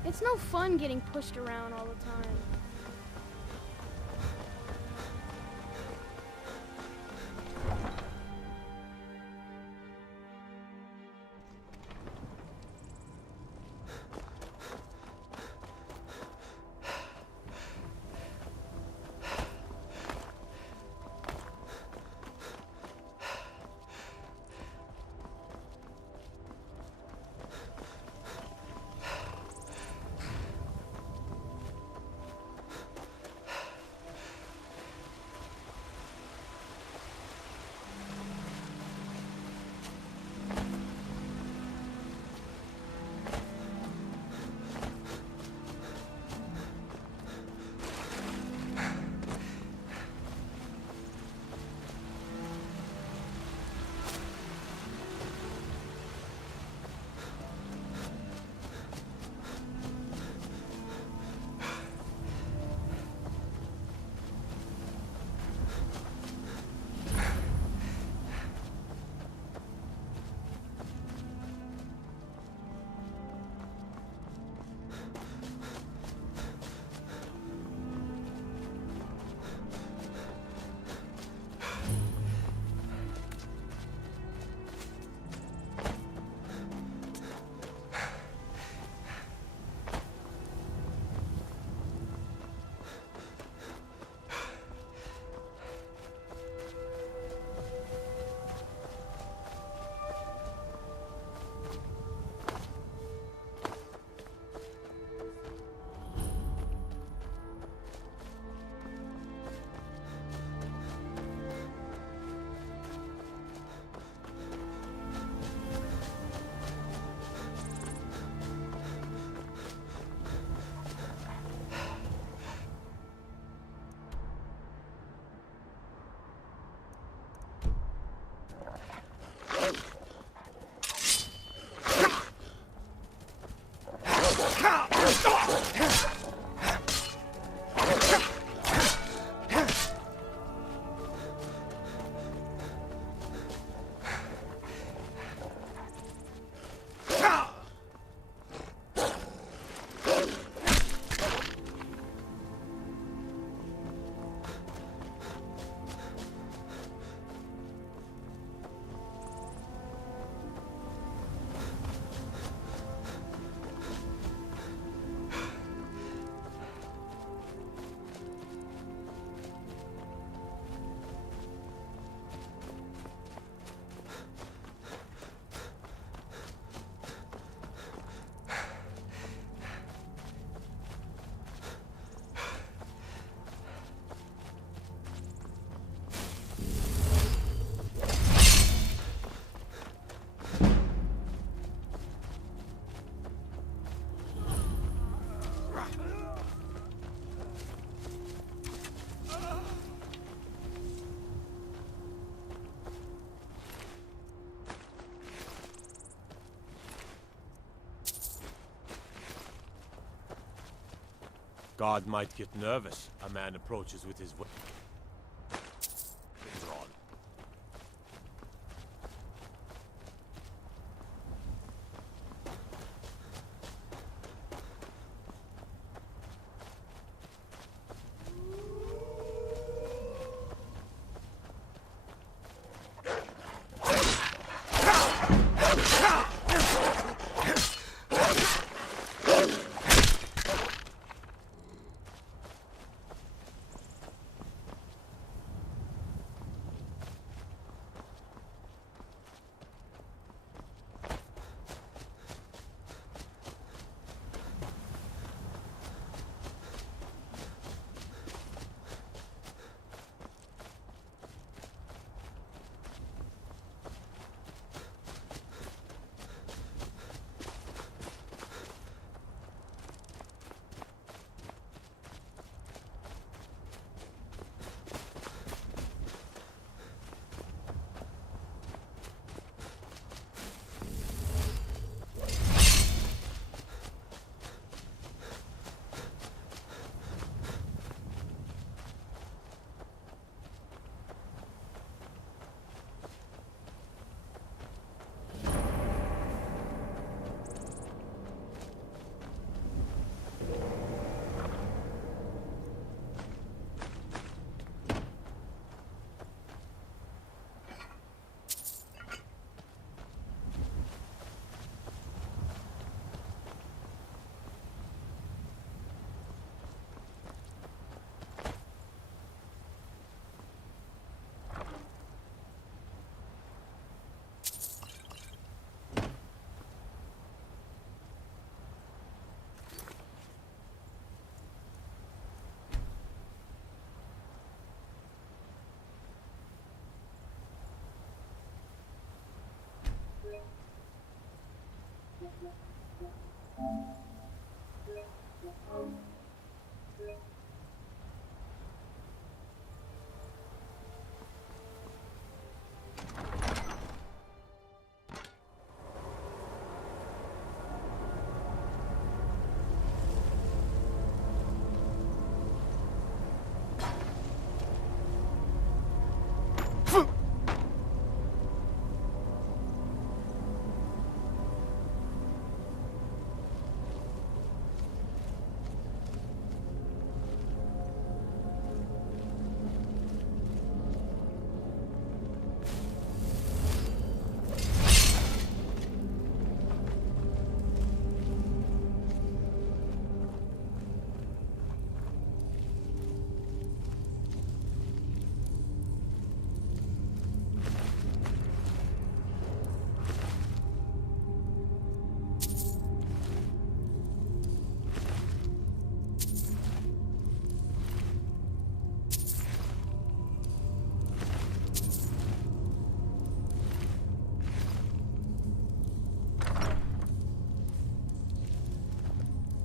It's no fun getting pushed around all the time. God might get nervous. A man approaches with his weapon drawn.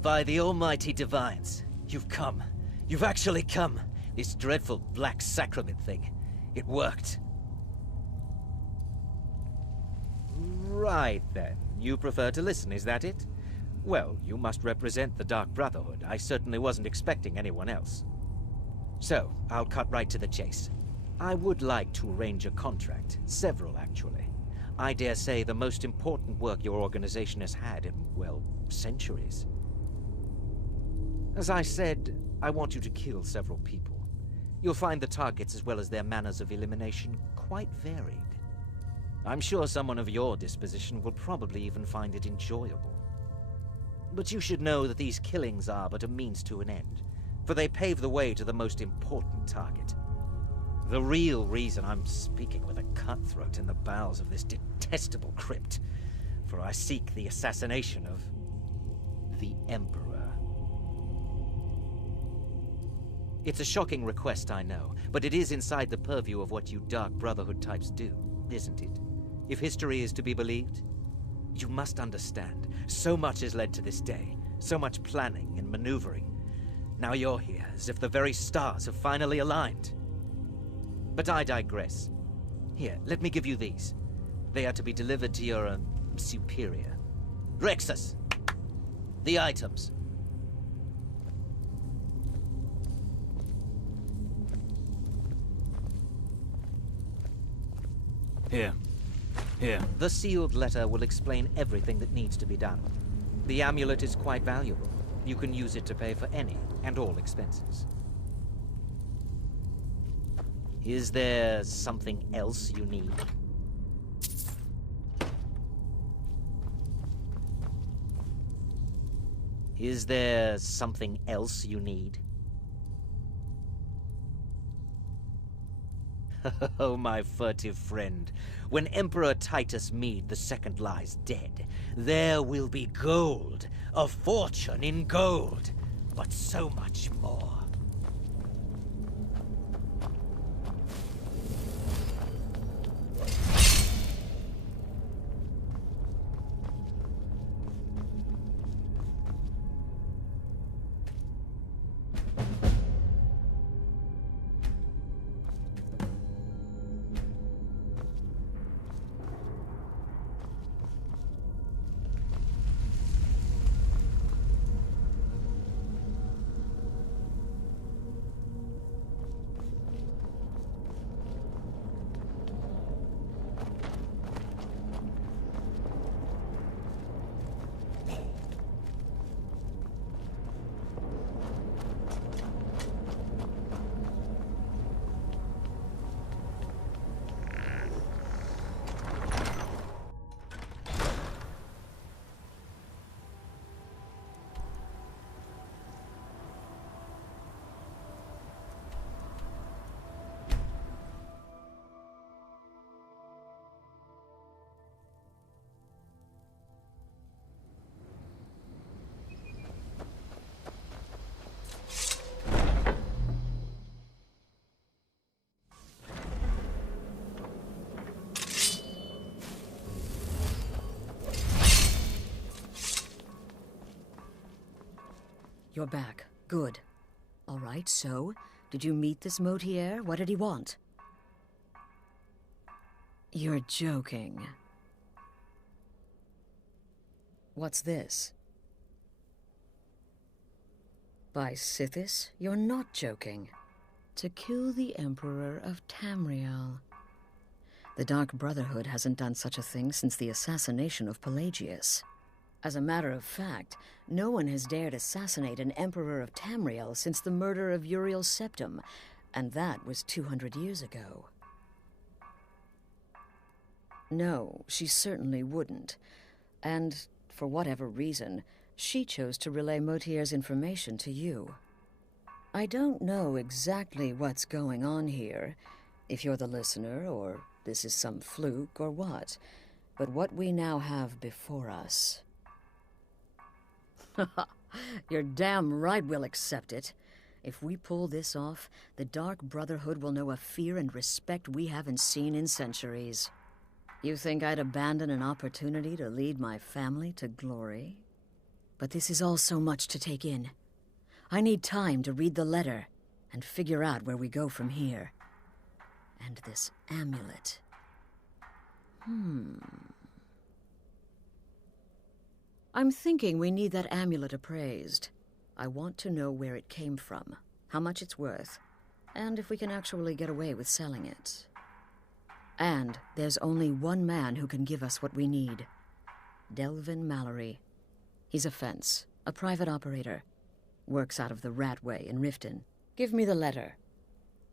By the almighty divines, you've come. You've actually come. This dreadful black sacrament thing. It worked. Right then. You prefer to listen, is that it? Well, you must represent the Dark Brotherhood. I certainly wasn't expecting anyone else. So, I'll cut right to the chase. I would like to arrange a contract. Several, actually. I dare say the most important work your organization has had in, well, centuries. As I said, I want you to kill several people. You'll find the targets as well as their manners of elimination quite varied. I'm sure someone of your disposition will probably even find it enjoyable. But you should know that these killings are but a means to an end, for they pave the way to the most important target. The real reason I'm speaking with a cutthroat in the bowels of this detestable crypt, for I seek the assassination of the Emperor. It's a shocking request, I know, but it is inside the purview of what you Dark Brotherhood types do, isn't it? If history is to be believed, you must understand, so much has led to this day, so much planning and maneuvering. Now you're here, as if the very stars have finally aligned. But I digress. Here, let me give you these. They are to be delivered to your, superior. Rexus! The items. Here. Here. The sealed letter will explain everything that needs to be done. The amulet is quite valuable. You can use it to pay for any and all expenses. Is there something else you need? Is there something else you need? Oh, my furtive friend. When Emperor Titus Mede II lies dead, there will be gold, a fortune in gold, but so much more. You're back. Good. All right, so, did you meet this Motier? What did he want? You're joking. What's this? By Sithis, you're not joking. To kill the Emperor of Tamriel. The Dark Brotherhood hasn't done such a thing since the assassination of Pelagius. As a matter of fact, no one has dared assassinate an Emperor of Tamriel since the murder of Uriel Septim, and that was 200 years ago. No, she certainly wouldn't. And, for whatever reason, she chose to relay Motier's information to you. I don't know exactly what's going on here, if you're the listener, or this is some fluke, or what. But what we now have before us... You're damn right we'll accept it. If we pull this off, the Dark Brotherhood will know a fear and respect we haven't seen in centuries. You think I'd abandon an opportunity to lead my family to glory? But this is all so much to take in. I need time to read the letter and figure out where we go from here. And this amulet. I'm thinking we need that amulet appraised. I want to know where it came from, how much it's worth, and if we can actually get away with selling it. And there's only one man who can give us what we need. Delvin Mallory. He's a fence, a private operator. Works out of the Ratway in Riften. Give me the letter.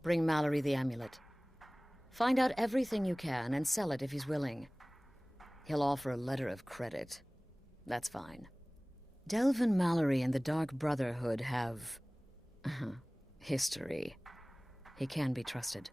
Bring Mallory the amulet. Find out everything you can and sell it if he's willing. He'll offer a letter of credit. That's fine. Delvin Mallory and the Dark Brotherhood have... history. He can be trusted.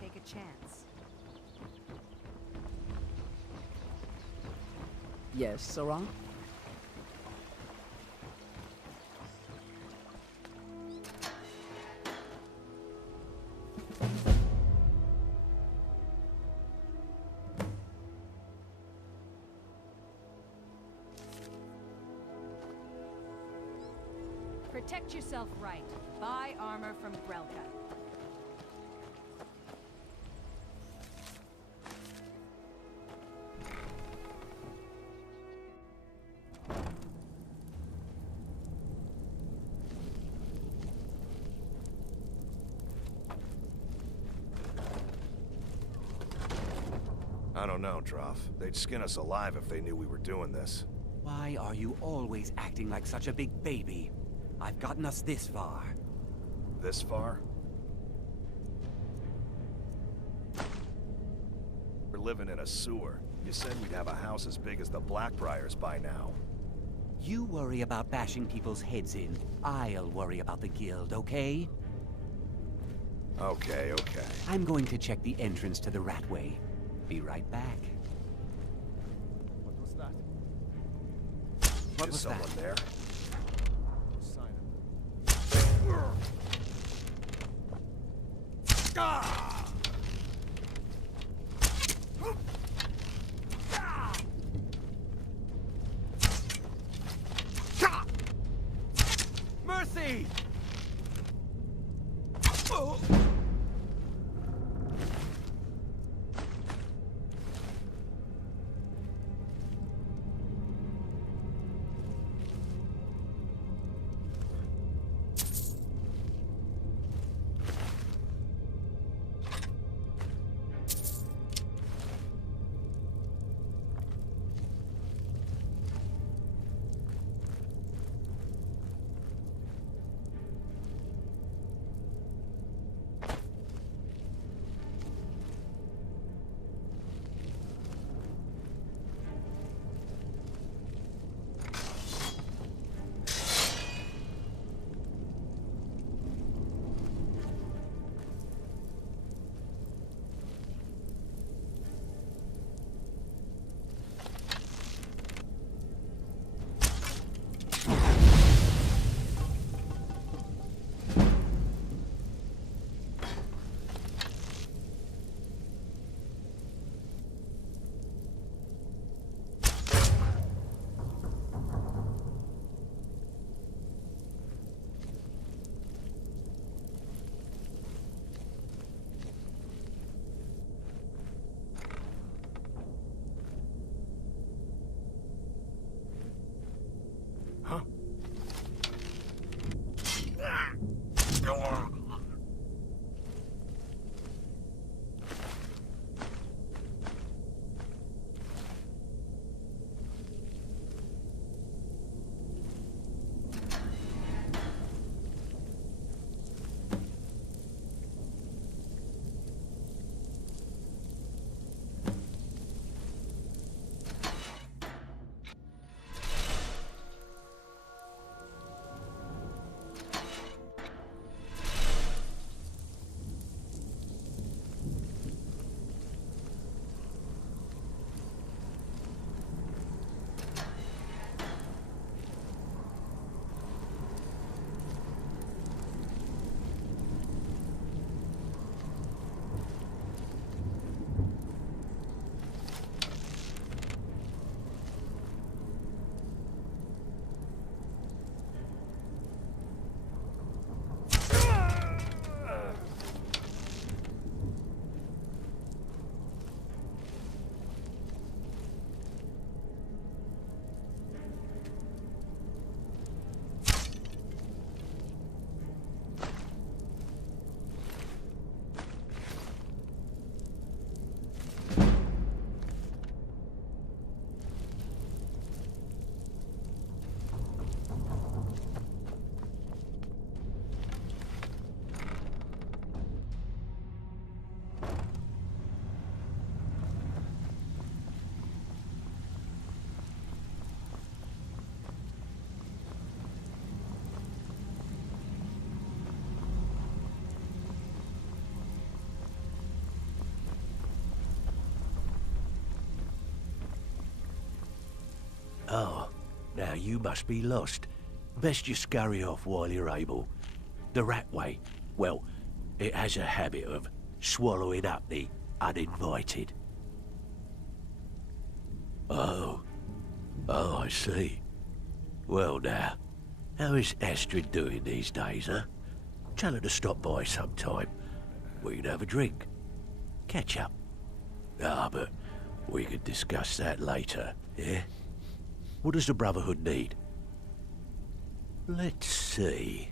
Take a chance. Yes, Sarah? Protect yourself right. Buy armor from Grelka. I don't know, Droff. They'd skin us alive if they knew we were doing this. Why are you always acting like such a big baby? I've gotten us this far. This far? We're living in a sewer. You said we'd have a house as big as the Blackbriars by now. You worry about bashing people's heads in. I'll worry about the guild, okay? Okay. I'm going to check the entrance to the Ratway. Be right back. What was that? What Is was someone that? there? Mercy! Oh, now you must be lost. Best you scurry off while you're able. The rat way, well, it has a habit of swallowing up the uninvited. Oh, I see. Well now, how is Astrid doing these days, huh? Tell her to stop by sometime. We can have a drink. Catch up. Ah, but we could discuss that later, yeah? What does the Brotherhood need? Let's see.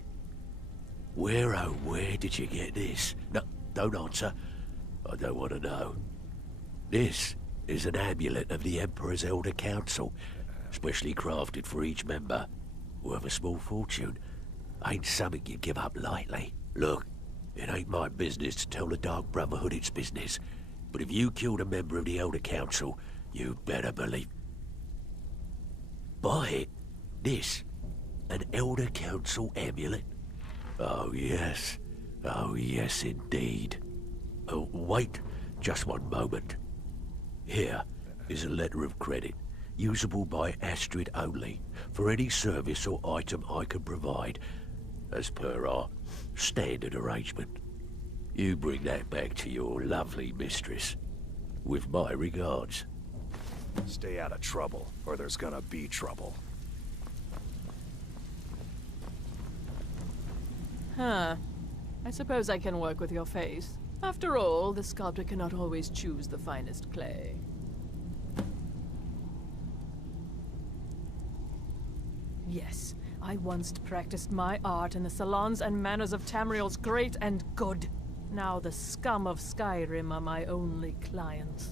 Where did you get this? No, don't answer. I don't want to know. This is an amulet of the Emperor's Elder Council, specially crafted for each member. Worth a small fortune. Ain't something you give up lightly. Look, it ain't my business to tell the Dark Brotherhood its business, but if you killed a member of the Elder Council, you better believe... Buy it. This. An Elder Council amulet. Oh yes indeed. Oh, wait just one moment. Here is a letter of credit, usable by Astrid only, for any service or item I can provide, as per our standard arrangement. You bring that back to your lovely mistress, with my regards. Stay out of trouble, or there's gonna be trouble. Huh. I suppose I can work with your face. After all, the sculptor cannot always choose the finest clay. Yes, I once practiced my art in the salons and manners of Tamriel's great and good. Now the scum of Skyrim are my only clients.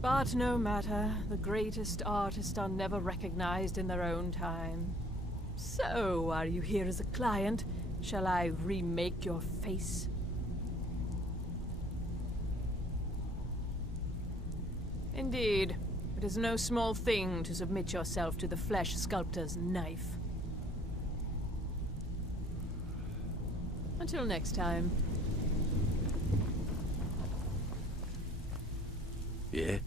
But no matter, the greatest artists are never recognized in their own time. So, are you here as a client? Shall I remake your face? Indeed. It is no small thing to submit yourself to the flesh sculptor's knife. Until next time. Yeah?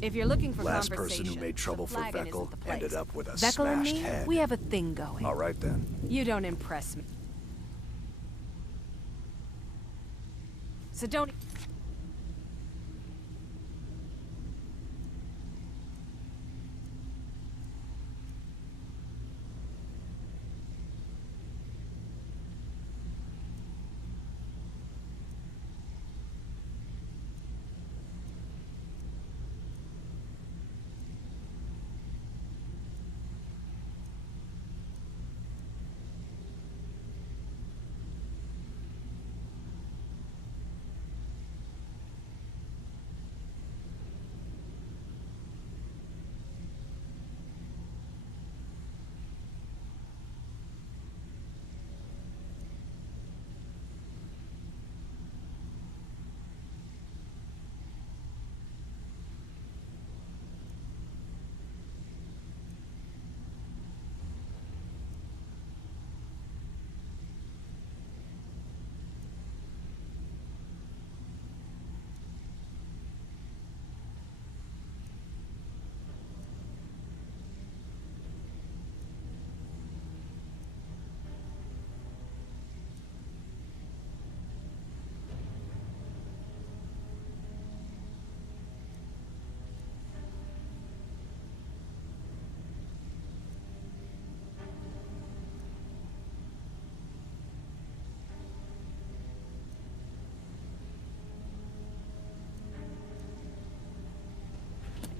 If you're looking for Last conversation, person who made trouble for Vekel ended up with a Vekel and smashed me, head. we have a thing going. All right then. You don't impress me. So don't...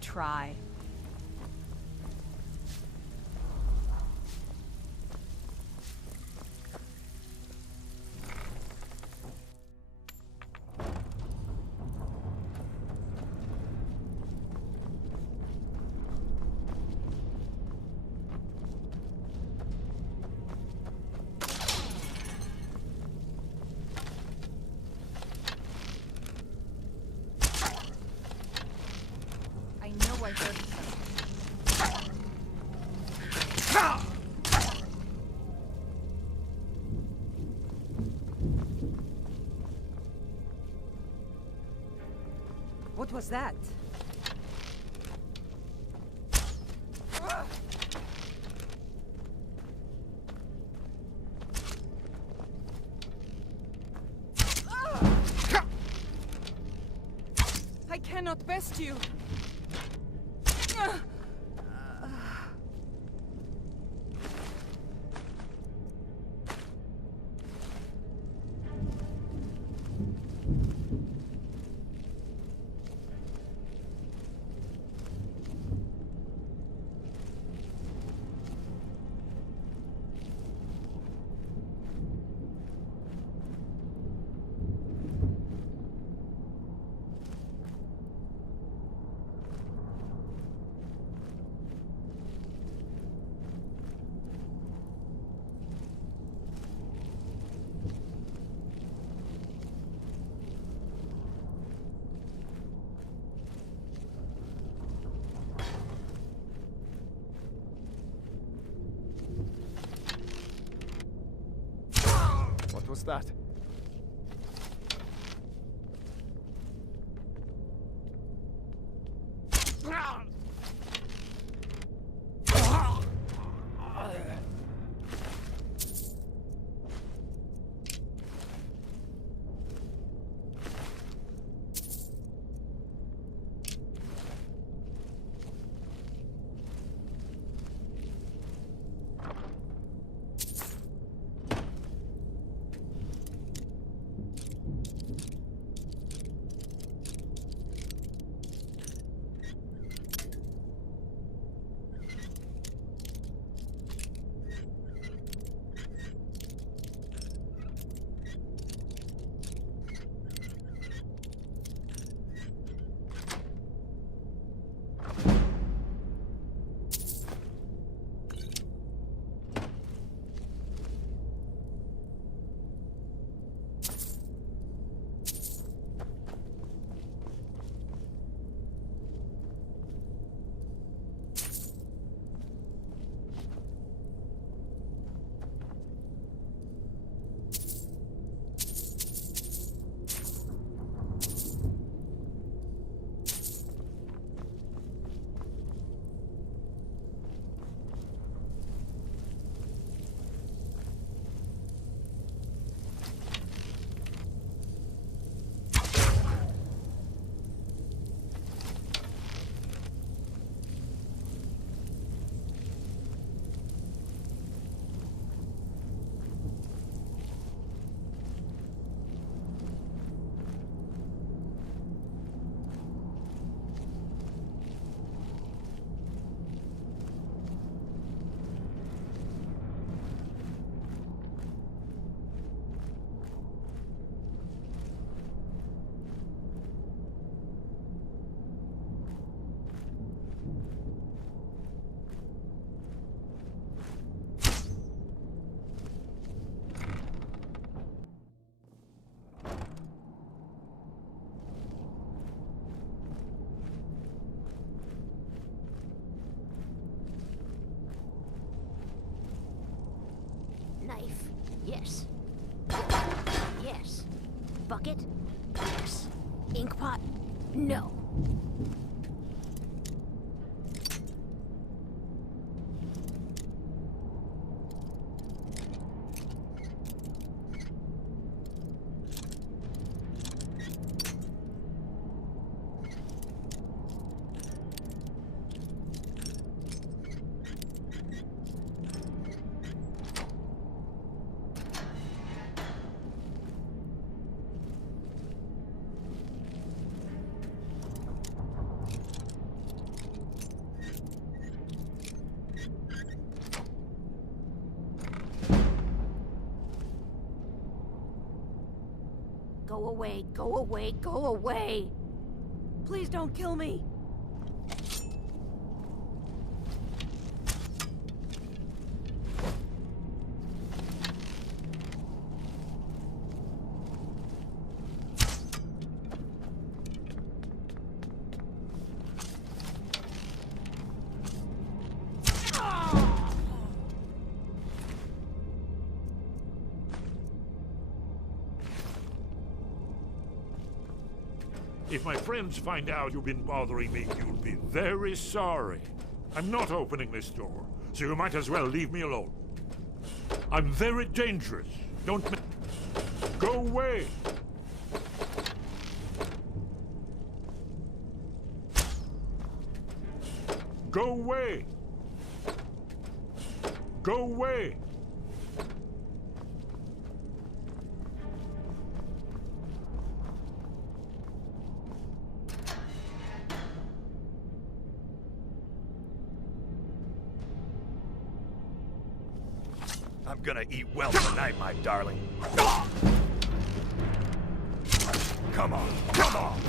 Try. I heard What was that? I cannot best you. What was that? Knife. Yes. Yes. Bucket. Yes. Ink pot. No. Go away, go away, go away! Please don't kill me! If my friends find out you've been bothering me, you'll be very sorry. I'm not opening this door, so you might as well leave me alone. I'm very dangerous. Don't go away. Go away. Go away. I'm gonna eat well tonight, my darling. Come on, come on!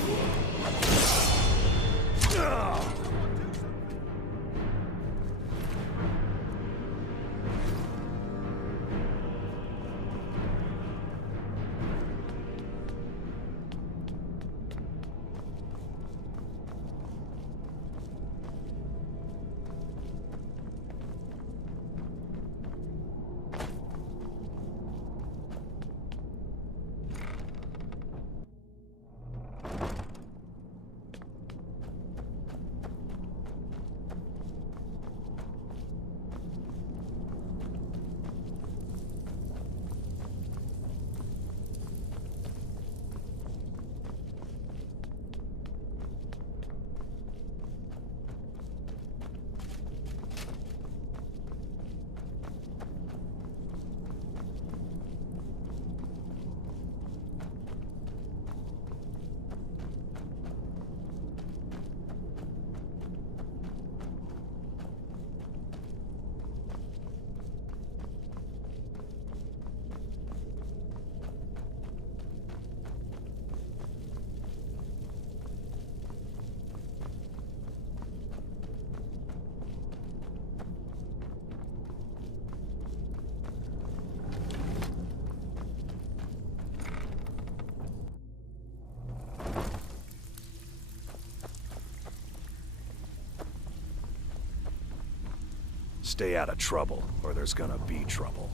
Stay out of trouble, or there's gonna be trouble.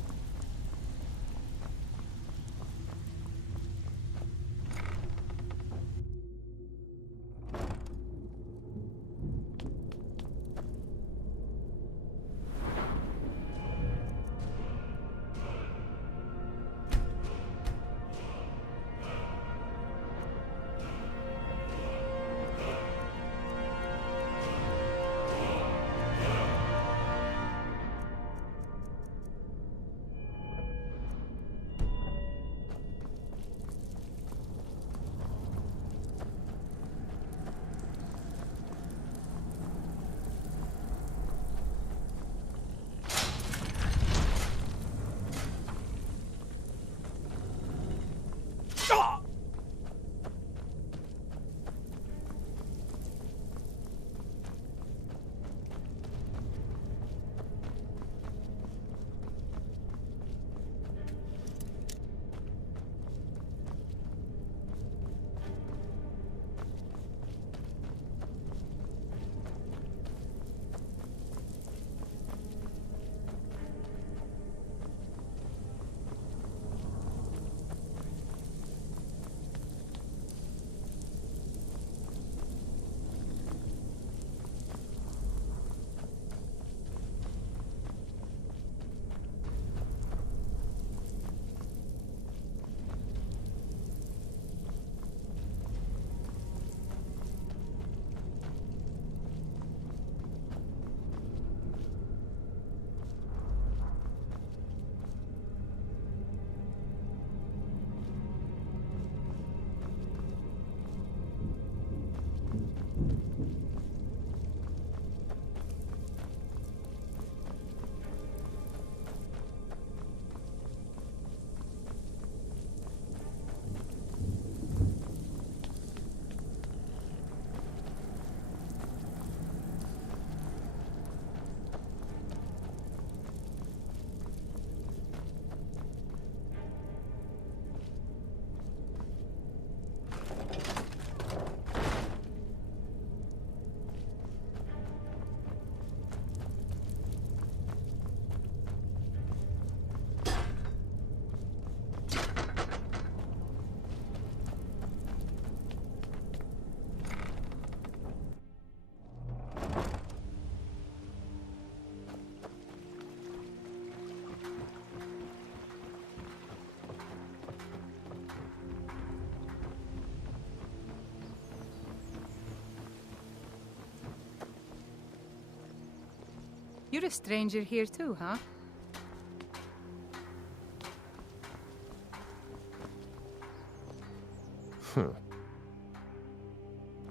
You're a stranger here too, huh?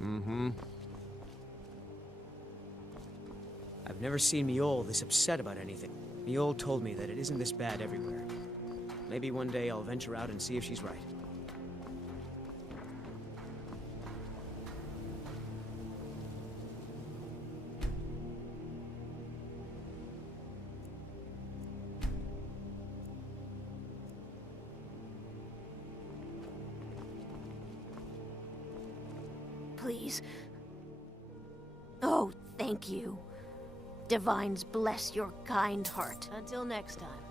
Mm-hmm. I've never seen Miol this upset about anything. Miol told me that it isn't this bad everywhere. Maybe one day I'll venture out and see if she's right. Please. Oh, thank you. Divines bless your kind heart. Until next time.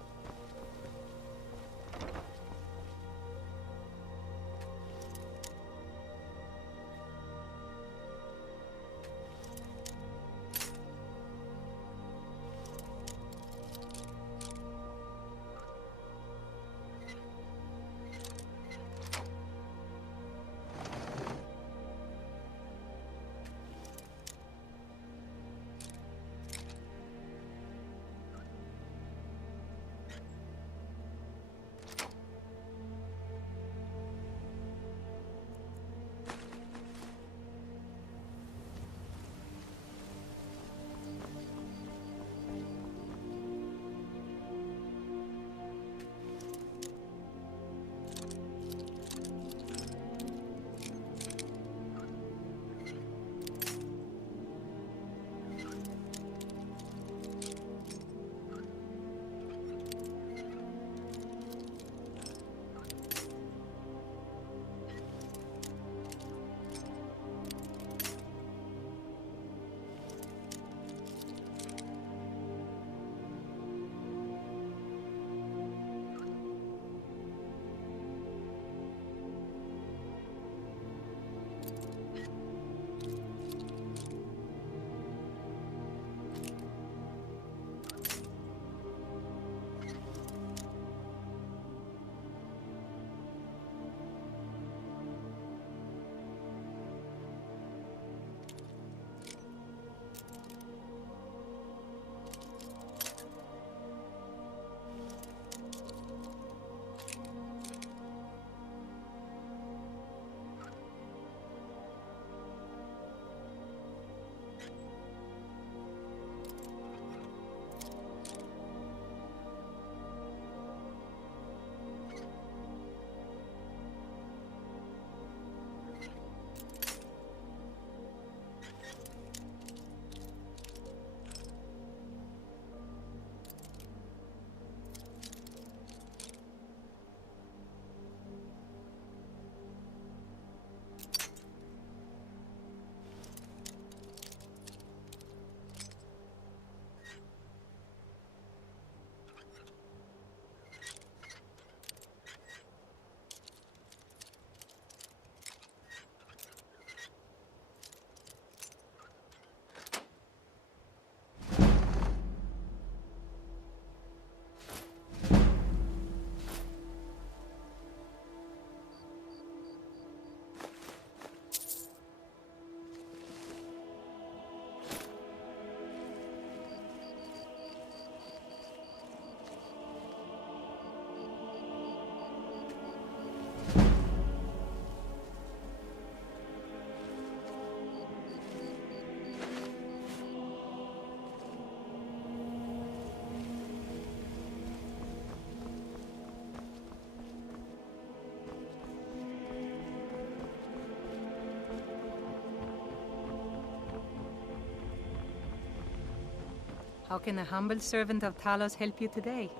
How can a humble servant of Talos help you today?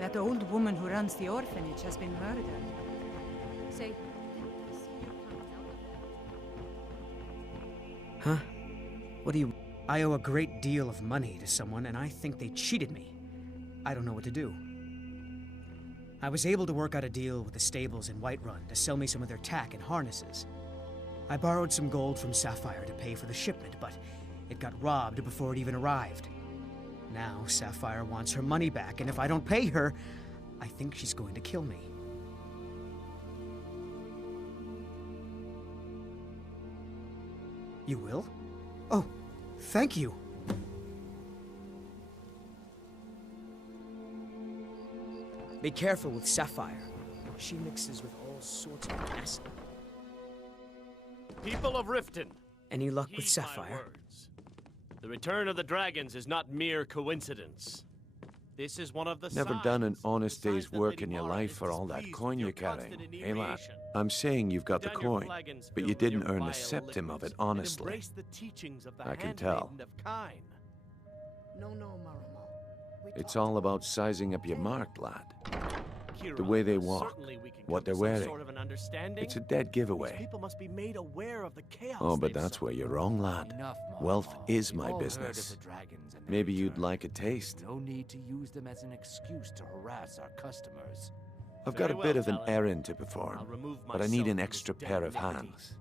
That old woman who runs the orphanage has been murdered. Say, Huh? What do you... I owe a great deal of money to someone, and I think they cheated me. I don't know what to do. I was able to work out a deal with the stables in Whiterun to sell me some of their tack and harnesses. I borrowed some gold from Sapphire to pay for the shipment, but it got robbed before it even arrived. Now Sapphire wants her money back, and if I don't pay her, I think she's going to kill me. You will? Oh, thank you. Be careful with Sapphire. She mixes with all sorts of acid. People of Riften. Any luck with Heed my Sapphire? words. The return of the dragons is not mere coincidence. This is one of the Never signs. done an honest day's work in your life for all that coin you're carrying, hey lad? I'm saying you've got the coin, but you didn't earn a septim of it honestly. Embrace the teachings of the I can tell. handmaiden of Kine. No, Marumo. It's all about sizing up your mark, lad. Kira, The way they walk, certainly we can what come they're to some wearing. Sort of an understanding. It's a dead These giveaway. people must be made aware of the chaos. Oh, but they've that's suffered. where you're wrong, lad. Wealth is my business. Maybe you'd like a taste. No need to use them as an excuse to harass our customers. I've got a Very bit well, of an Talon. errand to perform, I'll remove but I need myself an from extra this pair of dead entity. hands.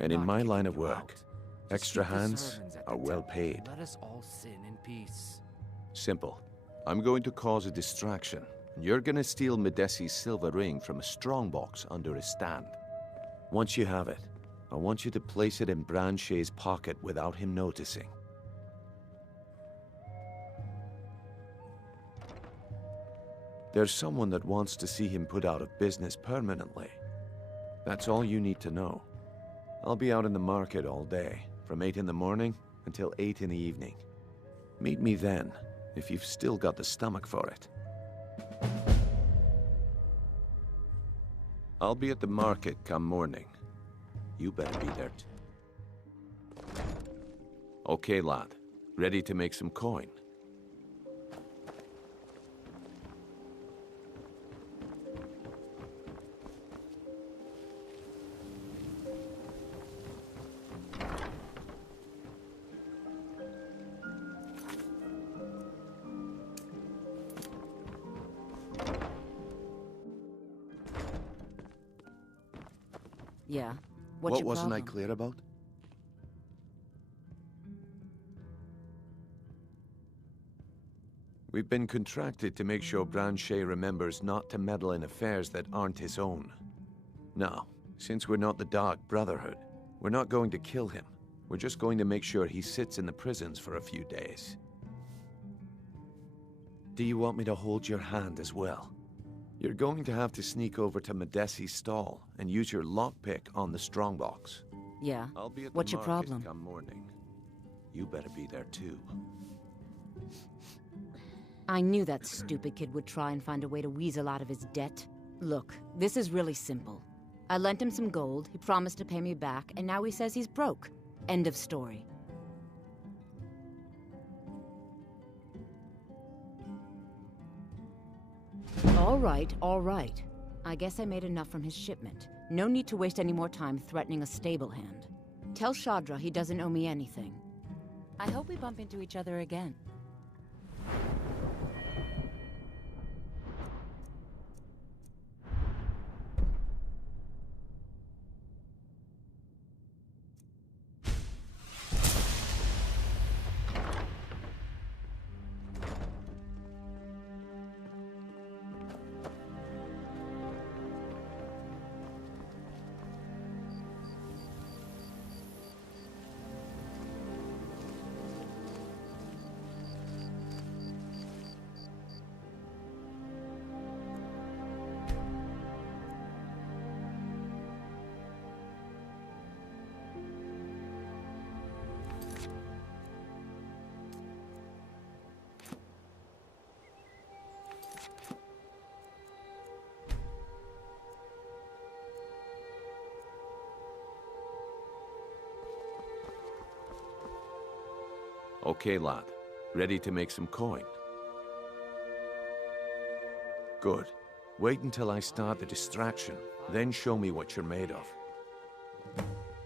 And in my line of work, extra hands are well paid. Let us all sin in peace. Simple. I'm going to cause a distraction, and you're gonna steal Medesi's silver ring from a strongbox under a stand. Once you have it, I want you to place it in Branche's pocket without him noticing. There's someone that wants to see him put out of business permanently. That's all you need to know. I'll be out in the market all day, from 8 in the morning until 8 in the evening. Meet me then, if you've still got the stomach for it. I'll be at the market come morning. You better be there too. Okay, lad. Ready to make some coin? Yeah. What wasn't I clear about? We've been contracted to make sure Branche remembers not to meddle in affairs that aren't his own. Now, since we're not the Dark Brotherhood, we're not going to kill him. We're just going to make sure he sits in the prisons for a few days. Do you want me to hold your hand as well? You're going to have to sneak over to Medesi's stall and use your lockpick on the strongbox. Yeah. I'll be at What's the your market problem? come morning. You better be there too. I knew that stupid kid would try and find a way to weasel out of his debt. Look, this is really simple. I lent him some gold, he promised to pay me back, and now he says he's broke. End of story. All right. I guess I made enough from his shipment. No need to waste any more time threatening a stable hand. Tell Shadra he doesn't owe me anything. I hope we bump into each other again. Okay, lad. Ready to make some coin? Good. Wait until I start the distraction, then show me what you're made of.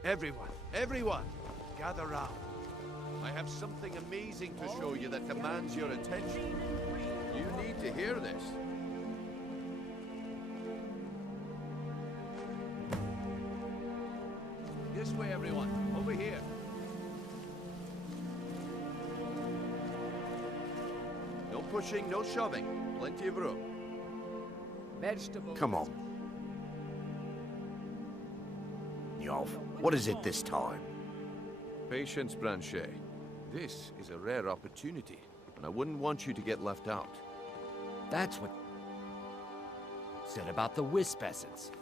Everyone, gather round. I have something amazing to show you that demands your attention. You need to hear this. This way, everyone. Over here. No pushing, no shoving. Plenty of room. Vegetables. Come on. Yov, what is it this time? Patience, Branche. This is a rare opportunity, and I wouldn't want you to get left out. That's what... said about the wisp essence.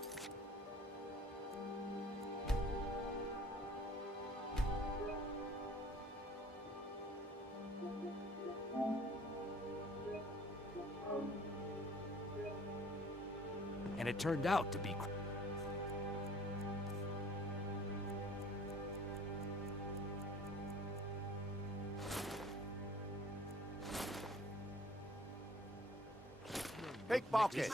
And it turned out to be... Pickpocket!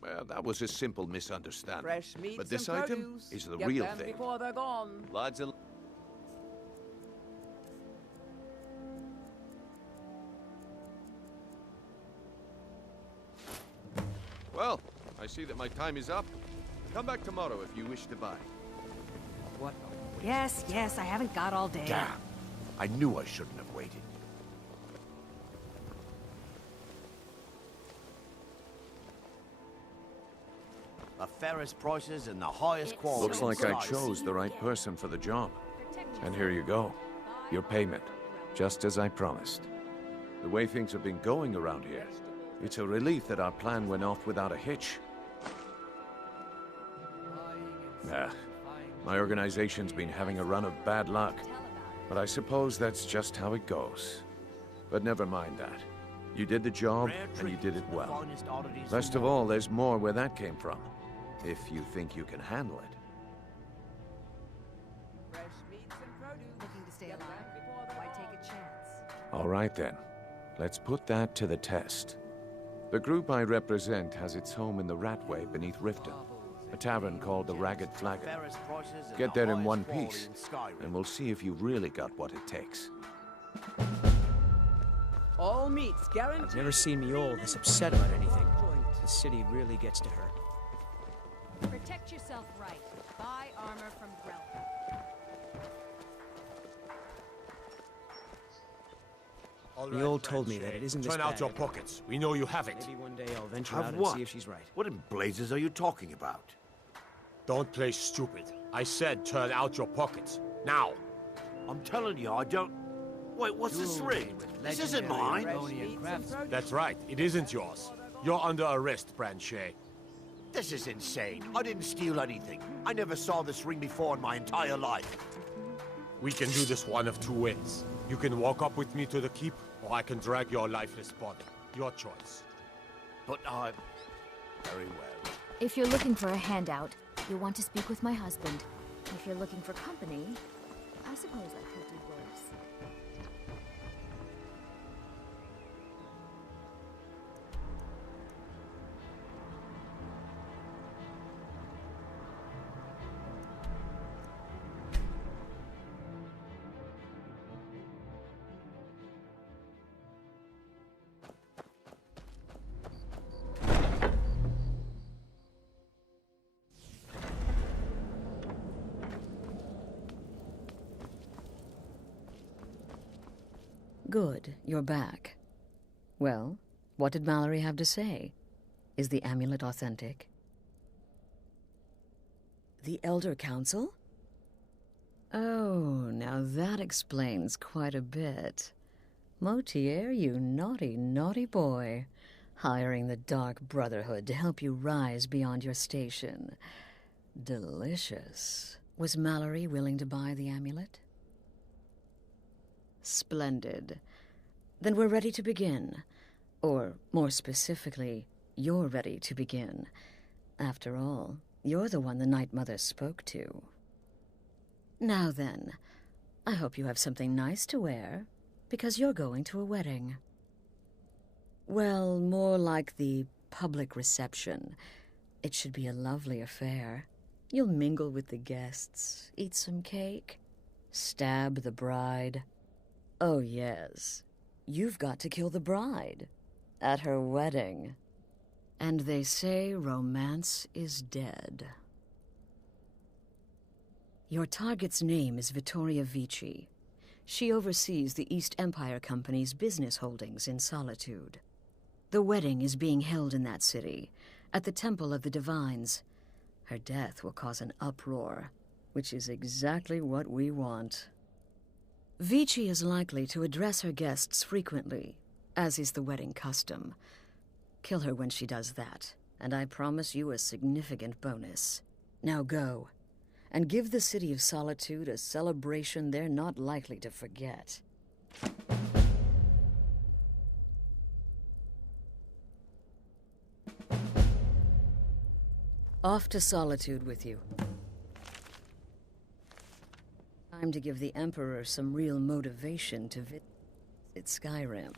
Well, that was a simple misunderstanding. Fresh meats but this and item produce. is the Get real them thing. before they're gone. Lads and... Well, I see that my time is up. Come back tomorrow if you wish to buy. What? Yes, I haven't got all day. Damn. I knew I shouldn't have waited. The fairest prices and the highest quality. Looks like I chose the right person for the job. And here you go. Your payment. Just as I promised. The way things have been going around here, it's a relief that our plan went off without a hitch. My organization's been having a run of bad luck. But I suppose that's just how it goes. But never mind that. You did the job, and you did it well. Best of all, there's more where that came from. If you think you can handle it. Looking to stay alive? Why take a chance? All right then. Let's put that to the test. The group I represent has its home in the Ratway beneath Riften, a tavern called the Ragged Flagon. Get there in one piece, and we'll see if you've really got what it takes. All meats guaranteed. I've never seen Miol this upset about anything. The city really gets to her. Protect yourself right. Buy armor from Grelka. Miol told me that it isn't this Turn bad. out your pockets. We know you have it. Maybe one day I'll venture Have out what? and see if she's right. What in blazes are you talking about? Don't play stupid. I said turn out your pockets. Now. I'm telling you, I don't... Wait, what's this ring? This isn't mine. That's right. It isn't yours. You're under arrest, Branchet. This is insane. I didn't steal anything. I never saw this ring before in my entire life. We can do this one of two ways. You can walk up with me to the keep, or I can drag your lifeless body. Your choice. But I'm... Very well. If you're looking for a handout, you'll want to speak with my husband. If you're looking for company, I suppose I could do worse. Good, you're back. Well, what did Mallory have to say? Is the amulet authentic? The Elder Council? Oh, now that explains quite a bit. Motier, you naughty, naughty boy. Hiring the Dark Brotherhood to help you rise beyond your station. Delicious. Was Mallory willing to buy the amulet? Splendid. Then we're ready to begin. Or, more specifically, you're ready to begin. After all, you're the one the Night Mother spoke to. Now then, I hope you have something nice to wear, because you're going to a wedding. Well, more like the public reception. It should be a lovely affair. You'll mingle with the guests, eat some cake, stab the bride. Oh, yes. You've got to kill the bride. At her wedding. And they say romance is dead. Your target's name is Vittoria Vici. She oversees the East Empire Company's business holdings in Solitude. The wedding is being held in that city, at the Temple of the Divines. Her death will cause an uproar, which is exactly what we want. Vici is likely to address her guests frequently, as is the wedding custom. Kill her when she does that, and I promise you a significant bonus. Now go, and give the City of Solitude a celebration they're not likely to forget. Off to Solitude with you. Time to give the Emperor some real motivation to visit Skyrim.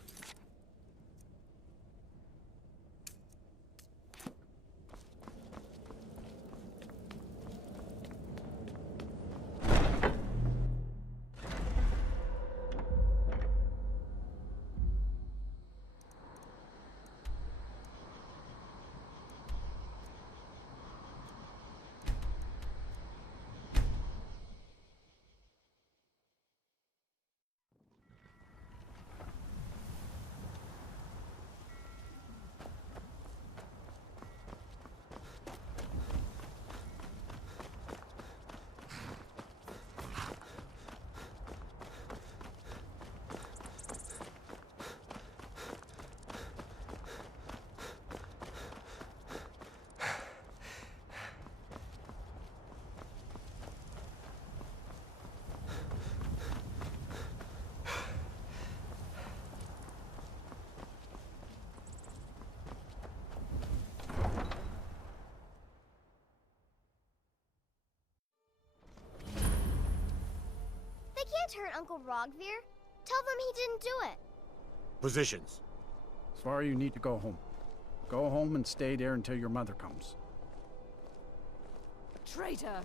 They can't hurt Uncle Rogvir. Tell them he didn't do it. Positions. Sorry, you need to go home. Go home and stay there until your mother comes. Traitor!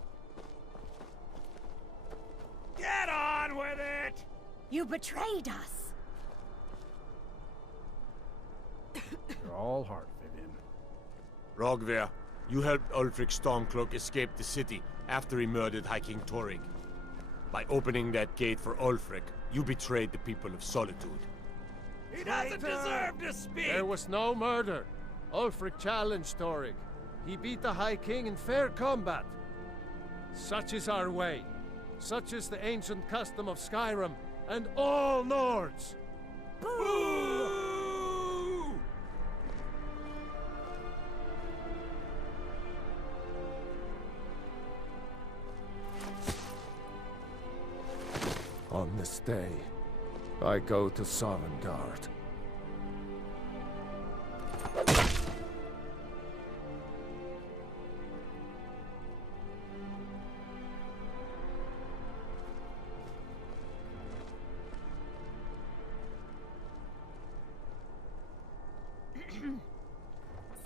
Get on with it! You betrayed us! You're all heart, Vivian. Rogvir, you helped Ulfric Stormcloak escape the city after he murdered High King Torrig. By opening that gate for Ulfric, you betrayed the people of Solitude. He doesn't deserve to speak! There was no murder. Ulfric challenged Torrig. He beat the High King in fair combat. Such is our way. Such is the ancient custom of Skyrim and all Nords. Boo! On this day, I go to Sovngarde.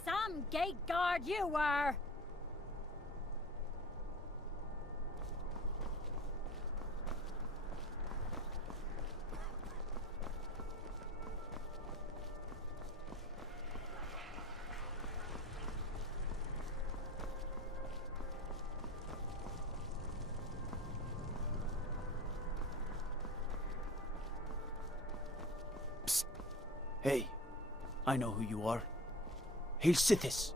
Some gate guard you were! Hey, I know who you are. Hail Sithis.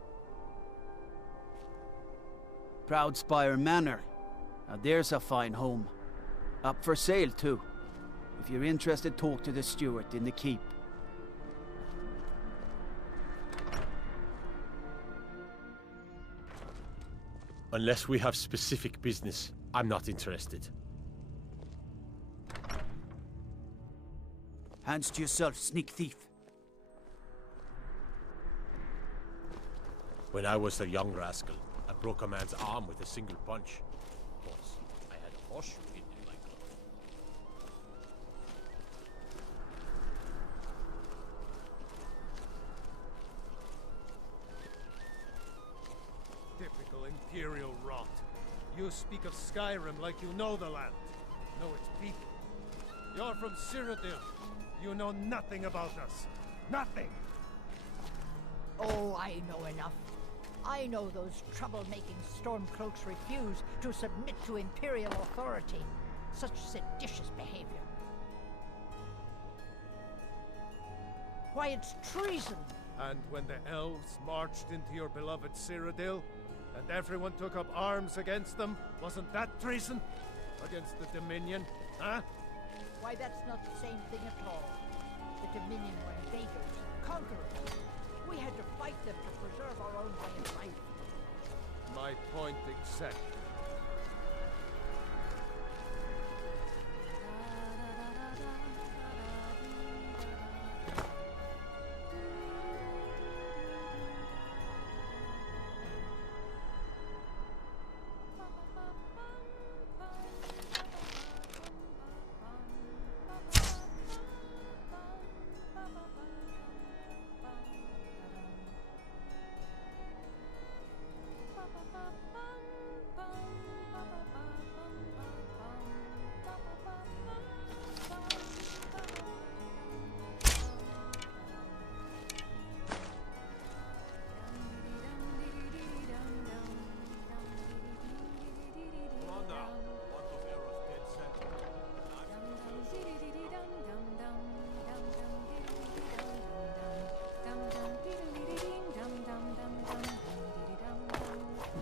Proudspire Manor. Now there's a fine home. Up for sale, too. If you're interested, talk to the steward in the keep. Unless we have specific business, I'm not interested. Hands to yourself, sneak thief. When I was a young rascal, I broke a man's arm with a single punch. Of course, I had a horseshoe hidden in my glove. Typical Imperial rot. You speak of Skyrim like you know the land, know its people. You're from Cyrodiil. You know nothing about us. Nothing! Oh, I know enough. I know those trouble-making Stormcloaks refuse to submit to Imperial authority. Such seditious behavior. Why, it's treason And when the elves marched into your beloved Cyrodiil, and everyone took up arms against them, wasn't that treason? Against the Dominion, huh? Why, that's not the same thing at all. The Dominion were invaders, conquerors. We had to fight them to preserve our own way of life. My point exactly.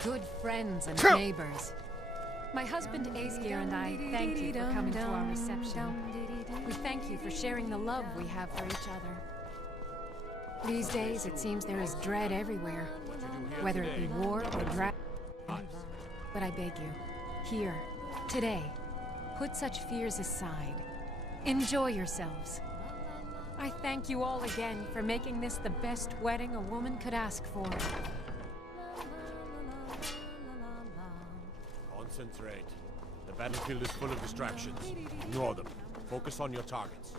Good friends and neighbors. My husband Aesgeir and I thank you for coming to our reception. We thank you for sharing the love we have for each other. These days, it seems there is dread everywhere, whether it be war or dragons. But I beg you, here, today, put such fears aside. Enjoy yourselves. I thank you all again for making this the best wedding a woman could ask for. Concentrate. The battlefield is full of distractions. Ignore them. Focus on your targets.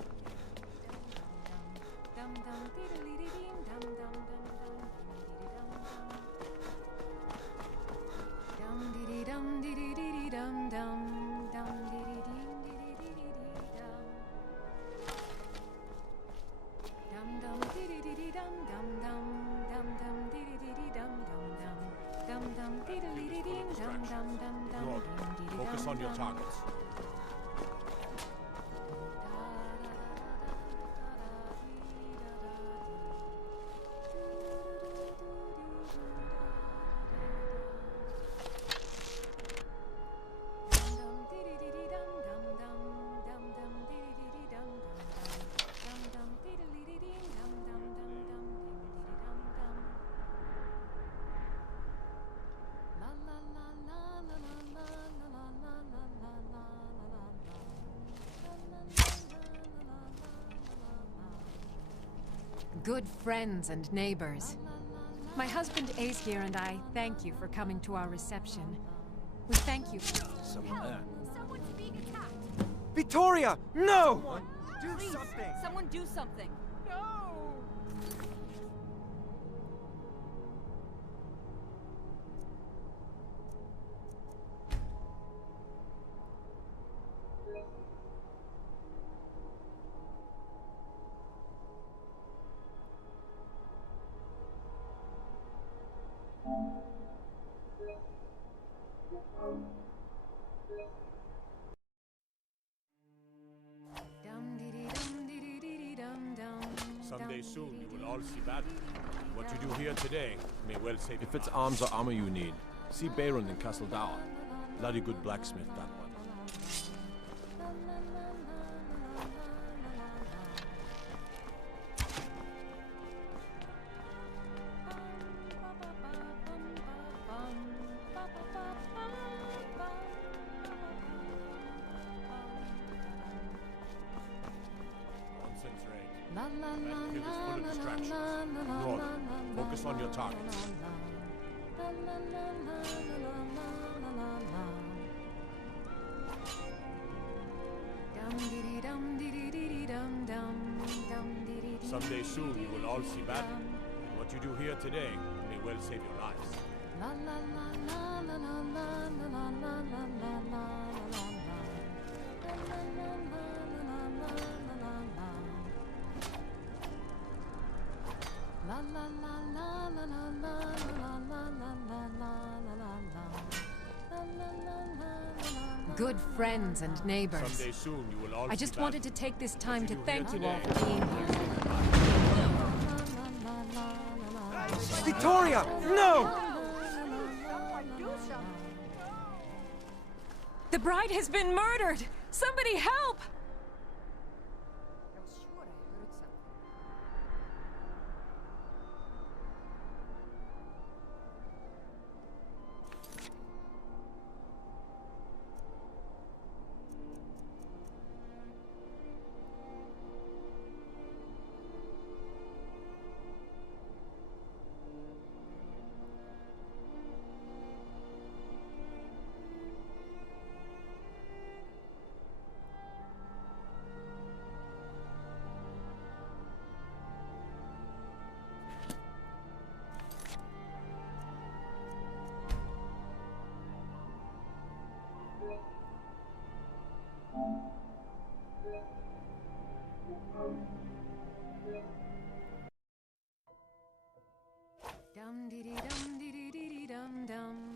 Focus on your targets. Good friends and neighbors. My husband Aesgeir and I thank you for coming to our reception. We thank you for... Someone's being attacked. Vittoria! No! Do something! Someone do something! Someday soon you will all see battle. What you do here today may well save. If it's arms or armor you need, see Baron in Castle Dower. Bloody good blacksmith, that one. Focus on your targets. Someday soon you will all see battle. And what you do here today may well save your lives. Good friends and neighbors. Someday soon you will all I just see wanted battle. to take this time What to you do thank here you all today for being here. may well save your lives. Victoria! No! The bride has been murdered! Somebody help!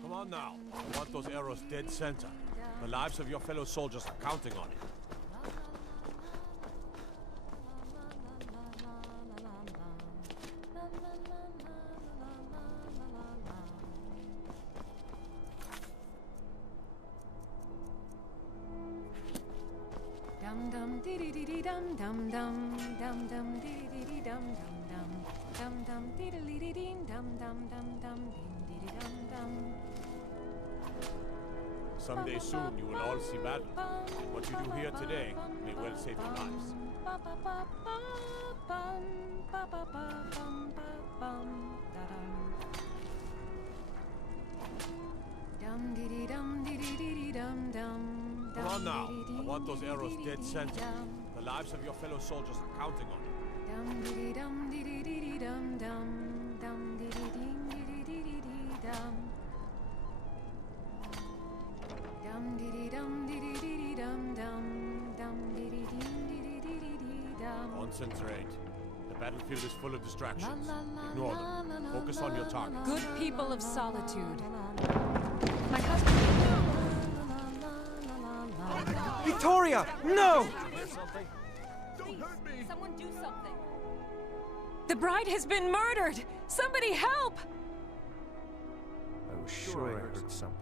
Come on now. I want those arrows dead center. The lives of your fellow soldiers are counting on it. Dum dum dee dee dee dum dum dum dum dum dee dee dee dum dum dum dum dee dee dee dee dum dum dum dum dee dee dum dum. Someday soon you will all see battle. What you do here today may well save your lives. Dum dee dee dum dee dee dee dum dum. Come on now. I want those arrows dead center. The lives of your fellow soldiers are counting on it. Dum dee dum dee dee dee dum dum dum dee dee dee dee dee dum. Dum dee dee dum dee dee dee dum dum dum dee dee dee dee dum. Concentrate. The battlefield is full of distractions. Ignore them. Focus on your target. Good people of solitude. My husband. Victoria! No! Please, someone do something. The bride has been murdered! Somebody help! I was sure I heard something.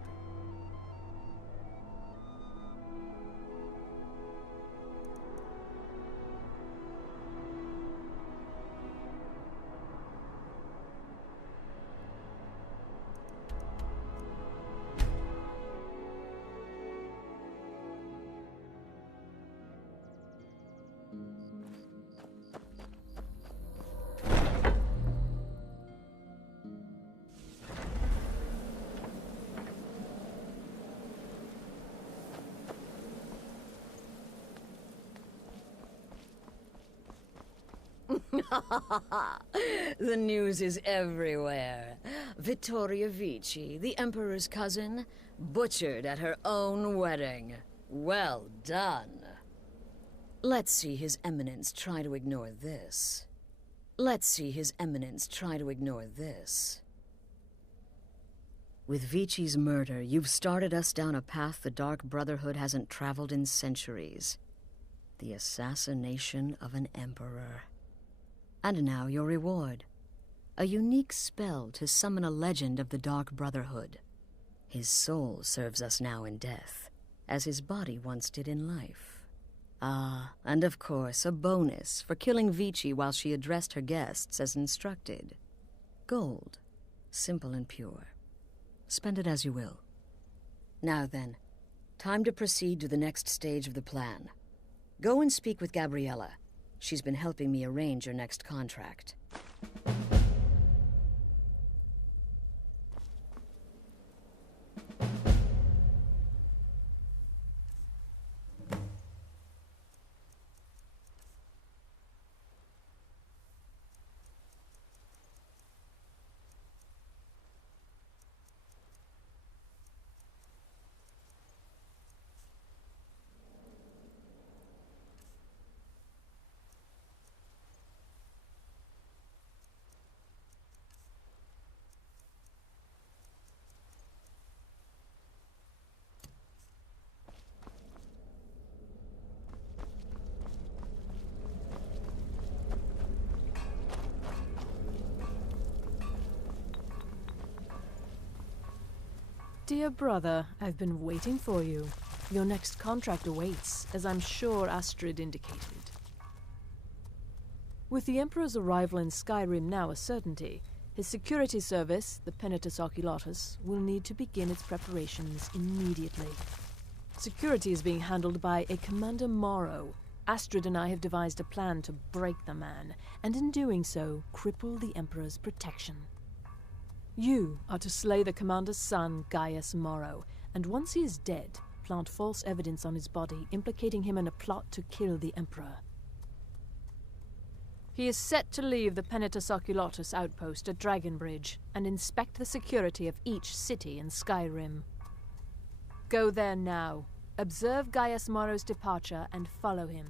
The news is everywhere. Vittoria Vici, the Emperor's cousin, butchered at her own wedding. Well done. Let's see His Eminence try to ignore this. Let's see His Eminence try to ignore this. With Vici's murder, you've started us down a path the Dark Brotherhood hasn't traveled in centuries. The assassination of an emperor. And now your reward. A unique spell to summon a legend of the Dark Brotherhood. His soul serves us now in death, as his body once did in life. Ah, and of course, a bonus for killing Vici while she addressed her guests as instructed. Gold. Simple and pure. Spend it as you will. Now then, time to proceed to the next stage of the plan. Go and speak with Gabriella. She's been helping me arrange your next contract. Dear brother, I've been waiting for you. Your next contract awaits, as I'm sure Astrid indicated. With the Emperor's arrival in Skyrim now a certainty, his security service, the Penitus Oculatus, will need to begin its preparations immediately. Security is being handled by a Commander Morrow. Astrid and I have devised a plan to break the man, and in doing so, cripple the Emperor's protection. You are to slay the Commander's son, Gaius Morrow, and once he is dead, plant false evidence on his body, implicating him in a plot to kill the Emperor. He is set to leave the Penitus Oculatus outpost at Dragonbridge and inspect the security of each city in Skyrim. Go there now, observe Gaius Morrow's departure and follow him.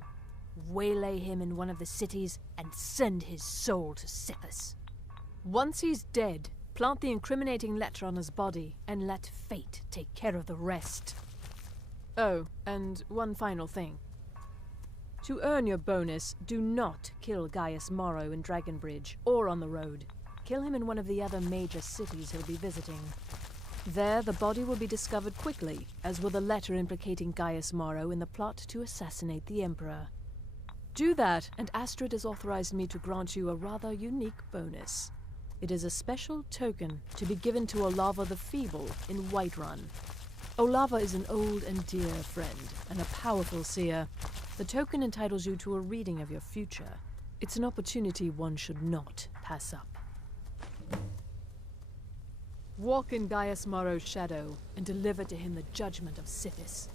Waylay him in one of the cities and send his soul to Sithis. Once he's dead, plant the incriminating letter on his body and let fate take care of the rest. Oh, and one final thing. To earn your bonus, do not kill Gaius Morrow in Dragonbridge or on the road. Kill him in one of the other major cities he'll be visiting. There, the body will be discovered quickly, as will the letter implicating Gaius Morrow in the plot to assassinate the Emperor. Do that, and Astrid has authorized me to grant you a rather unique bonus. It is a special token to be given to Olava the Feeble in Whiterun. Olava is an old and dear friend, and a powerful seer. The token entitles you to a reading of your future. It's an opportunity one should not pass up. Walk in Gaius Morrow's shadow, and deliver to him the judgment of Sithis.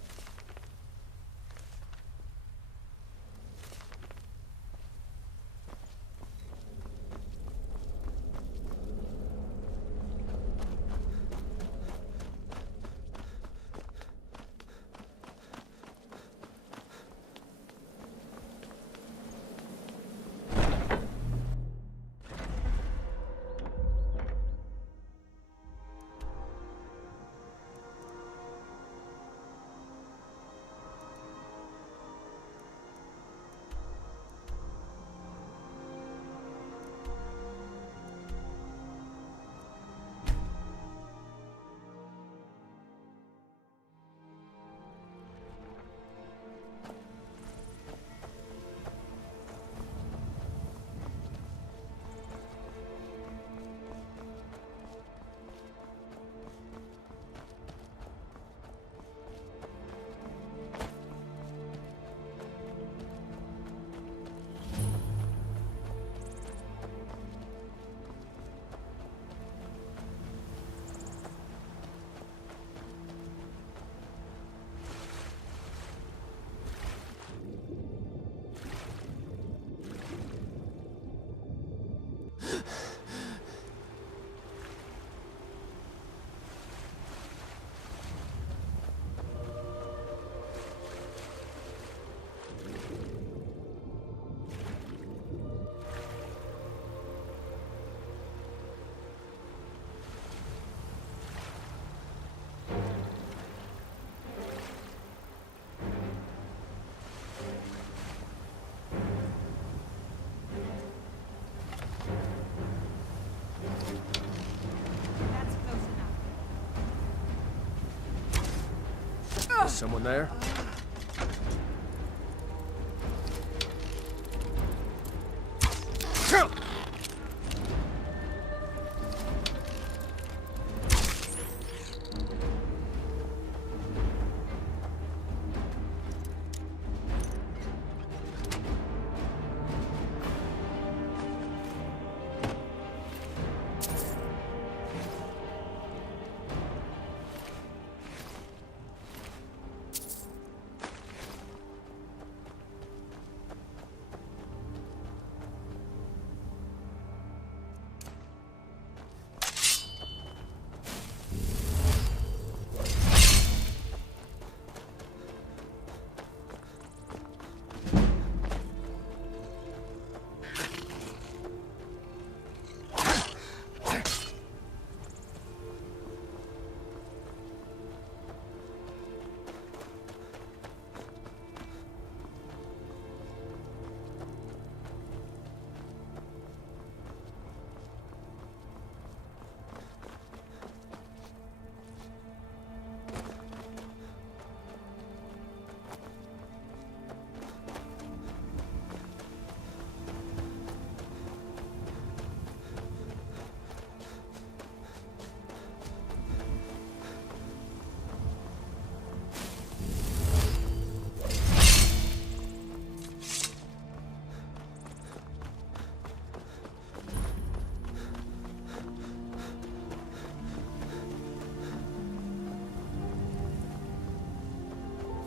Is someone there?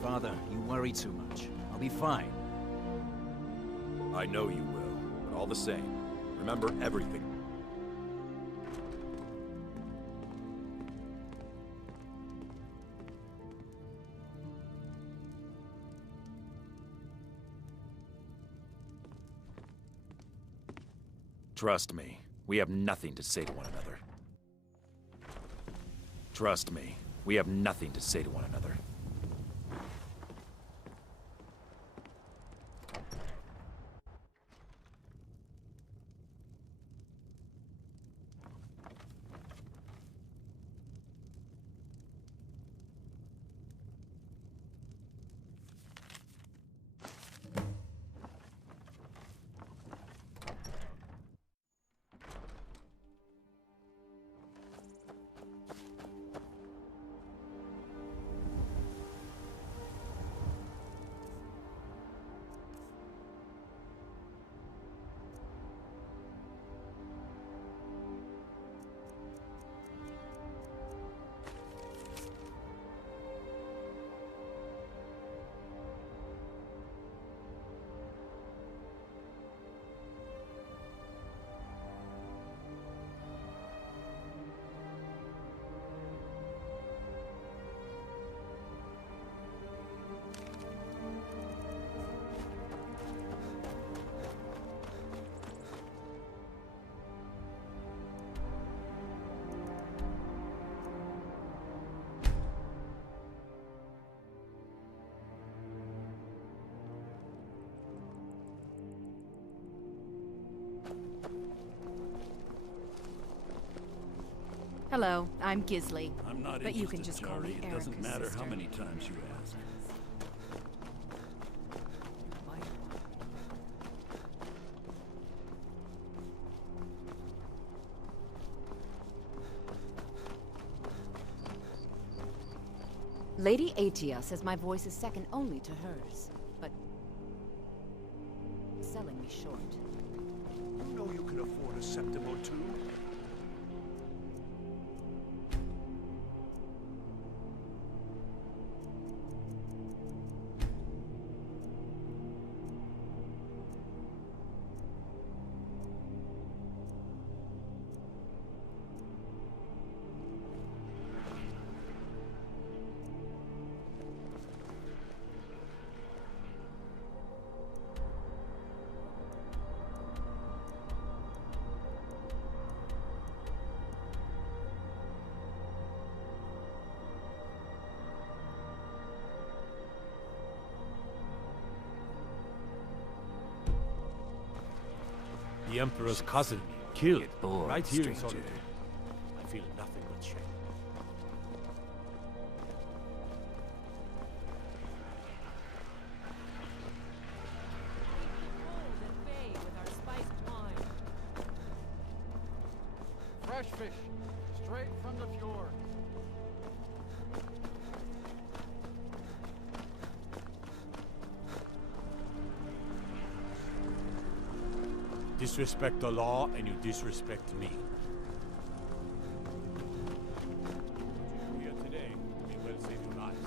Father, you worry too much. I'll be fine. I know you will, but all the same, remember everything. Trust me, we have nothing to say to one another. Trust me, we have nothing to say to one another. Hello, I'm Gisley. I'm not but interested, you can just call me Jari. It Erica's doesn't matter sister. how many times you ask. Lady Atia says my voice is second only to hers, but selling me short. You know you can afford a Septimo too. The Emperor's cousin, killed, bored, right here in stranger. Solitude. I feel nothing but shame. Fresh fish, straight from the fjord. Disrespect the law, and you disrespect me. Here today may well save your lives.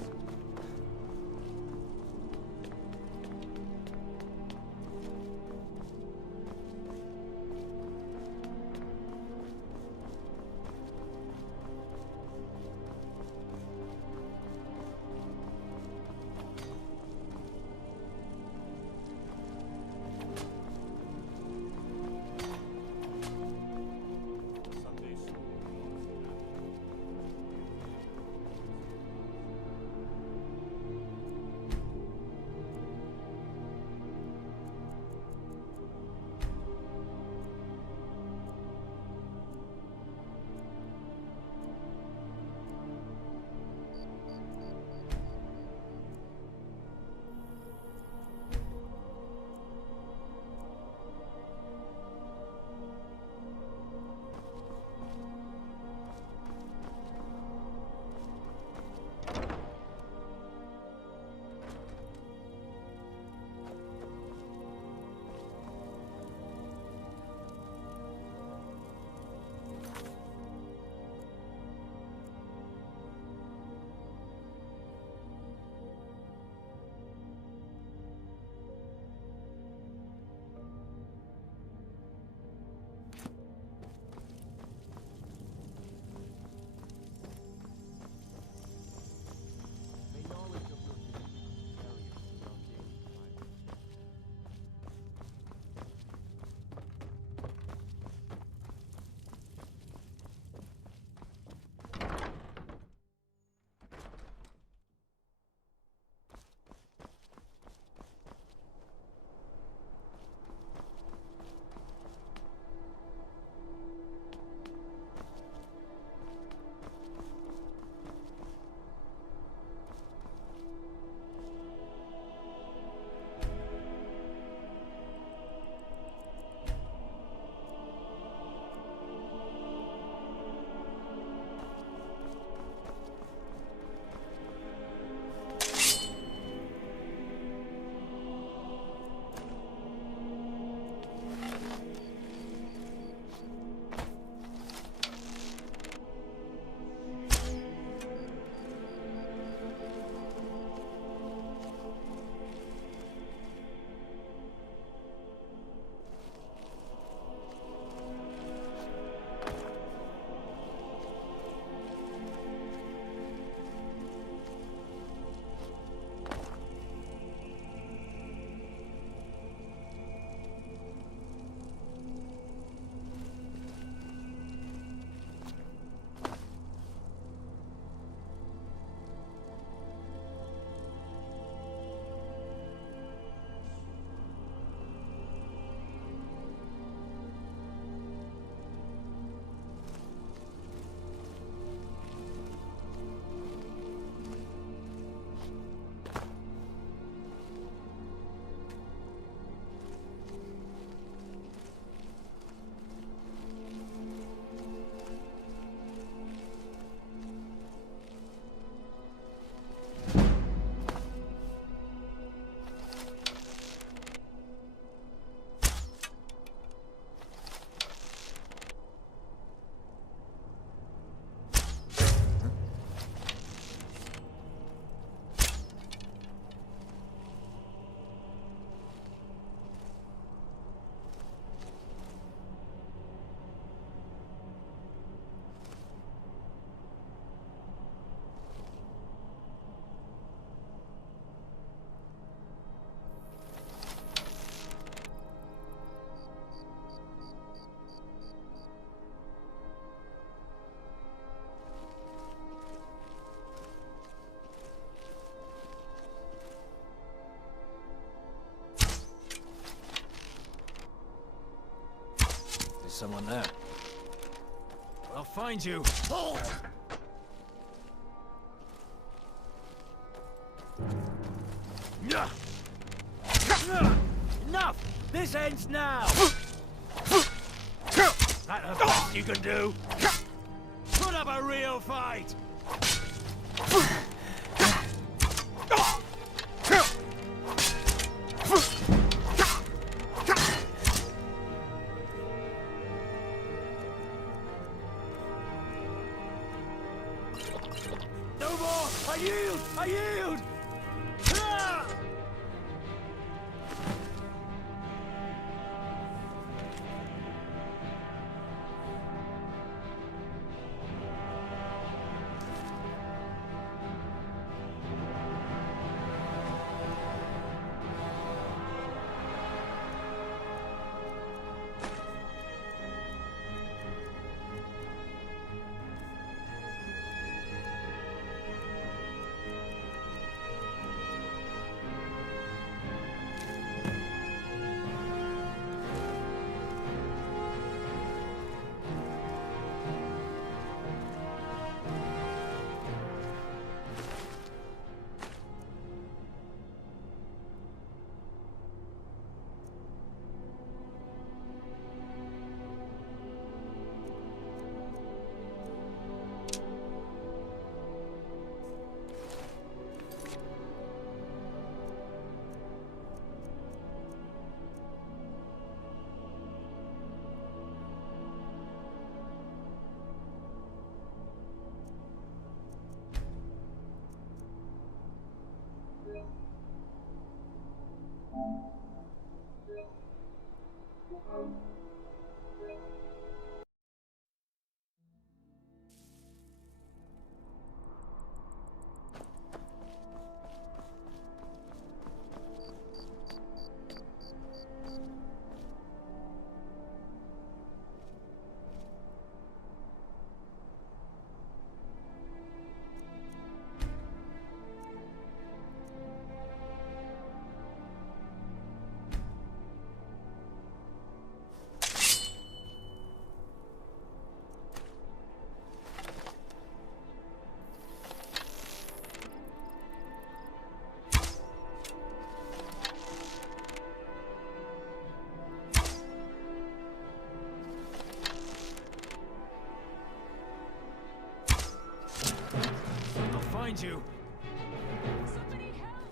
someone there. I'll find you. Enough! This ends now! That the best you can do? Put up a real fight! No more! I yield! I yield! Ah! Find you. Somebody help!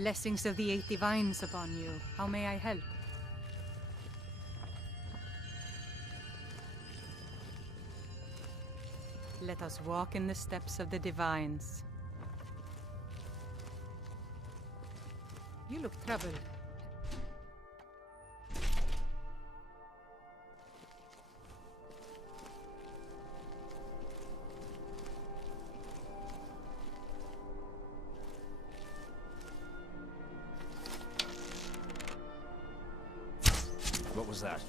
Blessings of the 8 divines upon you. How may I help? Let us walk in the steps of the divines. You look troubled. What was that?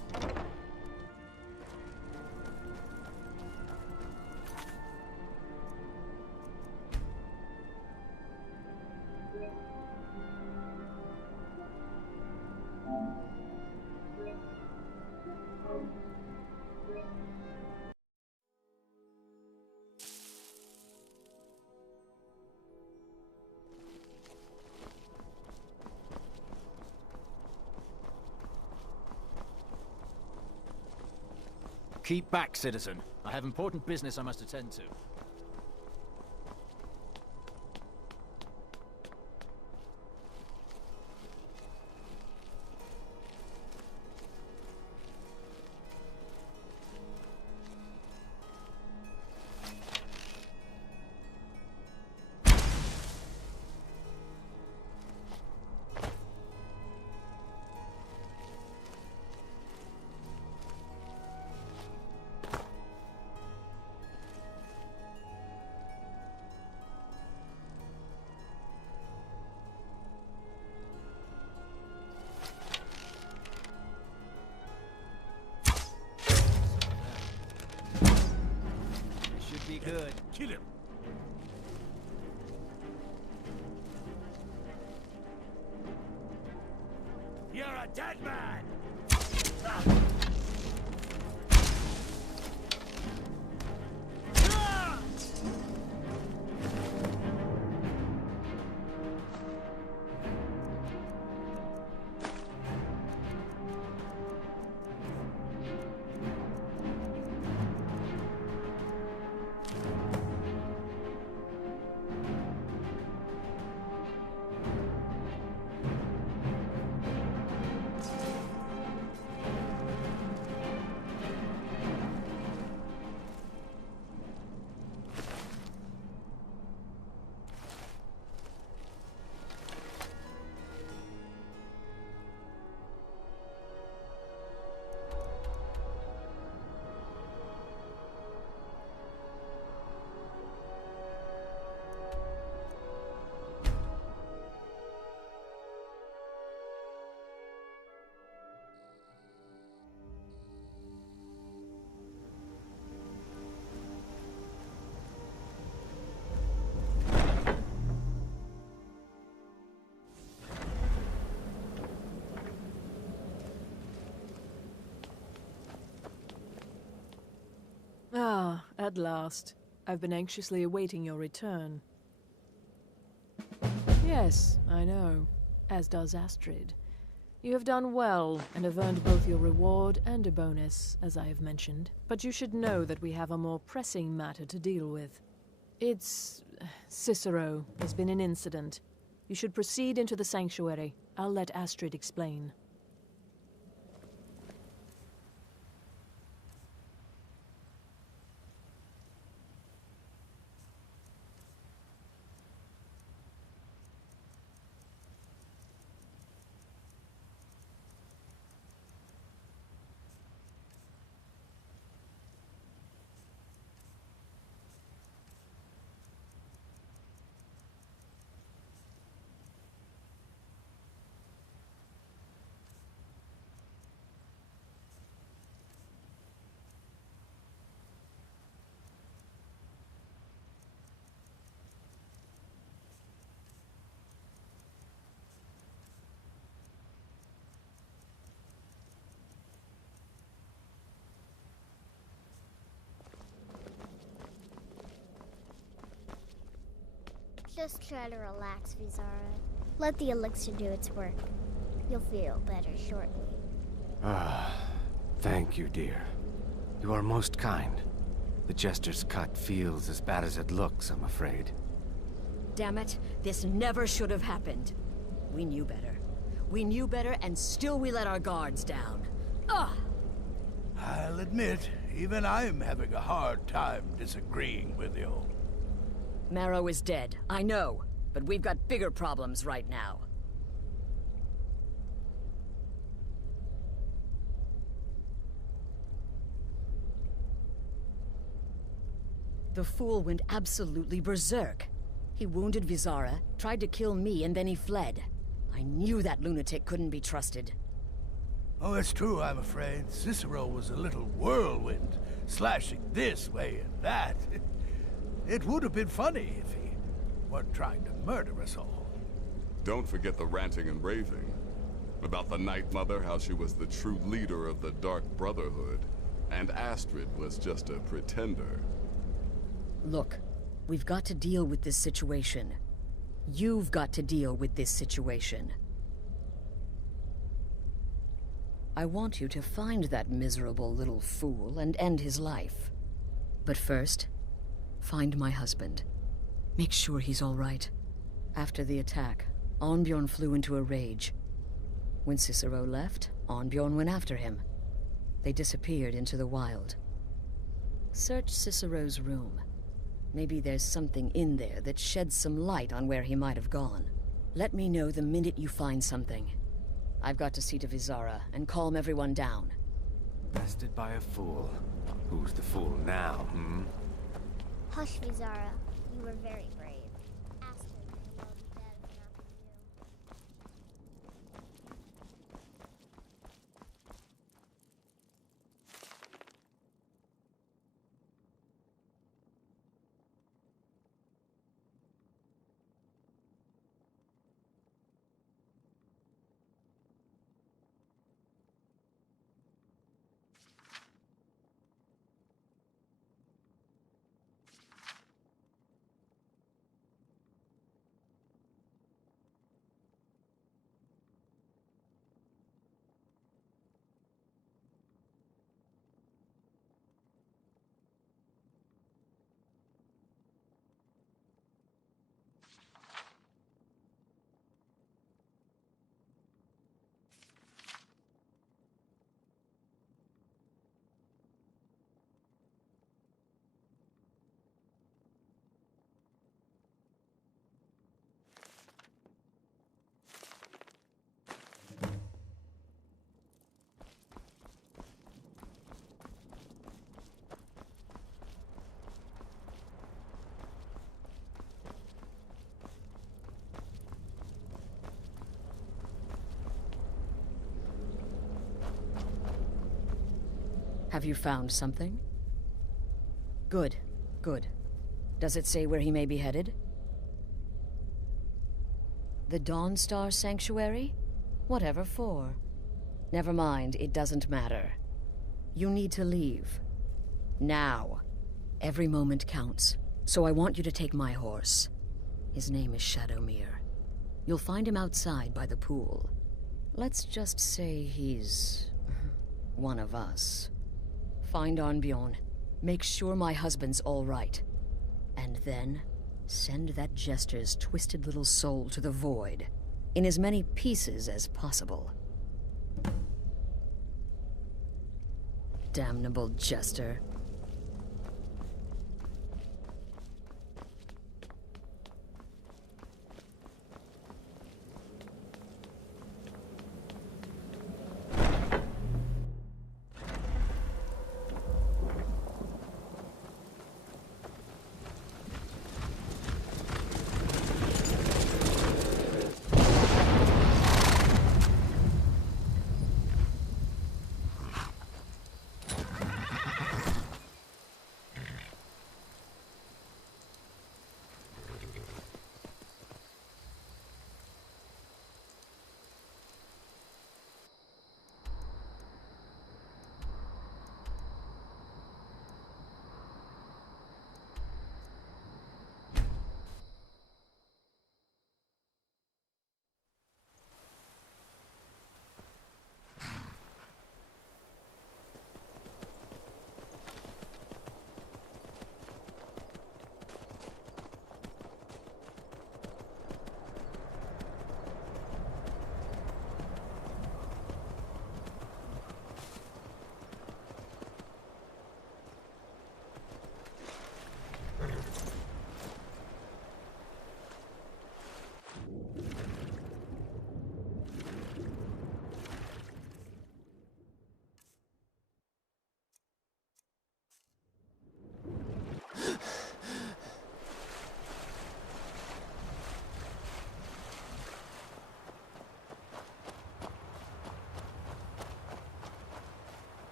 Keep back, citizen. I have important business I must attend to. Be good. Kill him. You're a dead man! Ah, at last. I've been anxiously awaiting your return. Yes, I know. As does Astrid. You have done well, and have earned both your reward and a bonus, as I have mentioned. But you should know that we have a more pressing matter to deal with. It's... Cicero. There's been an incident. You should proceed into the sanctuary. I'll let Astrid explain. Just try to relax, Vizara. Let the elixir do its work. You'll feel better shortly. Ah, thank you, dear. You are most kind. The Jester's cut feels as bad as it looks, I'm afraid. Damn it, this never should have happened. We knew better. We knew better, and still we let our guards down. Ugh! I'll admit, even I'm having a hard time disagreeing with you. Marrow is dead, I know, but we've got bigger problems right now. The fool went absolutely berserk. He wounded Vizara, tried to kill me, and then he fled. I knew that lunatic couldn't be trusted. Oh, it's true, I'm afraid. Cicero was a little whirlwind, slashing this way and that. It would have been funny if he weren't trying to murder us all. Don't forget the ranting and raving. About the Night Mother, how she was the true leader of the Dark Brotherhood, and Astrid was just a pretender. Look, we've got to deal with this situation. You've got to deal with this situation. I want you to find that miserable little fool and end his life. But first, find my husband. Make sure he's all right. After the attack, Arnbjorn flew into a rage. When Cicero left, Arnbjorn went after him. They disappeared into the wild. Search Cicero's room. Maybe there's something in there that sheds some light on where he might have gone. Let me know the minute you find something. I've got to see to Vizara and calm everyone down. Bested by a fool. Who's the fool now, hmm? Hush, Vizara. You were very brave. Astrid may well be dead if not for you. Have you found something? Good, good. Does it say where he may be headed? The Dawnstar Sanctuary? Whatever for. Never mind, it doesn't matter. You need to leave. Now. Every moment counts, so I want you to take my horse. His name is Shadowmere. You'll find him outside by the pool. Let's just say he's one of us. Find Arnbjorn. Make sure my husband's all right. And then, send that jester's twisted little soul to the void, in as many pieces as possible. Damnable jester.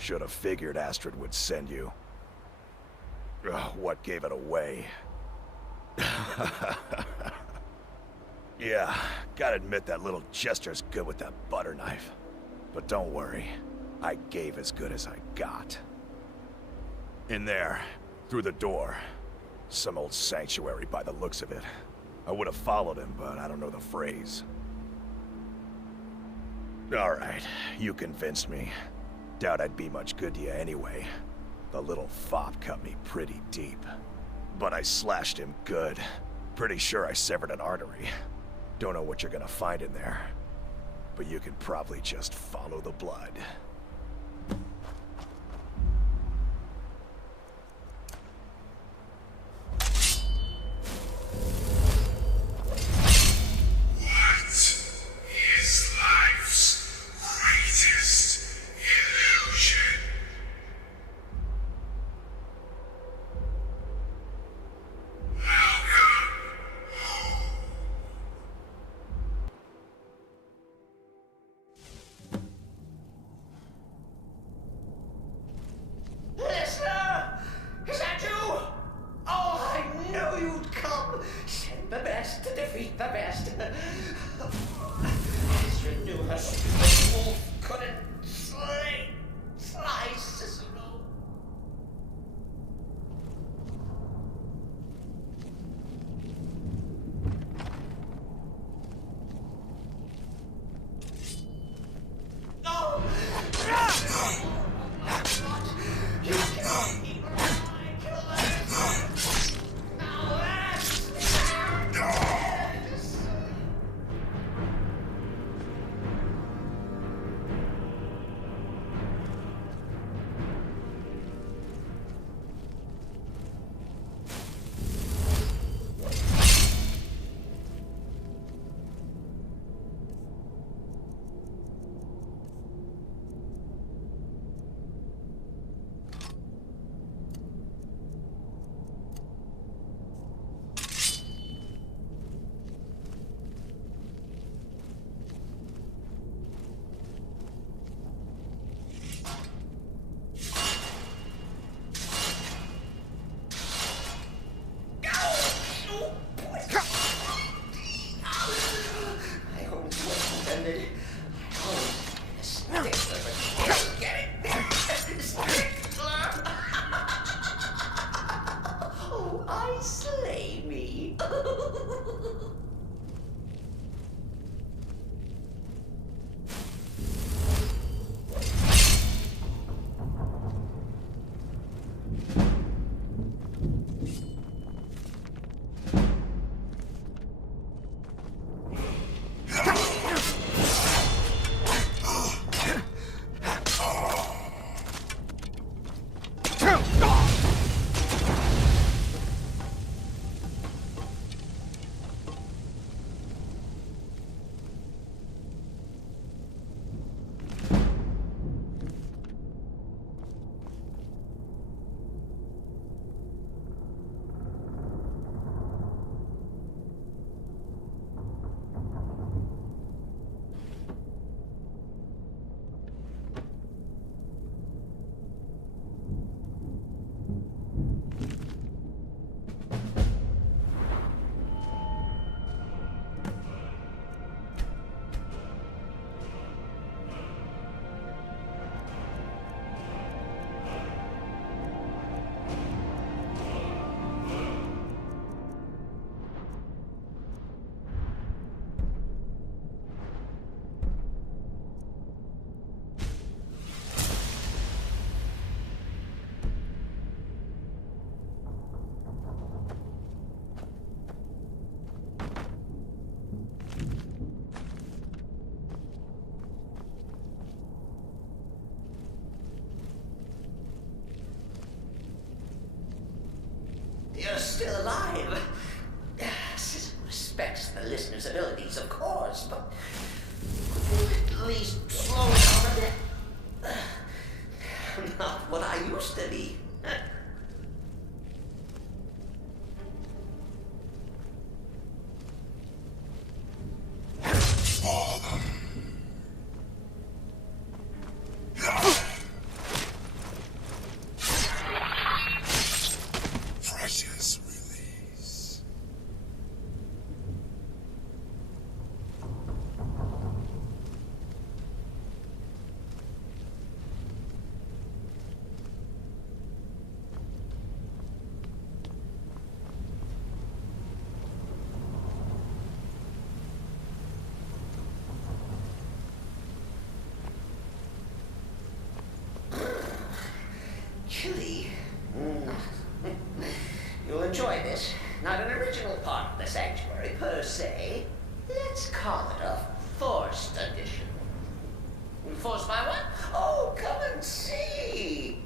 Should have figured Astrid would send you. Ugh, what gave it away? Yeah, gotta admit that little gesture's good with that butter knife. But don't worry, I gave as good as I got. In there, through the door. Some old sanctuary by the looks of it. I would have followed him, but I don't know the phrase. Alright, you convinced me. Doubt I'd be much good to you anyway. The little fop cut me pretty deep. But I slashed him good. Pretty sure I severed an artery. Don't know what you're gonna find in there. But you can probably just follow the blood. You're still alive. Citizen respects the listener's abilities, of course, but could you at least slow down a bit? Not what I used to be. Force my what? Oh, come and see.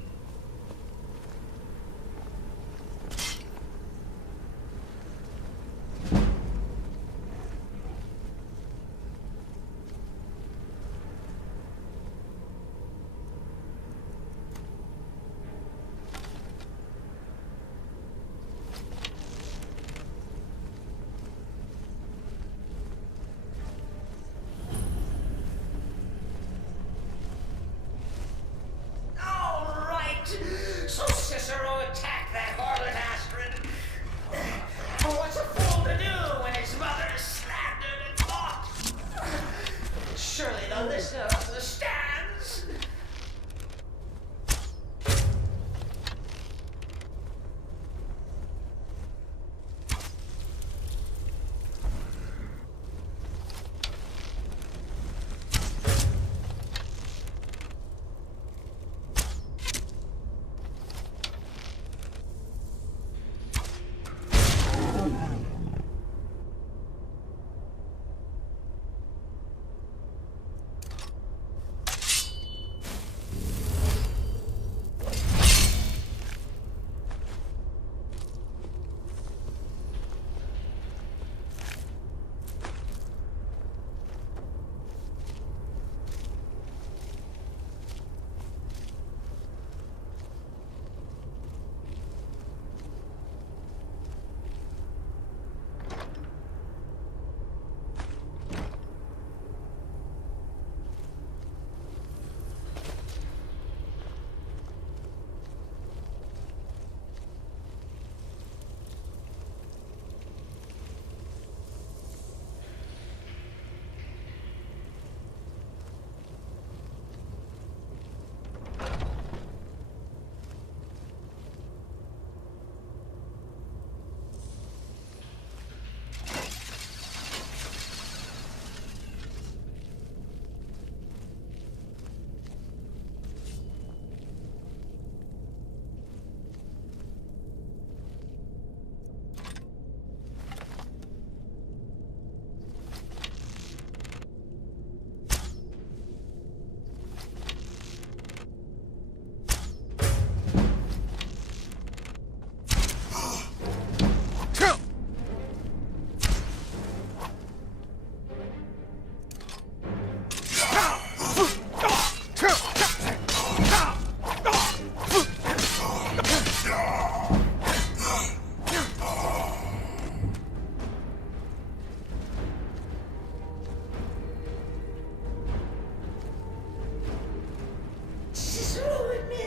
So Cicero attacked that harlot Astrid. But what's a fool to do when his mother is slandered and mocked? Surely the listener understands.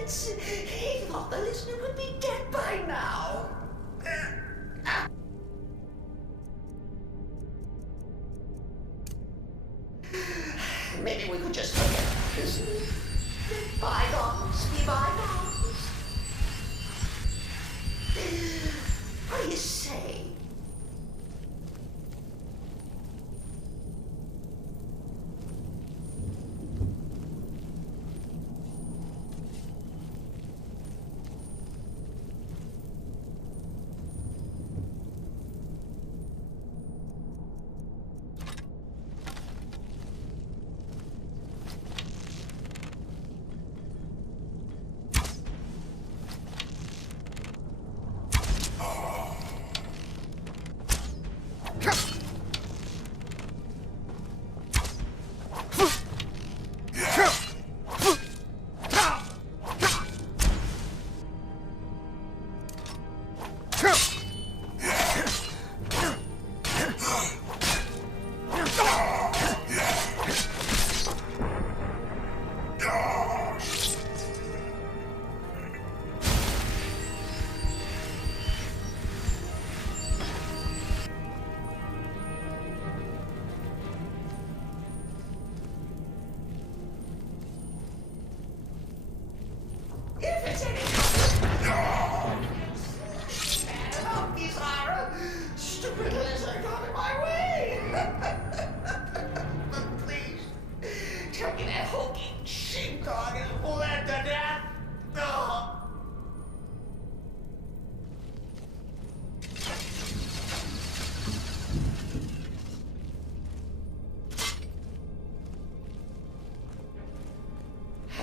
He thought the listener would be dead by now. Maybe we could just forget this. Bygones be bygones. What do you say?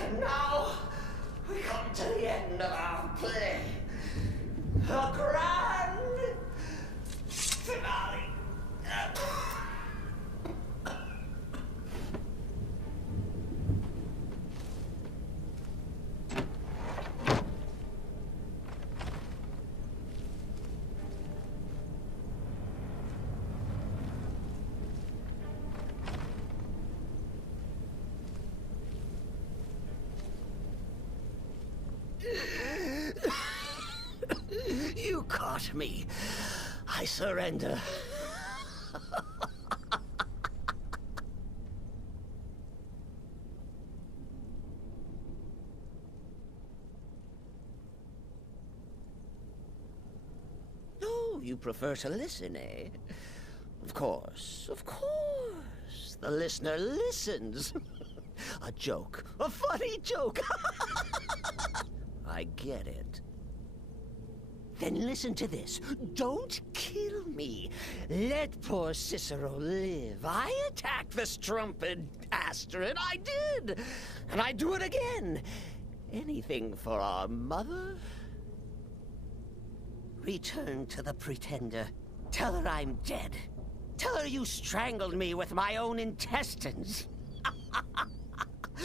And now, we come to the end of our play. The grand finale. You caught me. I surrender. Oh, you prefer to listen, eh? Of course, of course. The listener listens. A joke. A funny joke. I get it. Then listen to this. Don't kill me. Let poor Cicero live. I attacked the strumpet Astrid. I did. And I do it again. Anything for our mother? Return to the Pretender. Tell her I'm dead. Tell her you strangled me with my own intestines.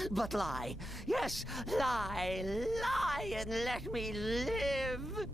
But lie. Yes, lie. Lie and let me live.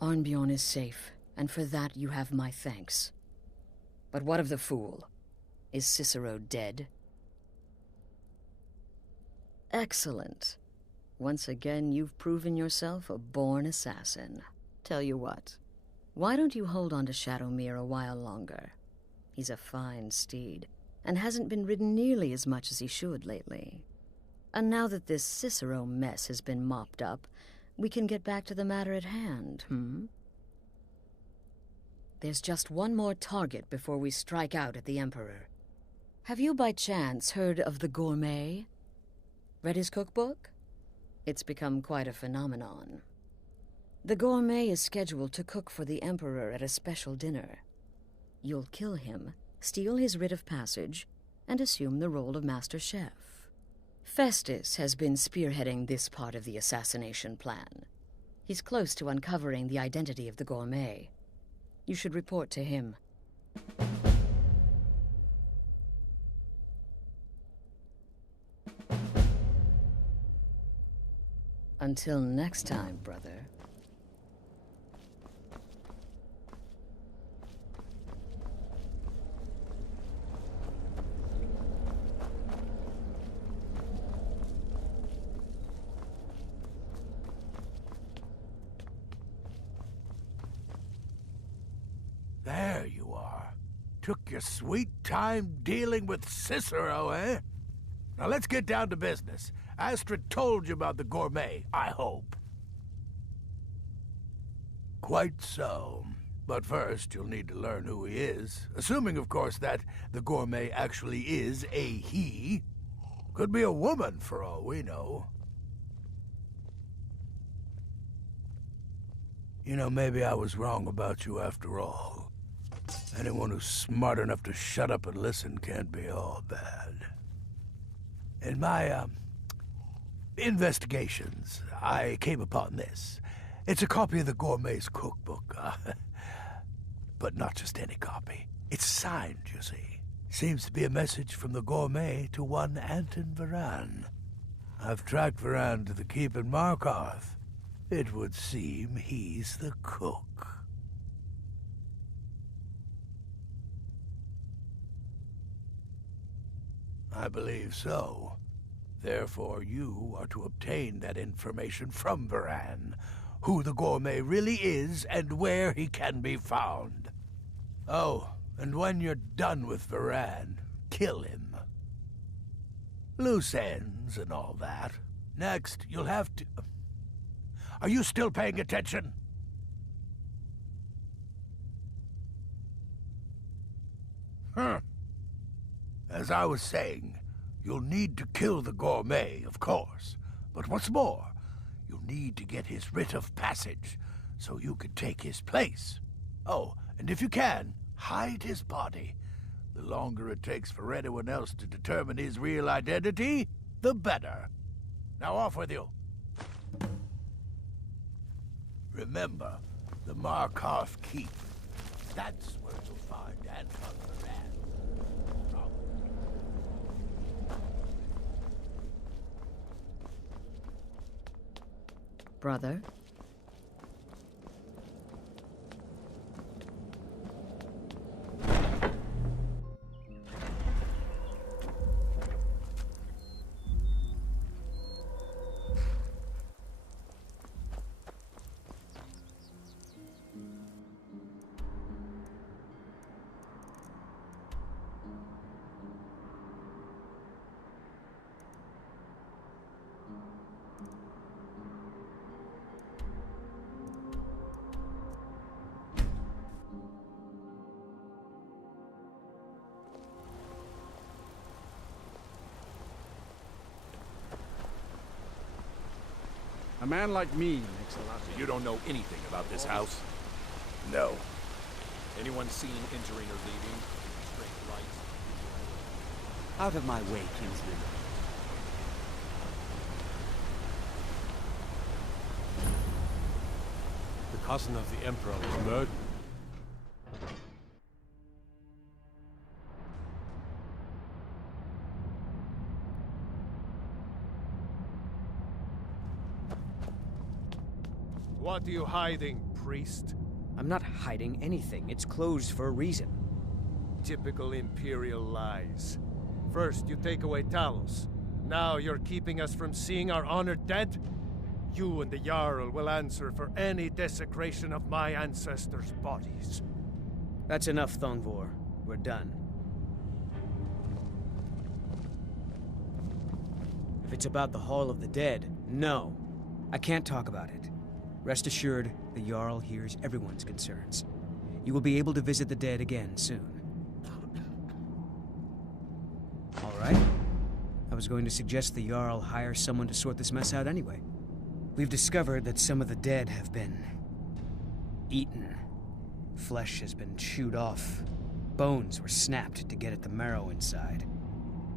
Arnbjorn is safe, and for that you have my thanks. But what of the fool? Is Cicero dead? Excellent. Once again, you've proven yourself a born assassin. Tell you what, why don't you hold on to Shadowmere a while longer? He's a fine steed, and hasn't been ridden nearly as much as he should lately. And now that this Cicero mess has been mopped up, we can get back to the matter at hand, There's just one more target before we strike out at the Emperor. Have you by chance heard of the Gourmet? Read his cookbook? It's become quite a phenomenon. The Gourmet is scheduled to cook for the Emperor at a special dinner. You'll kill him, steal his writ of passage, and assume the role of Master Chef. Festus has been spearheading this part of the assassination plan. He's close to uncovering the identity of the Gourmet. You should report to him. Until next time, brother. There you are. Took your sweet time dealing with Cicero, eh? Now let's get down to business. Astrid told you about the Gourmet, I hope. Quite so. But first, you'll need to learn who he is. Assuming, of course, that the Gourmet actually is a he. Could be a woman for all we know. You know, maybe I was wrong about you after all. Anyone who's smart enough to shut up and listen can't be all bad. In my, investigations, I came upon this. It's a copy of the Gourmet's cookbook, but not just any copy. It's signed, you see. Seems to be a message from the Gourmet to one Anton Varan. I've tracked Varan to the keep in Markarth. It would seem he's the cook. I believe so. Therefore, you are to obtain that information from Varan, who the Gourmet really is and where he can be found. Oh, and when you're done with Varan, kill him. Loose ends and all that. Next, you'll have to... Are you still paying attention? As I was saying, you'll need to kill the Gourmet, of course. But what's more, you'll need to get his writ of passage, so you can take his place. Oh, and if you can, hide his body. The longer it takes for anyone else to determine his real identity, the better. Now off with you. Remember, the Markarth Keep. That's where you'll find Anton Varan. Brother? A man like me makes a lot of... You don't know anything about this house? No. Anyone seen entering or leaving? Straight lights? Out of my way, kinsman. The cousin of the Emperor was murdered. What are you hiding, priest? I'm not hiding anything. It's closed for a reason. Typical Imperial lies. First, you take away Talos. Now you're keeping us from seeing our honored dead? You and the Jarl will answer for any desecration of my ancestors' bodies. That's enough, Thongvor. We're done. If it's about the Hall of the Dead, no. I can't talk about it. Rest assured, the Jarl hears everyone's concerns. You will be able to visit the dead again soon. All right. I was going to suggest the Jarl hire someone to sort this mess out anyway. We've discovered that some of the dead have been eaten. Flesh has been chewed off. Bones were snapped to get at the marrow inside.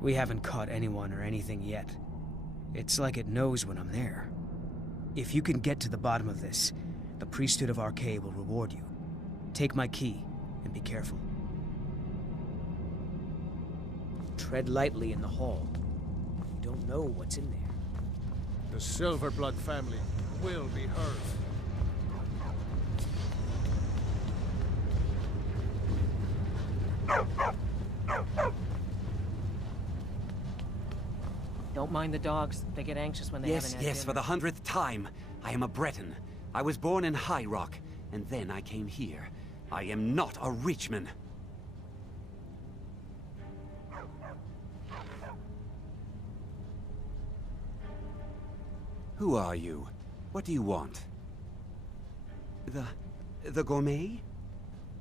We haven't caught anyone or anything yet. It's like it knows when I'm there. If you can get to the bottom of this, the priesthood of Arcade will reward you. Take my key, and be careful. Tread lightly in the hall. You don't know what's in there. The Silverblood family will be heard. Don't mind the dogs. They get anxious when they haven't had Yes, dinner. for the 100th time. I am a Breton. I was born in High Rock, and then I came here. I am not a Richman. Who are you? What do you want? The Gourmet?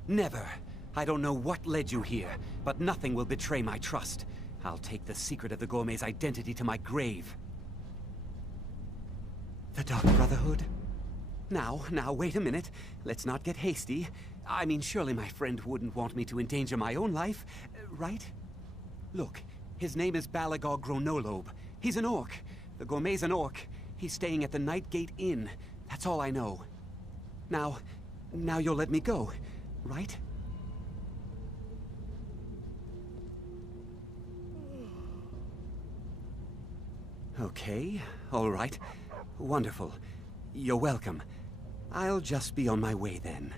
Never. I don't know what led you here, but nothing will betray my trust. I'll take the secret of the gourmet's identity to my grave. The Dark Brotherhood? Now, wait a minute. Let's not get hasty. I mean, surely my friend wouldn't want me to endanger my own life, right? Look, his name is Balagog Gronolobe. He's an orc. The gourmet's an orc. He's staying at the Nightgate Inn. That's all I know. Now you'll let me go, right? Okay, all right. Wonderful. You're welcome. I'll just be on my way then.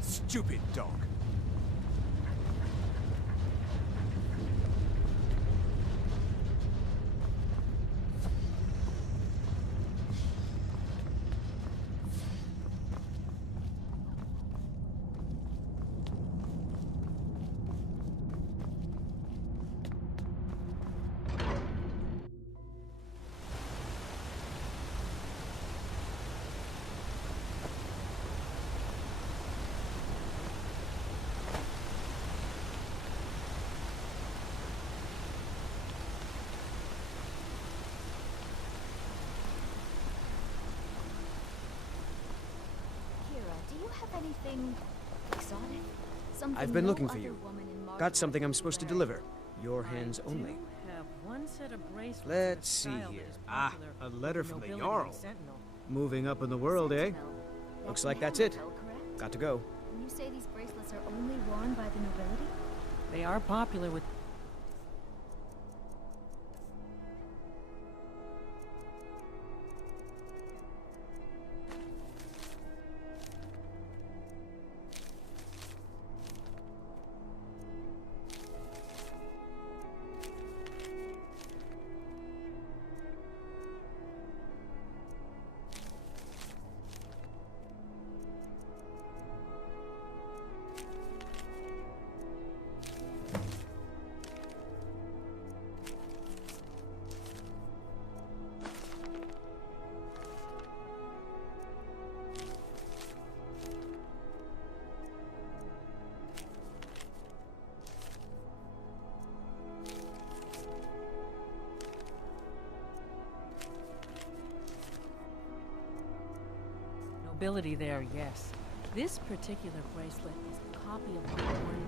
Stupid dog. Do you have anything exotic? Something I've been no looking for other you. woman in Mar- Got something I'm supposed to deliver. Your hands only. Have one set of bracelets Let's see here. Ah, a letter from the Jarl. Moving up in the world, eh? Looks like that's it. Got to go. When you say these bracelets are only worn by the nobility? They are popular with... Nobility there, yes. This particular bracelet is a copy of my one.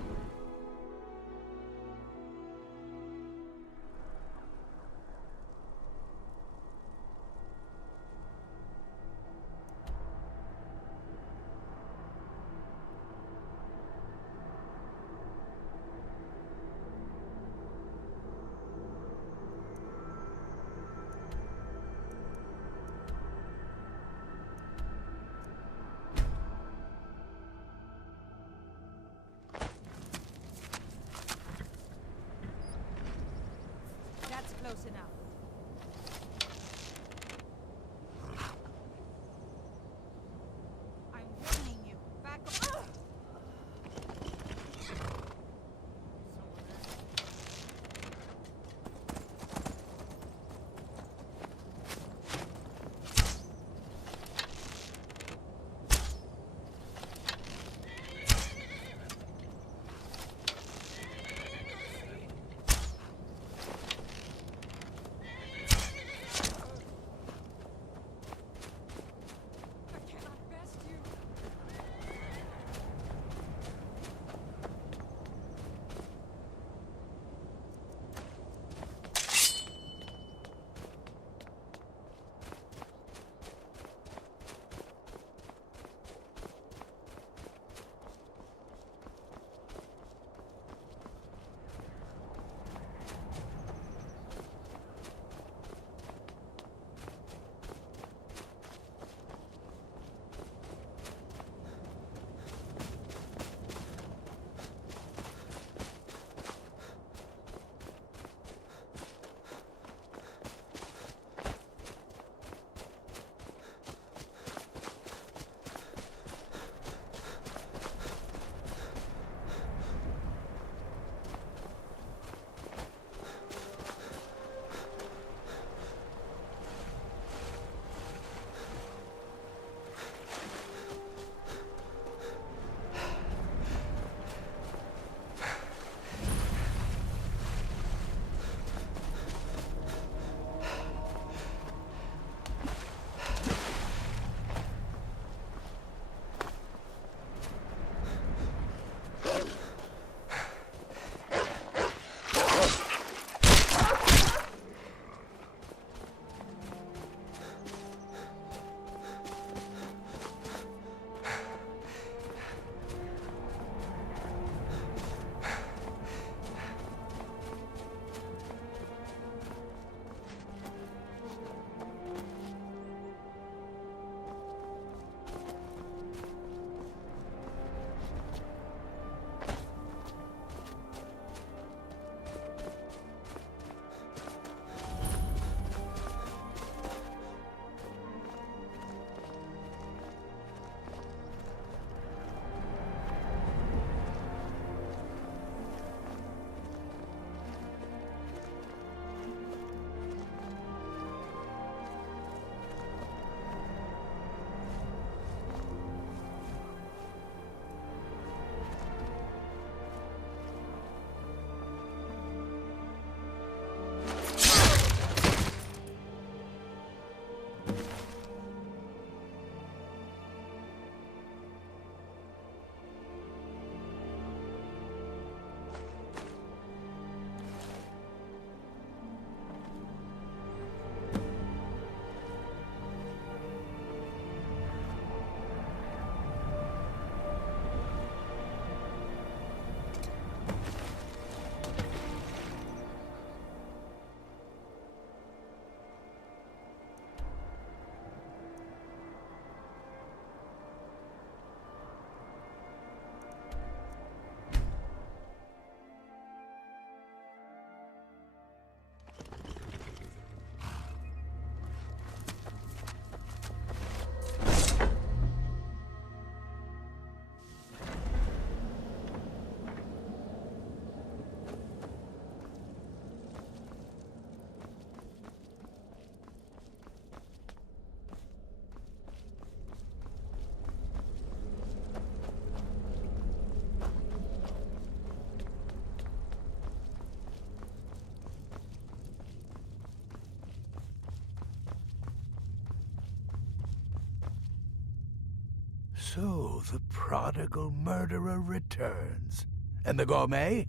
So the prodigal murderer returns. And the gourmet?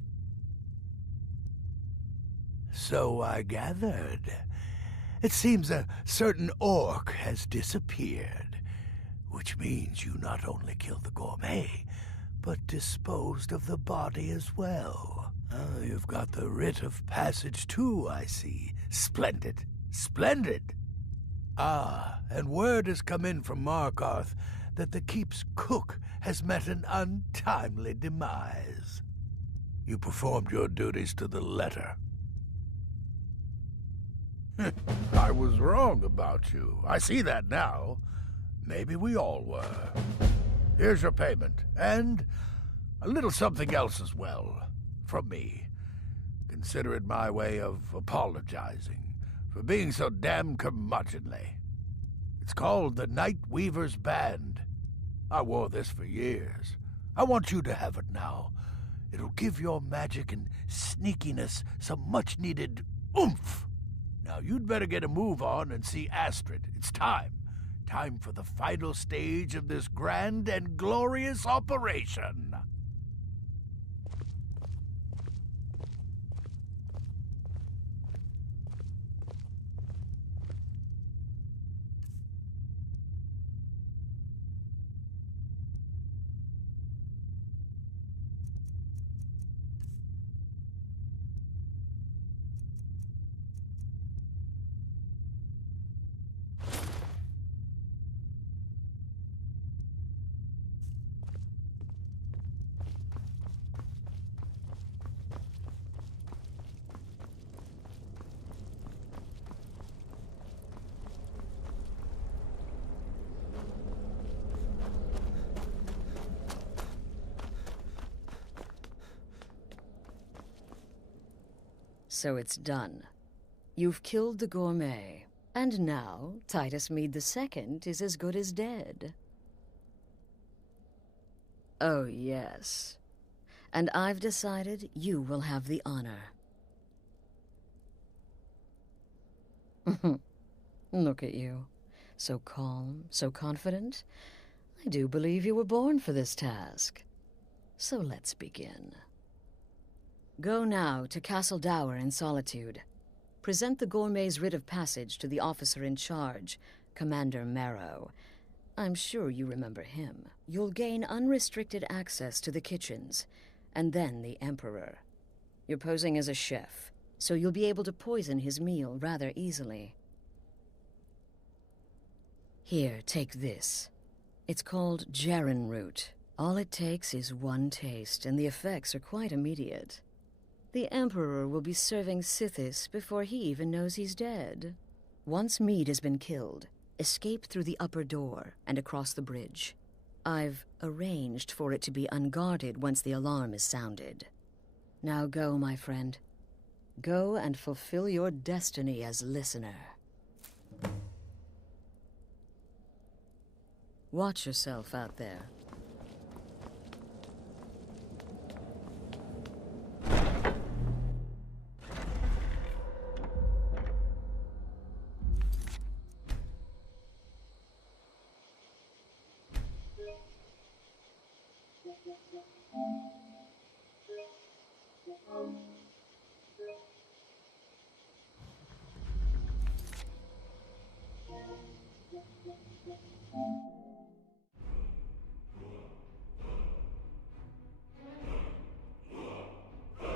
So I gathered. It seems a certain orc has disappeared, which means you not only killed the gourmet, but disposed of the body as well. You've got the writ of passage too, I see. Splendid. Splendid! Ah, and word has come in from Markarth that the keep's cook has met an untimely demise. You performed your duties to the letter. I was wrong about you. I see that now. Maybe we all were. Here's your payment, and a little something else as well, from me. Consider it my way of apologizing for being so damn curmudgeonly. It's called the Night Weaver's Band. I wore this for years. I want you to have it now. It'll give your magic and sneakiness some much-needed oomph. Now you'd better get a move on and see Astrid. It's time. Time for the final stage of this grand and glorious operation. So it's done. You've killed the gourmet, and now Titus Mead II is as good as dead. Oh, yes. And I've decided you will have the honor. Look at you. So calm, so confident. I do believe you were born for this task. So let's begin. Go now to Castle Dower in Solitude. Present the gourmet's writ of passage to the officer in charge, Commander Marrow. I'm sure you remember him. You'll gain unrestricted access to the kitchens, and then the Emperor. You're posing as a chef, so you'll be able to poison his meal rather easily. Here, take this. It's called Jaren root. All it takes is one taste, and the effects are quite immediate. The Emperor will be serving Sithis before he even knows he's dead. Once Mead has been killed, escape through the upper door and across the bridge. I've arranged for it to be unguarded once the alarm is sounded. Now go, my friend. Go and fulfill your destiny as listener. Watch yourself out there.